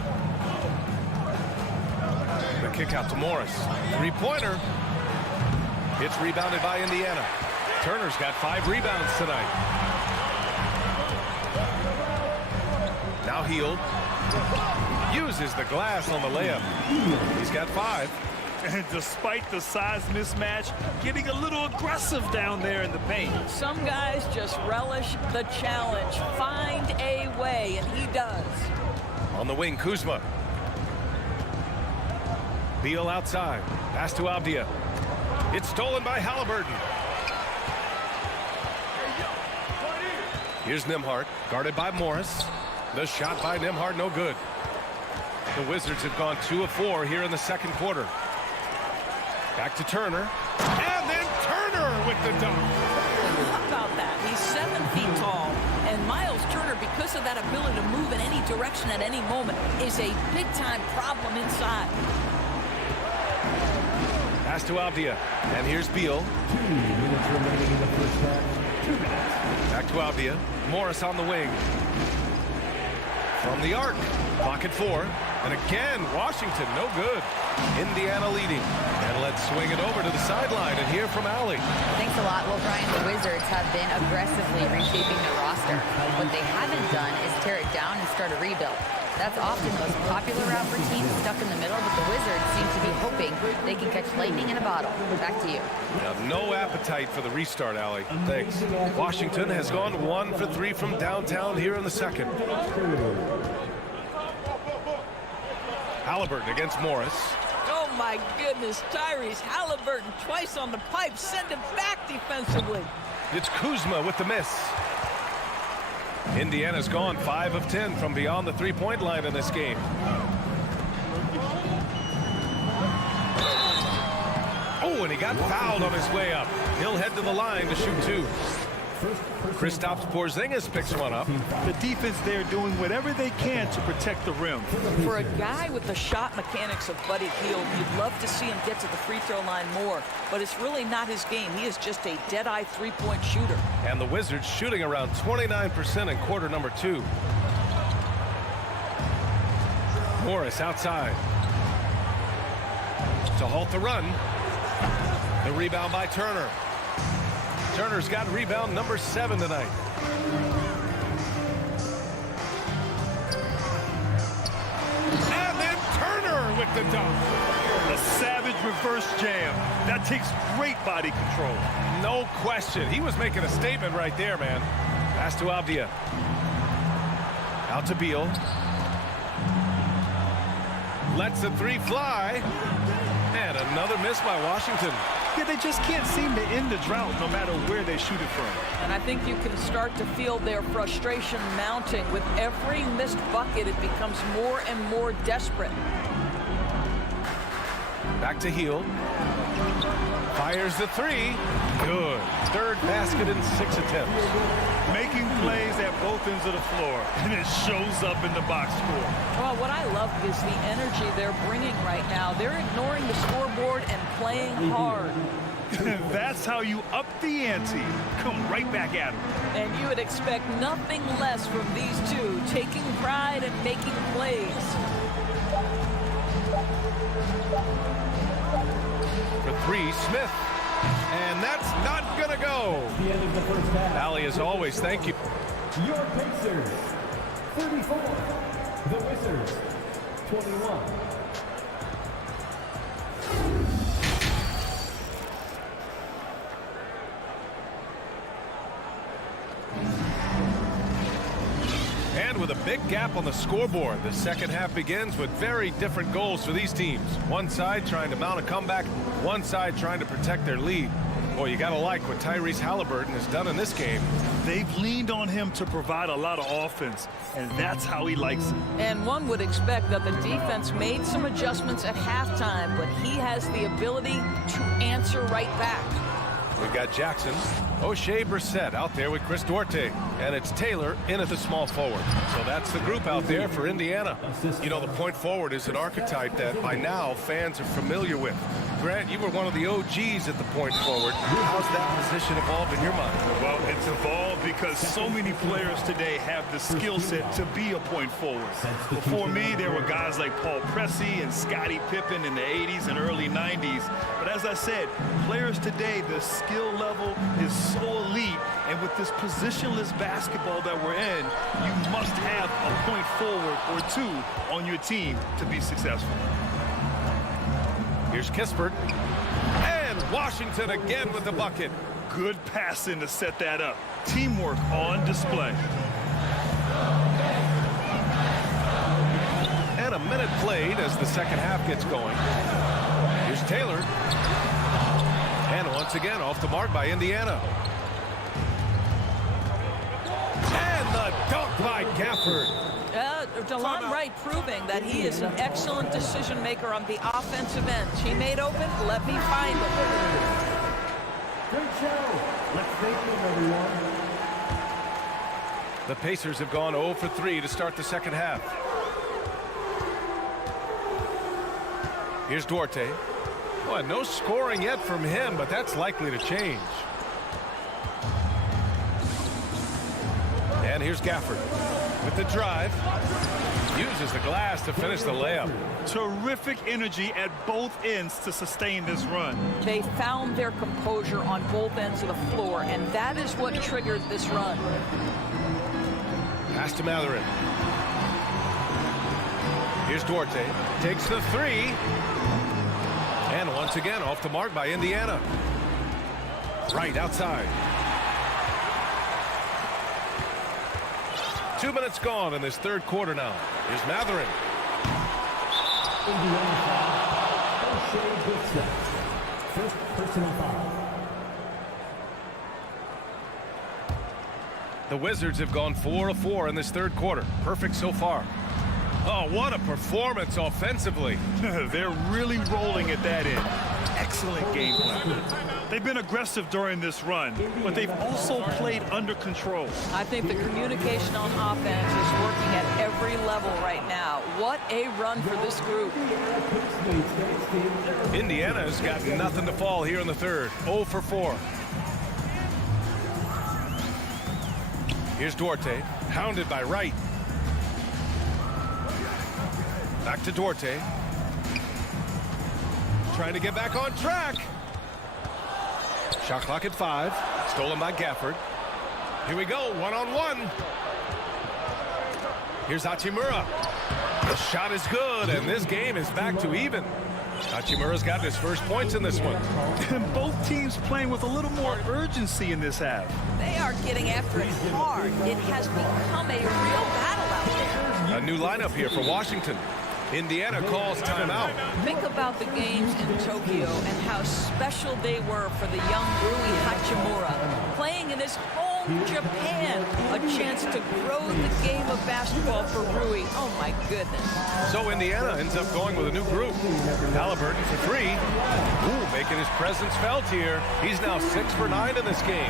The kick out to Morris. Three-pointer. It's rebounded by Indiana. Turner's got 5 rebounds tonight. Now Hield. Uses the glass on the layup. He's got 5. And despite the size mismatch, getting a little aggressive down there in the paint. Some guys just relish the challenge. Find a way, and he does. On the wing, Kuzma. Beal outside. Pass to Avdia. It's stolen by Halliburton. Here's Nembhard, guarded by Morris. The shot by Nembhard, no good. The Wizards have gone 2 of 4 here in the second quarter. Back to Turner. And then Turner with the dunk. How about that? He's 7 feet tall. And Miles Turner, because of that ability to move in any direction at any moment, is a big-time problem inside. Pass to Avdia. And here's Beal. 2 minutes remaining in the first half. 2 minutes. Back to Avdia. Morris on the wing. From the arc. Clock at 4. And again, Washington, no good. Indiana leading. And let's swing it over to the sideline and hear from Allie. Thanks a lot. Well, Brian, the Wizards have been aggressively reshaping their roster. What they haven't done is tear it down and start a rebuild. That's often the most popular route for teams stuck in the middle, but the Wizards seem to be hoping they can catch lightning in a bottle. Back to you. No appetite for the restart, Allie. Thanks. Washington has gone 1 for 3 from downtown here in the second. Halliburton against Morris. Oh my goodness, Tyrese Halliburton twice on the pipe. Send him back defensively. It's Kuzma with the miss. Indiana's gone 5 of 10 from beyond the three-point line in this game. Oh, and he got fouled on his way up. He'll head to the line to shoot 2. Kristaps Porzingis picks one up. The defense there doing whatever they can to protect the rim. For a guy with the shot mechanics of Buddy Hield, you'd love to see him get to the free throw line more, but it's really not his game. He is just a dead-eye three-point shooter. And the Wizards shooting around 29% in quarter number 2. Morris outside to halt the run. The rebound by Turner. Turner's got rebound number 7 tonight. And then Turner with the dunk. A savage reverse jam. That takes great body control. No question. He was making a statement right there, man. Pass to Abdia. Out to Beal. Lets the 3 fly. And another miss by Washington. Yeah, they just can't seem to end the drought no matter where they shoot it from. And I think you can start to feel their frustration mounting. With every missed bucket, it becomes more and more desperate. Back to Hield. Fires the 3. Good. Third basket in 6 attempts. Making plays at both ends of the floor, and it shows up in the box score. Well, what I love is the energy they're bringing right now. They're ignoring the scoreboard and playing hard. That's how you up the ante. Come right back at them. And you would expect nothing less from these two, taking pride and making plays. For 3, Smith. And that's not going to go. The end of the first half. Allie, as always, thank you. Your Pacers, 34. The Wizards, 21. And with a big gap on the scoreboard, the second half begins with very different goals for these teams. One side trying to mount a comeback, one side trying to protect their lead. Boy, you got to like what Tyrese Halliburton has done in this game. They've leaned on him to provide a lot of offense, and that's how he likes it. And one would expect that the defense made some adjustments at halftime, but he has the ability to answer right back. We've got Jackson, O'Shea, Brissett out there with Chris Duarte, and it's Taylor in at the small forward. So that's the group out there for Indiana. You know, the point forward is an archetype that by now fans are familiar with. Grant, you were one of the OGs at the point forward. How's that position evolved in your mind? Well, it's evolved because so many players today have the skill set to be a point forward. Before me, there were guys like Paul Pressey and Scottie Pippen in the 80s and early 90s. But as I said, players today, the skill level is so elite. And with this positionless basketball that we're in, you must have a point forward or 2 on your team to be successful. Here's Kispert. And Washington again with the bucket. Good passing to set that up. Teamwork on display. And a minute played as the second half gets going. Here's Taylor. And once again off the mark by Indiana. And the dunk by Gafford. DeLon Wright proving that he is an excellent decision maker on the offensive end. Teammate open, let me find him. Great show. Let's thank them, everyone. The Pacers have gone 0 for 3 to start the second half. Here's Duarte. Well, no scoring yet from him, but that's likely to change. And here's Gafford with the drive. Uses the glass to finish the layup. Terrific energy at both ends to sustain this run. They found their composure on both ends of the floor, and that is what triggered this run. Pass to Matherin. Here's Duarte. Takes the three. And once again, off the mark by Indiana. Right outside. 2 minutes gone in this third quarter now. Here's Matherin. First personal foul. The Wizards have gone 4 of 4 in this third quarter. Perfect so far. Oh, what a performance offensively. They're really rolling at that end. Excellent game plan. They've been aggressive during this run, but they've also played under control. I think the communication on offense is working at every level right now. What a run for this group. Indiana has got nothing to fall here in the third. 0 for 4. Here's Duarte, hounded by Wright. Back to Duarte. Trying to get back on track. Shot clock at 5. Stolen by Gafford. Here we go, one-on-one. Here's Hachimura. The shot is good, and this game is back to even. Hachimura's got his first points in this one. And both teams playing with a little more urgency in this half. They are getting after it hard. It has become a real battle out there. A new lineup here for Washington. Indiana calls timeout. Think about the games in Tokyo and how special they were for the young Rui Hachimura. Playing in his home Japan, a chance to grow the game of basketball for Rui. Oh my goodness. So Indiana ends up going with a new group. Halliburton for 3. Ooh, making his presence felt here. He's now 6 for 9 in this game.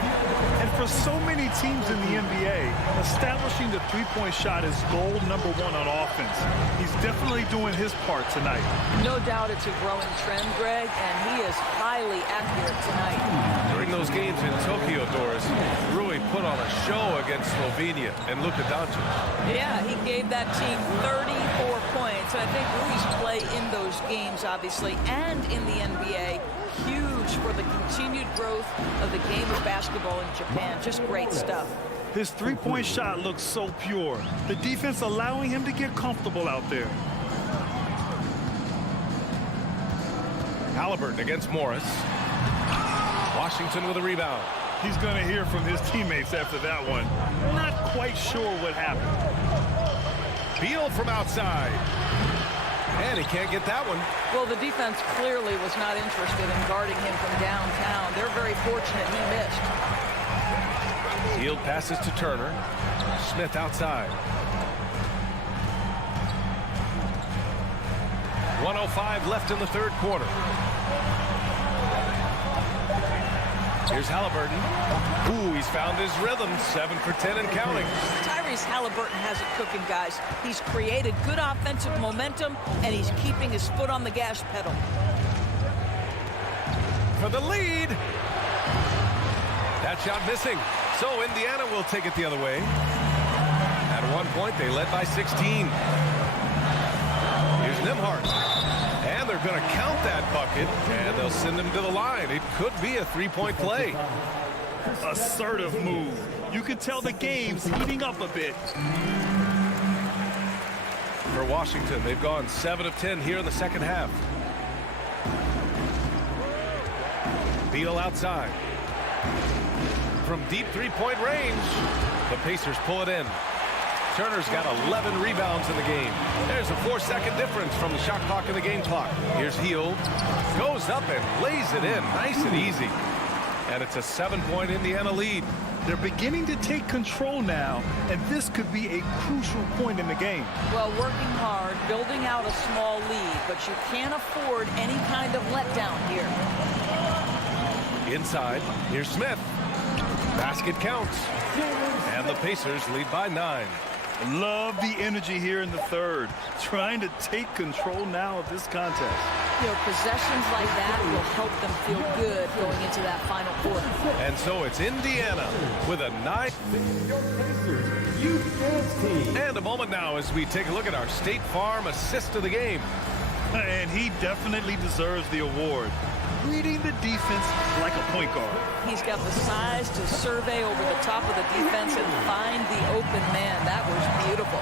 And for so many teams in the NBA, establishing the three-point shot is goal number 1 on offense. He's definitely doing his part tonight. No doubt it's a growing trend, Greg, and he is highly accurate tonight. During those games in Tokyo, Doris, Rui put on a show against Slovenia and Luka Doncic. Yeah, he gave that team 34 points. And I think Rui's play in those games, obviously, and in the NBA, huge for the continued growth of the game of basketball in Japan. Just great stuff. His three-point shot looks so pure. The defense allowing him to get comfortable out there. Halliburton against Morris. Washington with a rebound. He's going to hear from his teammates after that one. Not quite sure what happened. Beal from outside. And he can't get that one. Well, the defense clearly was not interested in guarding him from downtown. They're very fortunate he missed. Field passes to Turner. Smith outside. 1:05 left in the third quarter. Here's Halliburton. Ooh, he's found his rhythm. 7 for 10 and counting. Tyrese Halliburton has it cooking, guys. He's created good offensive momentum, and he's keeping his foot on the gas pedal. For the lead. That shot missing. So Indiana will take it the other way. At one point, they led by 16. Here's Nembhard. And they're going to count that bucket, and they'll send him to the line. It could be a three-point play. Assertive move. You can tell the game's heating up a bit. For Washington, they've gone 7 of 10 here in the second half. Beal outside. From deep three-point range, the Pacers pull it in. Turner's got 11 rebounds in the game. There's a 4-second difference from the shot clock and the game clock. Here's Hield. Goes up and lays it in. Nice and easy. And it's a 7-point Indiana lead. They're beginning to take control now, and this could be a crucial point in the game. Well, working hard, building out a small lead, but you can't afford any kind of letdown here. Inside, here's Smith. Basket counts. And the Pacers lead by 9. Love the energy here in the third. Trying to take control now of this contest. You know, possessions like that will help them feel good going into that final quarter. And so it's Indiana with a 9. And a moment now as we take a look at our State Farm assist of the game. And he definitely deserves the award. Reading the defense like a point guard. He's got the size to survey over the top of the defense and find the open man. That was beautiful.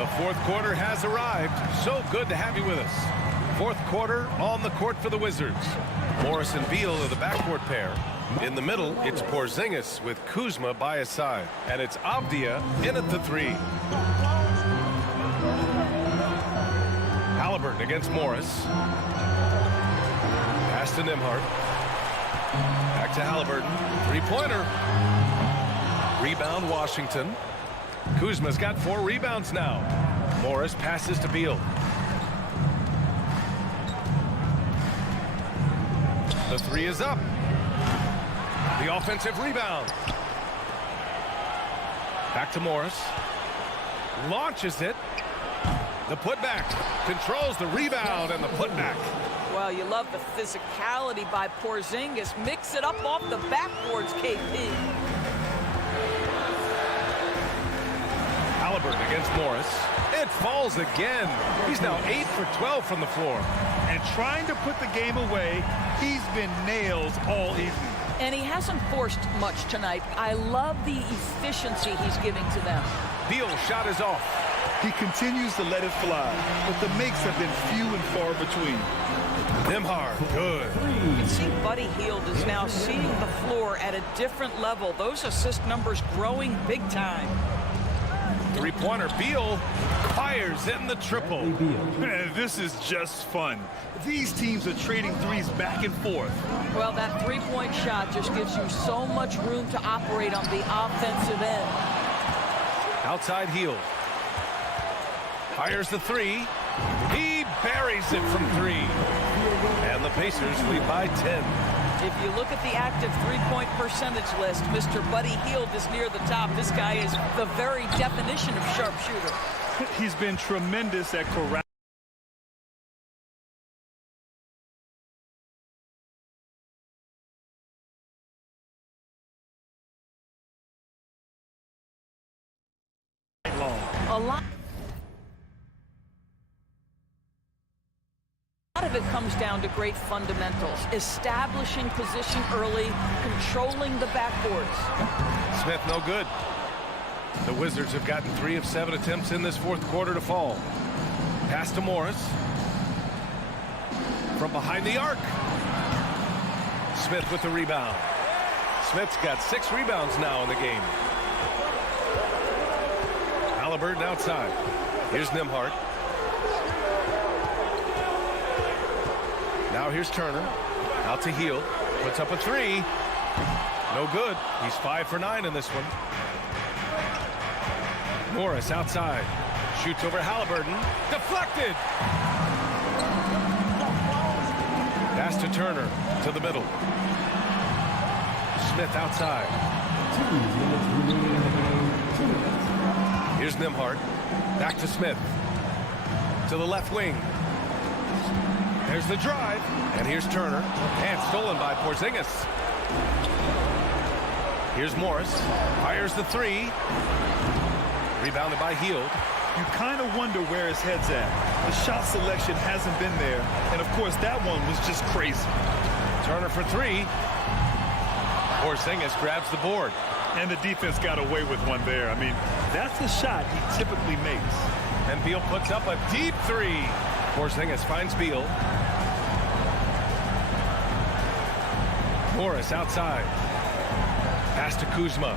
The The fourth quarter has arrived. So good to have you with us. Fourth quarter on the court for the Wizards. Morris and Beal are the backcourt pair. In the middle, it's Porzingis with Kuzma by his side. And it's Avdia in at the three. Halliburton against Morris. Pass to Nembhard. Back to Halliburton. Three-pointer. Rebound Washington. Kuzma's got 4 rebounds now. Morris passes to Beal. The three is up. The offensive rebound. Back to Morris. Launches it. The putback. Controls the rebound and the putback. Well, you love the physicality by Porzingis. Mix it up off the backboards, KP. Halliburton against Morris. It falls again. He's now 8 for 12 from the floor. And trying to put the game away, he's been nails all evening. And he hasn't forced much tonight. I love the efficiency he's giving to them. Beal's shot is off. He continues to let it fly, but the makes have been few and far between. Nembhard, good. You can see Buddy Hield is now seeing the floor at a different level. Those assist numbers growing big time. Three-pointer. Beal fires in the triple. Man, this is just fun. These teams are trading threes back and forth. Well, that three-point shot just gives you so much room to operate on the offensive end. Outside Hield. Fires the three. He buries it from 3. And the Pacers lead by 10. If you look at the active three-point percentage list, Mr. Buddy Hield is near the top. This guy is the very definition of sharpshooter. He's been tremendous at corralling. A lot of it comes down to great fundamentals, establishing position early, controlling the backboards. Smith no good. The Wizards have gotten 3 of 7 attempts in this fourth quarter to fall. Pass to Morris. From behind the arc. Smith with the rebound. Smith's got 6 rebounds now in the game. Halliburton outside. Here's Nembhard. Now here's Turner. Out to Hield. Puts up a 3. No good. He's 5 for 9 in this one. Morris outside. Shoots over Halliburton. Deflected. Pass to Turner. To the middle. Smith outside. Here's Nembhard. Back to Smith. To the left wing. There's the drive. And here's Turner. And stolen by Porzingis. Here's Morris. Fires the 3. Rebounded by Hield. You kind of wonder where his head's at. The shot selection hasn't been there. And, of course, that one was just crazy. Turner for 3. Porzingis grabs the board. And the defense got away with one there. I mean, that's the shot he typically makes. And Beal puts up a deep 3. Porzingis finds Beal. Morris outside. Pass to Kuzma.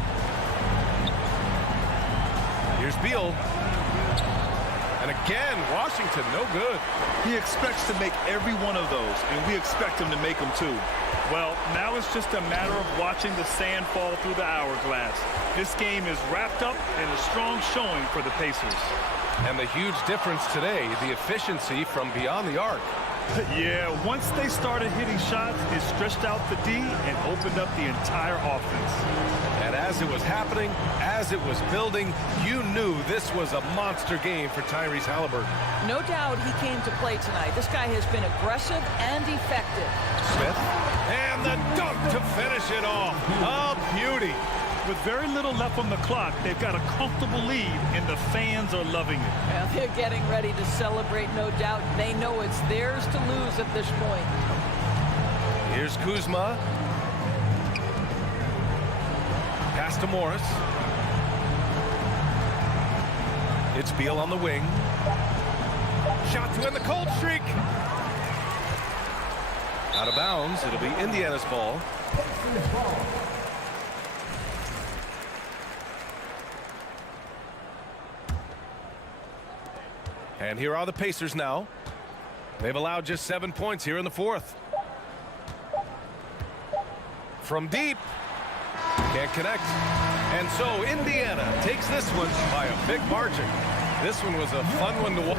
Here's Beal. And again, Washington, no good. He expects to make every one of those, and we expect him to make them too. Well, now it's just a matter of watching the sand fall through the hourglass. This game is wrapped up in a strong showing for the Pacers. And the huge difference today, the efficiency from beyond the arc. Yeah, once they started hitting shots, it stretched out the D and opened up the entire offense. And as it was happening, as it was building, you knew this was a monster game for Tyrese Halliburton. No doubt he came to play tonight. This guy has been aggressive and effective. Smith. And the dunk to finish it off. A beauty. With very little left on the clock, they've got a comfortable lead, and the fans are loving it. Well, they're getting ready to celebrate, no doubt. They know it's theirs to lose at this point. Here's Kuzma. Pass to Morris. It's Beal on the wing. Shot to end the cold streak. Out of bounds. It'll be Indiana's ball. And here are the Pacers now. They've allowed just 7 points here in the fourth. From deep. Can't connect. And so Indiana takes this one by a big margin. This one was a fun one to watch.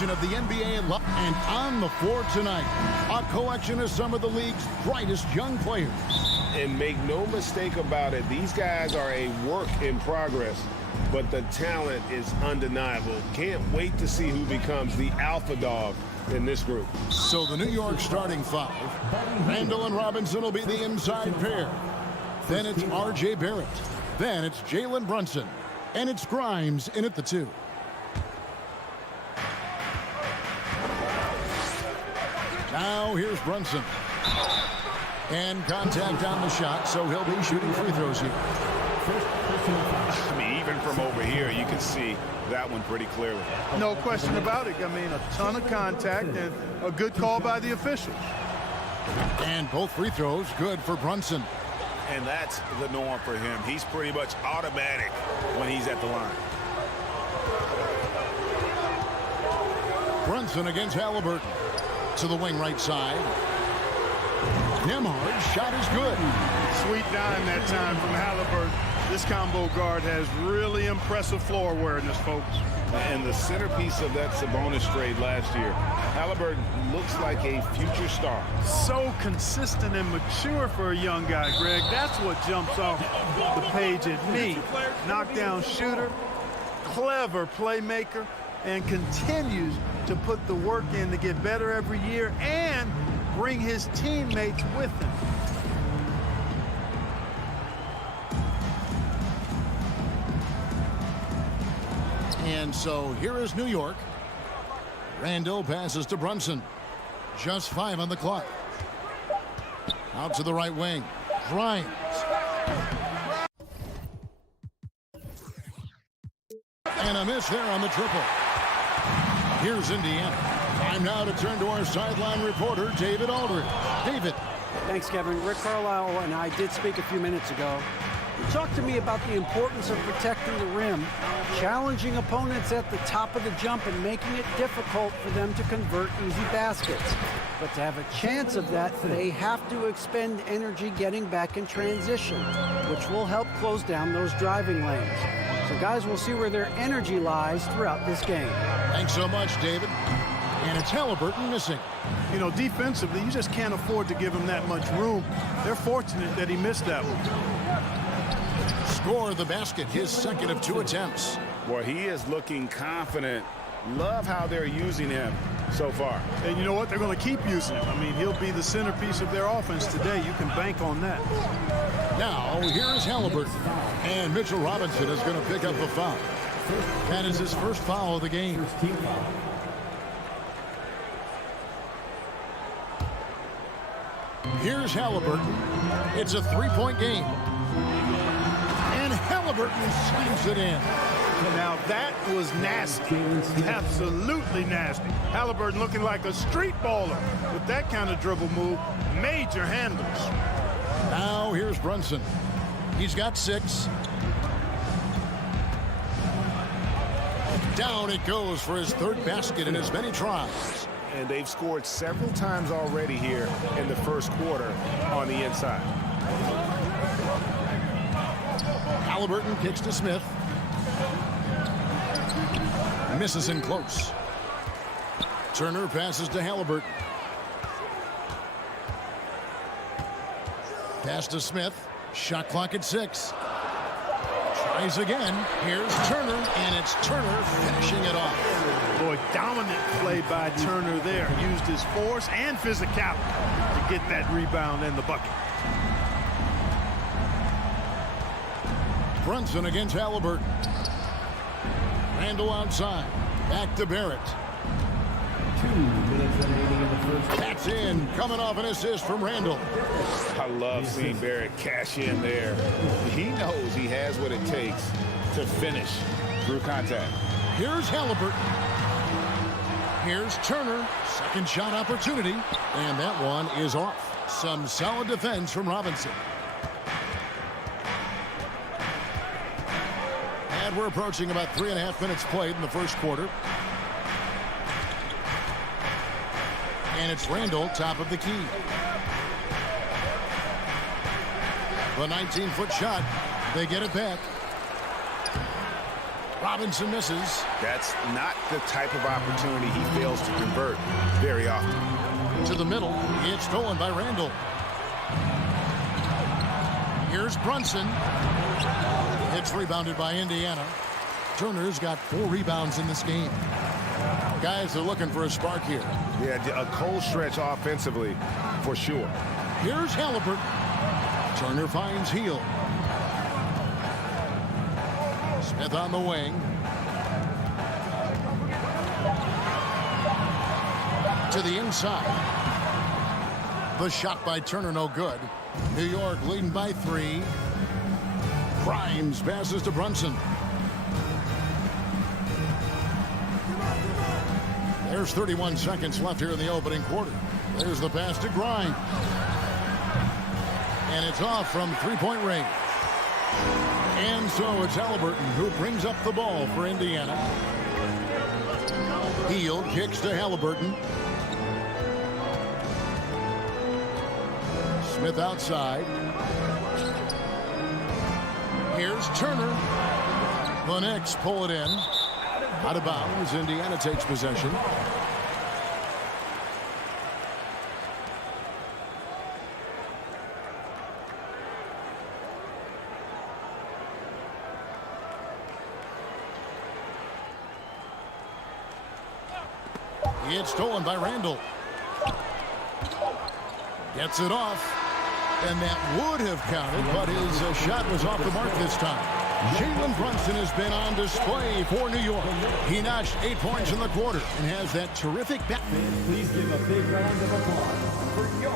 Of the NBA and on the floor tonight, a collection of some of the league's brightest young players. And make no mistake about it, these guys are a work in progress, but the talent is undeniable. Can't wait to see who becomes the alpha dog in this group. So the New York starting five, Randall and Robinson will be the inside pair. Then it's R.J. Barrett. Then it's Jalen Brunson. And it's Grimes in at the 2. Now here's Brunson. And contact on the shot, so he'll be shooting free throws here. I mean, even from over here, you can see that one pretty clearly. No question about it. I mean, a ton of contact and a good call by the officials. And both free throws good for Brunson. And that's the norm for him. He's pretty much automatic when he's at the line. Brunson against Halliburton. To the wing right side. Nembhard's shot is good. Sweet dime that time from Halliburton. This combo guard has really impressive floor awareness, folks. And the centerpiece of that Sabonis trade last year, Halliburton looks like a future star. So consistent and mature for a young guy, Greg. That's what jumps off the page at me. Knockdown shooter, clever playmaker, and continues to put the work in to get better every year and bring his teammates with him. And so here is New York. Randall passes to Brunson. Just 5 on the clock. Out to the right wing. Grimes. And a miss there on the triple. Here's Indiana. Time now to turn to our sideline reporter, David Aldridge. David. Thanks, Kevin. Rick Carlisle and I did speak a few minutes ago. He talked to me about the importance of protecting the rim, challenging opponents at the top of the jump and making it difficult for them to convert easy baskets. But to have a chance of that, they have to expend energy getting back in transition, which will help close down those driving lanes. So guys, we'll see where their energy lies throughout this game. Thanks so much, David. And it's Halliburton missing. You know, defensively, you just can't afford to give him that much room. They're fortunate that he missed that one. Score the basket, his second of 2 attempts. Well, he is looking confident. Love how they're using him so far. And you know what? They're going to keep using him. I mean, he'll be the centerpiece of their offense today. You can bank on that. Now, here is Halliburton. And Mitchell Robinson is going to pick up a foul. That is his first foul of the game. Here's Halliburton. It's a 3-point game. And Halliburton slams it in. Now that was nasty. Absolutely nasty. Halliburton looking like a street baller with that kind of dribble move. Major handles. Now here's Brunson. He's got 6. Down it goes for his 3rd basket in as many tries. And they've scored several times already here in the first quarter on the inside. Halliburton kicks to Smith. Misses in close. Turner passes to Halliburton. Pass to Smith. Shot clock at 6. Tries again. Here's Turner, and it's Turner finishing it off. Boy, dominant play by Turner there. Used his force and physicality to get that rebound and the bucket. Brunson against Halliburton. Randall outside. Back to Barrett. 2 minutes remaining in the first. That's in. Coming off an assist from Randall. I love seeing Barrett cash in there. He knows he has what it takes to finish through contact. Here's Halliburton. Here's Turner. Second shot opportunity. And that one is off. Some solid defense from Robinson. And we're approaching about 3.5 minutes played in the first quarter. And it's Randall, top of the key. The 19-foot shot. They get it back. Robinson misses. That's not the type of opportunity he fails to convert very often. To the middle. It's stolen by Randall. Here's Brunson. It's rebounded by Indiana. Turner's got 4 rebounds in this game. Guys are looking for a spark here. Yeah, a cold stretch offensively for sure. Here's Halliburton. Turner finds Heel. Smith on the wing. To the inside. The shot by Turner, no good. New York leading by 3. Grimes passes to Brunson. There's 31 seconds left here in the opening quarter. There's the pass to Grimes. And it's off from three-point range. And so it's Halliburton who brings up the ball for Indiana. Hield kicks to Halliburton. Smith outside. Here's Turner. The Knicks pull it in. Out of bounds. Indiana takes possession. It's stolen by Randall. Gets it off. And that would have counted, but his shot was off the mark this time. Jalen Brunson has been on display for New York. He notched 8 points in the quarter and has that terrific bat. Please give a big round of applause for your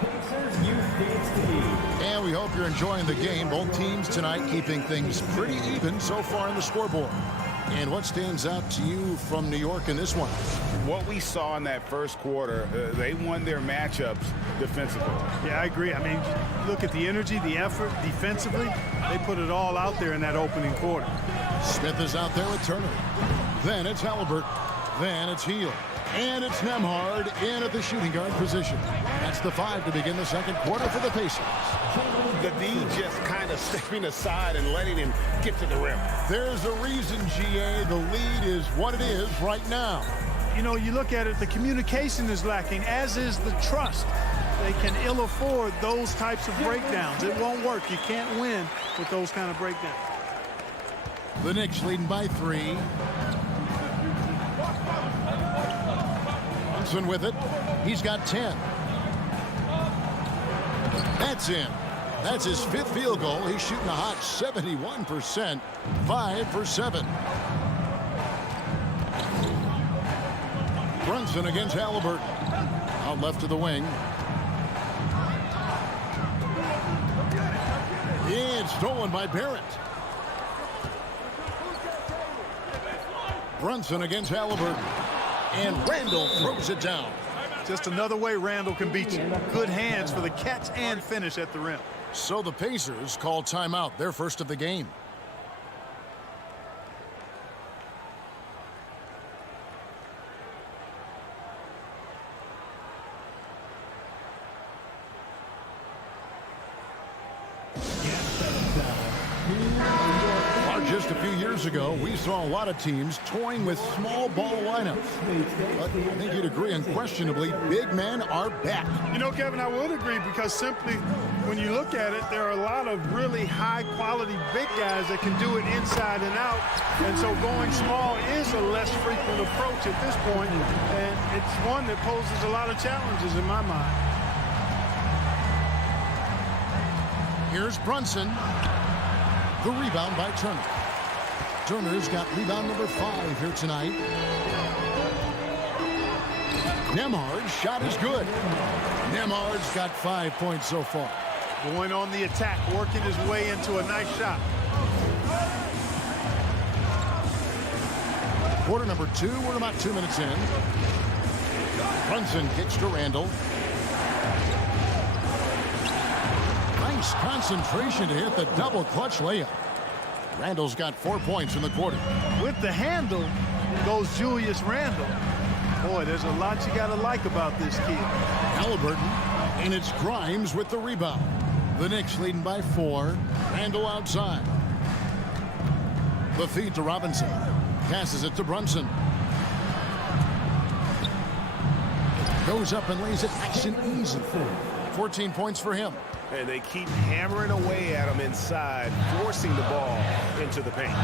Pacers Youth Dance Team. And we hope you're enjoying the game. Both teams tonight keeping things pretty even so far on the scoreboard. And what stands out to you from New York in this one? What we saw in that first quarter, they won their matchups defensively. Yeah, I agree. I mean, look at the energy, the effort defensively. They put it all out there in that opening quarter. Smith is out there with Turner. Then it's Halliburton. Then it's Hield. And it's Nembhard in at the shooting guard position. That's the 5 to begin the second quarter for the Pacers. The D just kind of stepping aside and letting him get to the rim. There's a reason, GA, the lead is what it is right now. You know, you look at it, the communication is lacking, as is the trust. They can ill afford those types of breakdowns. It won't work. You can't win with those kind of breakdowns. The Knicks leading by 3. Brunson with it. He's got 10. That's in. That's his 5th field goal. He's shooting a hot 71%. 5 for 7. Brunson against Halliburton. Out left to the wing. It's stolen by Barrett. Brunson against Halliburton. And Randall throws it down. Just another way Randall can beat you. Good hands for the catch and finish at the rim. So the Pacers call timeout, their first of the game. Just a few years ago, we saw a lot of teams toying with small ball lineups. But I think you'd agree, unquestionably, big men are back. You know, Kevin, I would agree, because simply when you look at it, there are a lot of really high-quality big guys that can do it inside and out. And so going small is a less frequent approach at this point, and it's one that poses a lot of challenges in my mind. Here's Brunson. The rebound by Turner. Turner's got rebound number 5 here tonight. Nembhard's shot is good. Nembhard's got 5 points so far. Going on the attack, working his way into a nice shot. Quarter number 2, we're about 2 minutes in. Brunson kicks to Randall. Nice concentration to hit the double clutch layup. Randall's got 4 points in the quarter. With the handle goes Julius Randall. Boy, there's a lot you got to like about this kid. Halliburton, and it's Grimes with the rebound. The Knicks leading by 4. Randall outside. The feed to Robinson. Passes it to Brunson. Goes up and lays it nice and easy. 14 points for him. And they keep hammering away at him inside, forcing the ball into the paint.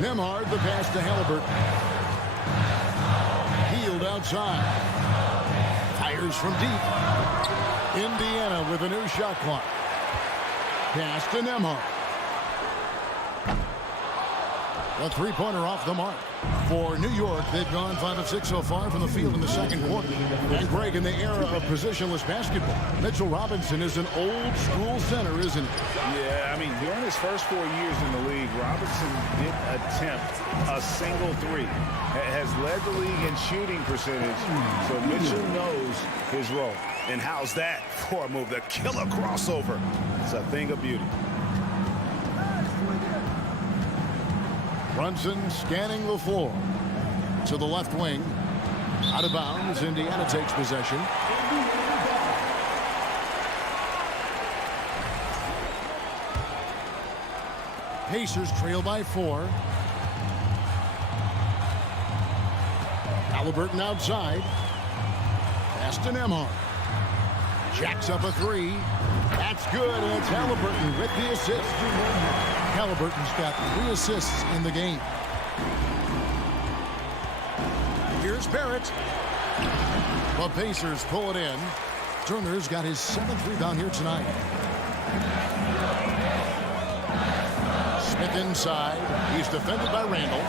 Nembhard, the pass to Halliburton. Hield outside. Fires from deep. Indiana with a new shot clock. Pass to Nembhard. A three-pointer off the mark. For New York, they've gone 5 of 6 so far from the field in the second quarter. And Greg, in the era of positionless basketball, Mitchell Robinson is an old-school center, isn't he? Yeah, I mean, during his first 4 years in the league, Robinson did attempt a single three. Has led the league in shooting percentage, so Mitchell knows his role. And how's that for a move? The killer crossover. It's a thing of beauty. Brunson scanning the floor to the left wing. Out of bounds. Indiana takes possession. Pacers trail by 4. Halliburton outside. Pass to Nembhard. Jacks up a 3. That's good, and it's Halliburton with the assist. Halliburton's got 3 assists in the game. Here's Barrett. The Pacers pull it in. Turner's got his 7th rebound here tonight. Smith inside. He's defended by Randall.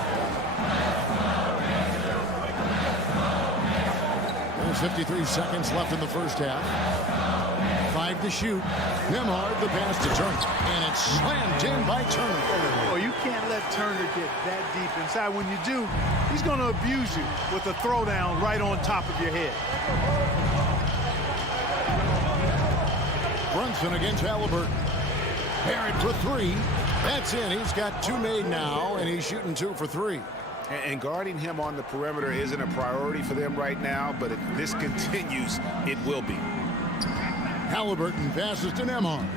There's 53 seconds left in the first half. 5 to shoot. Nembhard, the pass to Turner. And it's slammed in by Turner. Oh, you can't let Turner get that deep inside. When you do, he's going to abuse you with a throwdown right on top of your head. Brunson against Halliburton. Barrett for 3. That's in. He's got 2 made now, and he's shooting 2 for 3. And guarding him on the perimeter isn't a priority for them right now, but if this continues, it will be. Halliburton passes to Nembhard.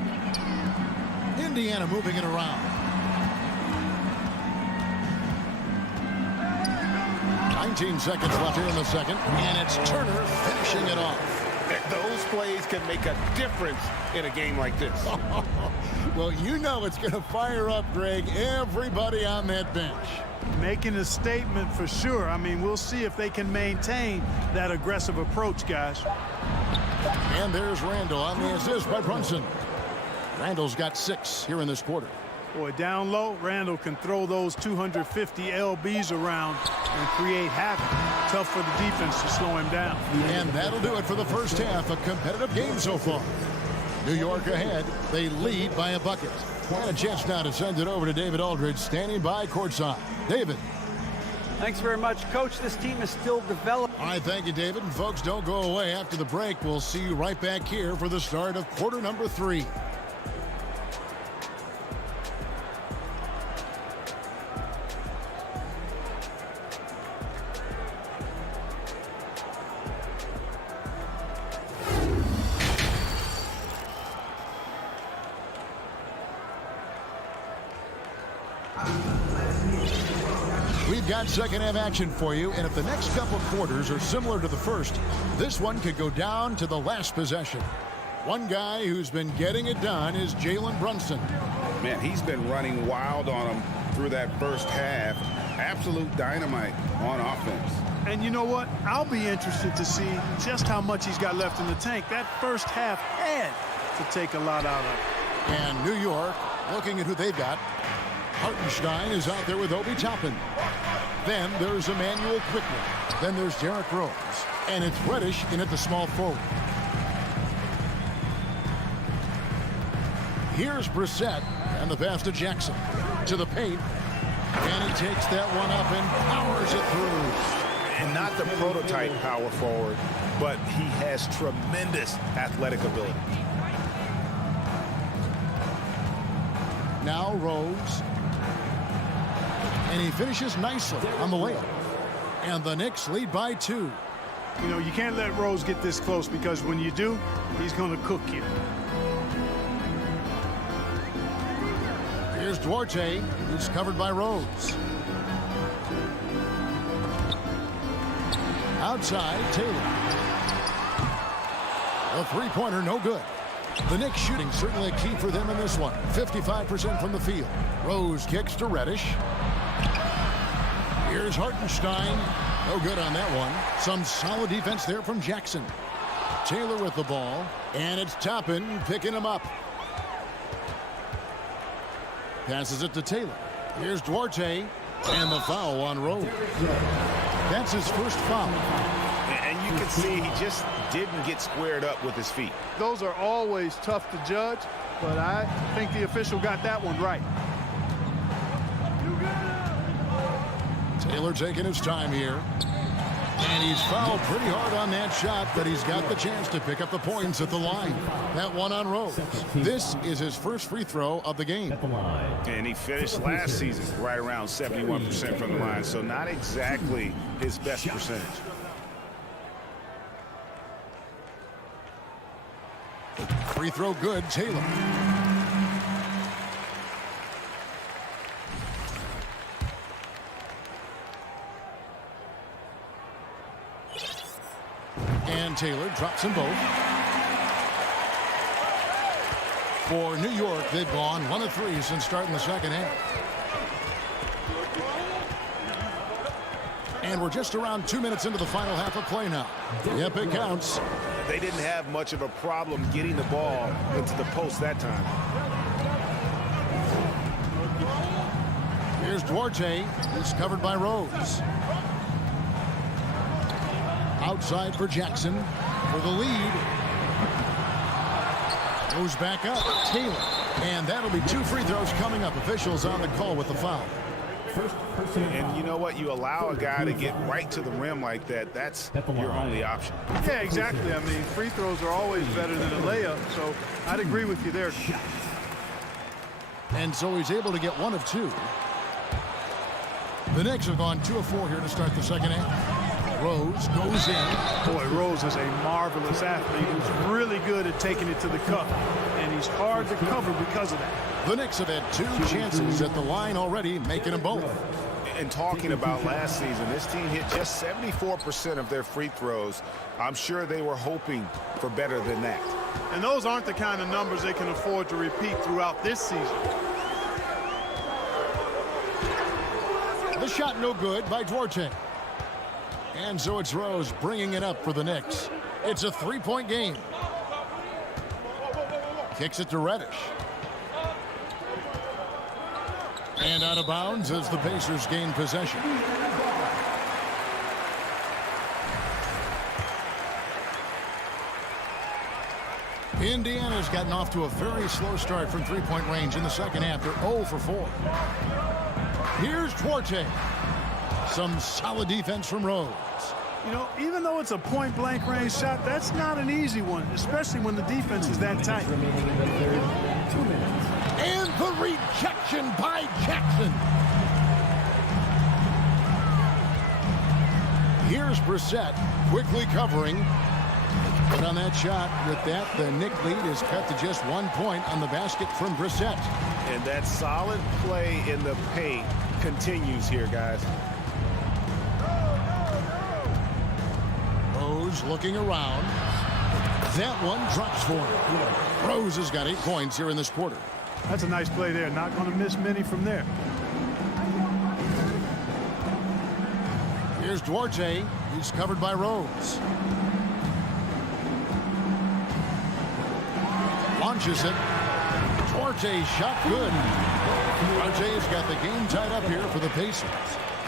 Indiana moving it around. 19 seconds left here in the second, and it's Turner finishing it off. Those plays can make a difference in a game like this. Well, you know it's going to fire up, Greg, everybody on that bench. Making a statement for sure. I mean, we'll see if they can maintain that aggressive approach, guys. And there's Randall on the assist by Brunson. Randall's got 6 here in this quarter. Boy, down low, Randall can throw those 250 LBs around and create havoc. Tough for the defense to slow him down. And that'll do it for the first half. A competitive game so far. New York ahead. They lead by a bucket. And a chance now to send it over to David Aldridge, standing by courtside. David. Thanks very much, Coach. This team is still developing. All right, thank you, David. And folks, don't go away. After the break, we'll see you right back here for the start of quarter number 3. We've got second half action for you, and if the next couple quarters are similar to the first, this one could go down to the last possession. One guy who's been getting it done is Jalen Brunson. Man, he's been running wild on him through that first half. Absolute dynamite on offense. And you know what? I'll be interested to see just how much he's got left in the tank. That first half had to take a lot out of it. And New York, looking at who they've got. Hartenstein is out there with Obi Toppin. Then there's Emmanuel Quickly. Then there's Derrick Rose. And it's Reddish in at the small forward. Here's Brissett and the pass to Jackson. To the paint. And he takes that one up and powers it through. And not the prototype power forward, but he has tremendous athletic ability. Now Rose. And he finishes nicely on the layup. And the Knicks lead by 2. You know, you can't let Rose get this close because when you do, he's going to cook you. Here's Duarte, who's covered by Rose. Outside, Taylor. A three-pointer, no good. The Knicks shooting certainly a key for them in this one. 55% from the field. Rose kicks to Reddish. Here's Hartenstein. No good on that one. Some solid defense there from Jackson. Taylor with the ball. And it's Toppin picking him up. Passes it to Taylor. Here's Duarte. And the foul on Rose. That's his first foul. And you can see he just didn't get squared up with his feet. Those are always tough to judge, but I think the official got that one right. Taylor taking his time here. And he's fouled pretty hard on that shot, but he's got the chance to pick up the points at the line. That one on Rose. This is his first free throw of the game. And he finished last season right around 71% from the line, so not exactly his best percentage. Free throw good, Taylor. And Taylor drops them both. For New York, they've gone 1 of 3 since starting the second half. And we're just around 2 minutes into the final half of play now. Yep, it counts. They didn't have much of a problem getting the ball into the post that time. Here's Duarte. He's covered by Rose. Outside for Jackson for the lead. Goes back up. Taylor. And that'll be 2 free throws coming up. Officials on the call with the foul. And you know what? You allow a guy to get right to the rim like that, that's your only option. Yeah, exactly. I mean, free throws are always better than a layup, so I'd agree with you there. And so he's able to get 1 of 2. The Knicks have gone 2 of 4 here to start the second half. Rose goes in. Boy, Rose is a marvelous athlete who's really good at taking it to the cup, and he's hard to cover because of that. The Knicks have had 2 chances at the line already, making them both. And talking about last season, this team hit just 74% of their free throws. I'm sure they were hoping for better than that. And those aren't the kind of numbers they can afford to repeat throughout this season. The shot no good by Duarte. And so it's Rose bringing it up for the Knicks. It's a 3-point game. Kicks it to Reddish. And out of bounds as the Pacers gain possession. Indiana's gotten off to a very slow start from 3-point range in the second half. They're 0 for 4. Here's Duarte. Some solid defense from Rose. You know, even though it's a point-blank range shot, that's not an easy one, especially when the defense is that tight. And the rejection by Jackson. Here's Brissett quickly covering. But on that shot, with that, the Knick lead is cut to just 1 point on the basket from Brissett. And that solid play in the paint continues here, guys. Rose looking around. That one drops for him. Rose has got 8 points here in this quarter. That's a nice play there. Not going to miss many from there. Here's Duarte. He's covered by Rose. Launches it. Duarte shot good. Duarte has got the game tied up here for the Pacers.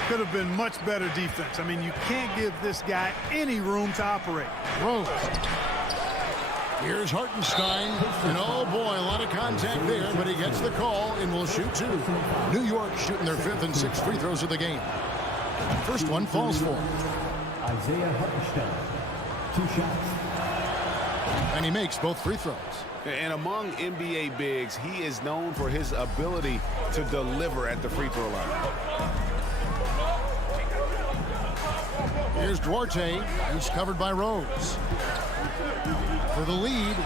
Could have been much better defense. I mean, you can't give this guy any room to operate. Rose. Here's Hartenstein. And oh boy, a lot of contact there, but he gets the call and will shoot 2. New York shooting their 5th and 6th free throws of the game. First one falls for him. Isaiah Hartenstein, 2 shots. And he makes both free throws. And among NBA bigs, he is known for his ability to deliver at the free throw line. Here's Duarte. He's covered by Rose. For the lead.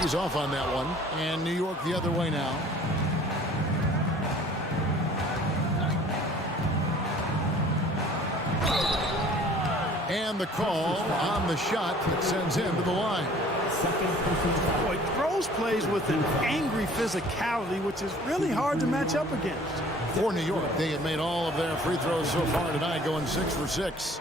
He's off on that one. And New York the other way now. And the call on the shot that sends him to the line. Boy, Rose plays with an angry physicality, which is really hard to match up against. For New York, they have made all of their free throws so far tonight, going 6 for 6.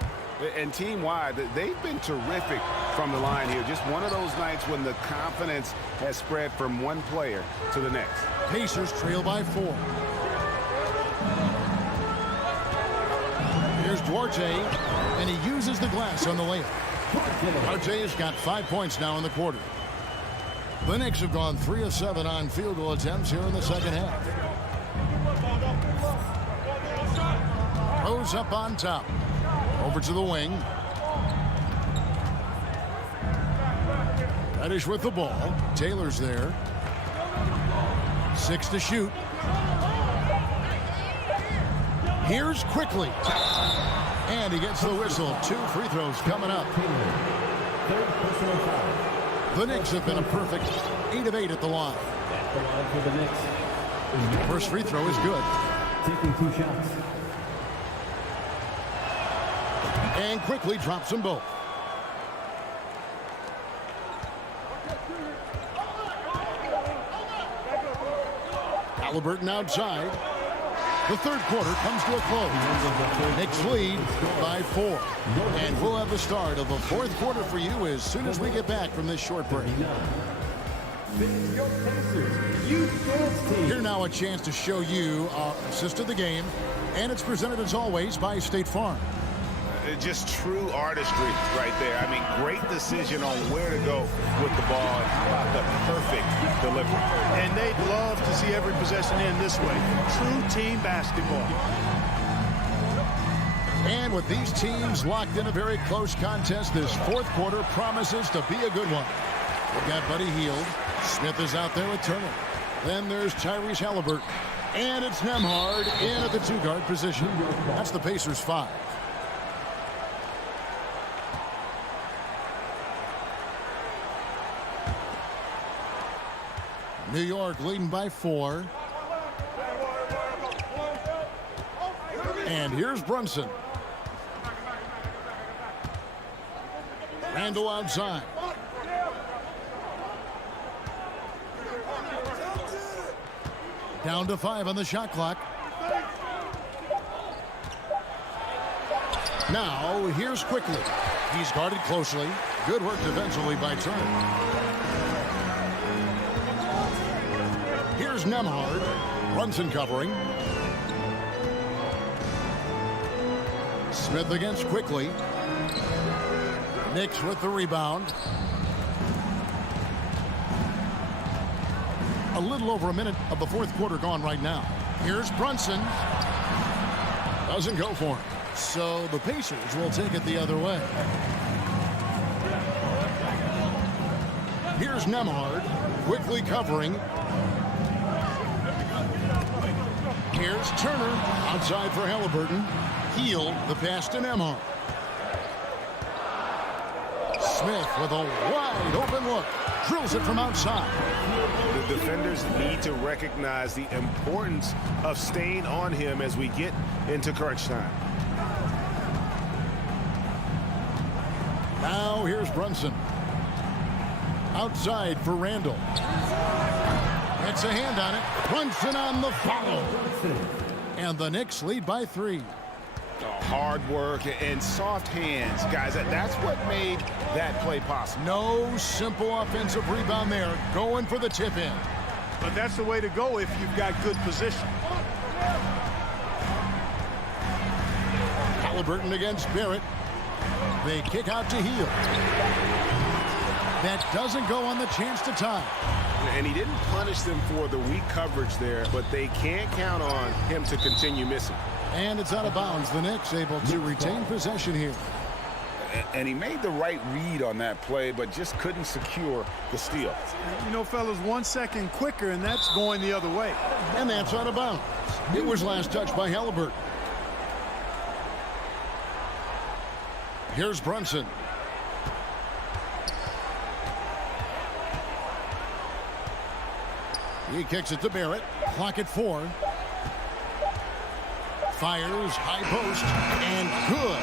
And team-wide, they've been terrific from the line here. Just one of those nights when the confidence has spread from one player to the next. Pacers trail by 4. Here's Duarte, and he uses the glass on the layup. Duarte has got 5 points now in the quarter. The Knicks have gone 3 of 7 on field goal attempts here in the second half. Rose up on top. Over to the wing. Reddish with the ball. Taylor's there. 6 to shoot. Here's quickly. And he gets the whistle. 2 free throws coming up. The Knicks have been a perfect 8 of 8 at the line. First free throw is good. Taking 2 shots. And quickly drops them both. Halliburton outside. The third quarter comes to a close. Knicks lead by 4. And we'll have the start of the fourth quarter for you as soon as we get back from this short break. Here now a chance to show you our assist of the game. And it's presented as always by State Farm. Just true artistry right there. I mean, great decision on where to go with the ball and how about the perfect delivery. And they'd love to see every possession end this way. True team basketball. And with these teams locked in a very close contest, this fourth quarter promises to be a good one. We've got Buddy Hield. Smith is out there with Turner. Then there's Tyrese Halliburton. And it's Nembhard in at the 2-guard position. That's the Pacers' 5. New York leading by 4. And here's Brunson. Randall outside. Down to 5 on the shot clock. Now here's quickly. He's guarded closely. Good work defensively by Turner. Here's Nembhard. Brunson covering. Smith against quickly. Knicks with the rebound. A little over a minute of the fourth quarter gone right now. Here's Brunson. Doesn't go for him. So the Pacers will take it the other way. Here's Nembhard. Quickly covering. Here's Turner outside for Halliburton. Hield the pass to Nembhard. Smith with a wide open look. Drills it from outside. The defenders need to recognize the importance of staying on him as we get into crunch time. Now here's Brunson. Outside for Randall. Gets a hand on it. Brunson on the follow. And the Knicks lead by 3. Hard work and soft hands, guys. That's what made that play possible. No simple offensive rebound there. Going for the tip in. But that's the way to go if you've got good position. Halliburton against Barrett. They kick out to Hield. That doesn't go on the chance to tie. And he didn't punish them for the weak coverage there, but they can't count on him to continue missing. And it's out of bounds. The Knicks able to retain possession here. And he made the right read on that play, but just couldn't secure the steal. You know, fellas, 1 second quicker, and that's going the other way. And that's out of bounds. It was last touched by Halliburton. Here's Brunson. He kicks it to Barrett. Clock at 4. Fires, high post, and good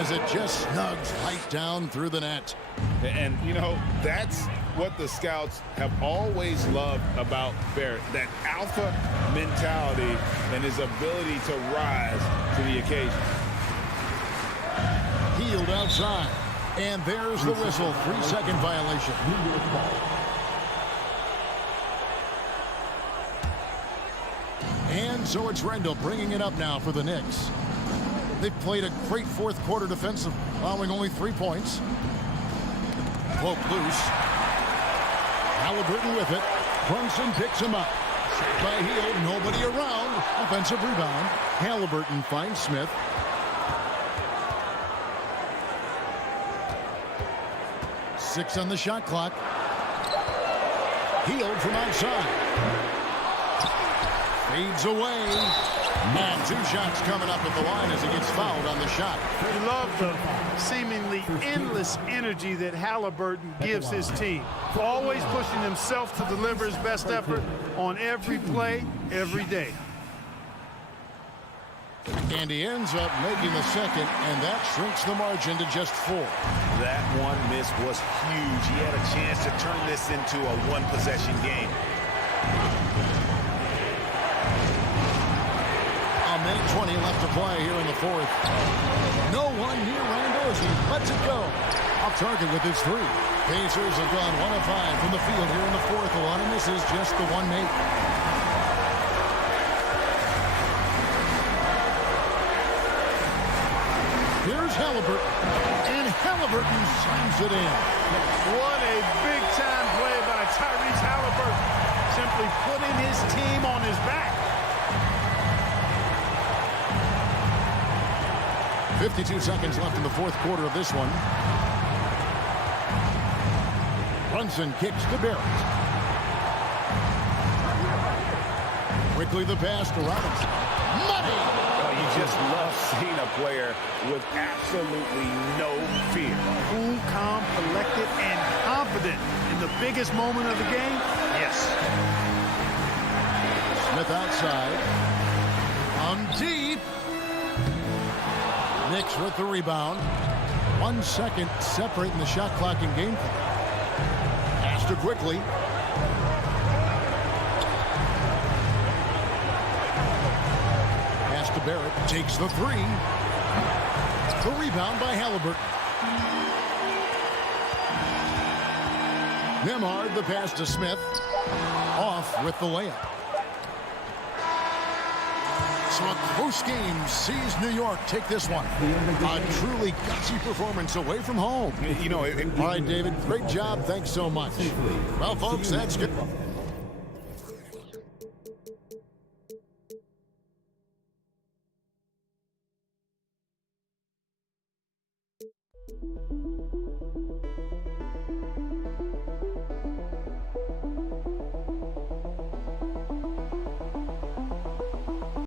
as it just snugs right down through the net. And, you know, that's what the scouts have always loved about Barrett, that alpha mentality and his ability to rise to the occasion. Hield outside, and there's the whistle. 3-second violation. And so it's Randall bringing it up now for the Knicks. They've played a great fourth quarter defensive, allowing only 3 points. Cloak loose. Halliburton with it. Brunson picks him up. By Hield, nobody around. Offensive rebound. Halliburton finds Smith. Six on the shot clock. Hield from outside. Fades away. And 2 shots coming up at the line as he gets fouled on the shot. We love the seemingly endless energy that Halliburton gives his team. Always pushing himself to deliver his best effort on every play, every day. And he ends up making the second, and that shrinks the margin to just 4. That one miss was huge. He had a chance to turn this into a one-possession game. A minute 20 left to play here in the fourth. No one near Randall as he lets it go. Off target with his 3. Pacers have gone 1 of 5 from the field here in the fourth. One, and this is just the one make. Here's Halliburton, and Halliburton slams it in. What a big-time play by Tyrese Halliburton. Simply putting his team on his back. 52 seconds left in the fourth quarter of this one. Brunson kicks to Barrett. Quickly the pass to Robinson. Money! You just love seeing a player with absolutely no fear. Cool, calm, collected, and confident in the biggest moment of the game. Yes. Smith outside. Deep. Knicks with the rebound. 1 second separating the shot clock and game clock. Pass to quickly. Pass to Barrett. Takes the 3. The rebound by Halliburton. Nemhard the pass to Smith. Off with the layup. So a close game sees New York take this one. A truly gutsy performance away from home. You know, all right, David, great job. Thanks so much. Well, folks, that's good.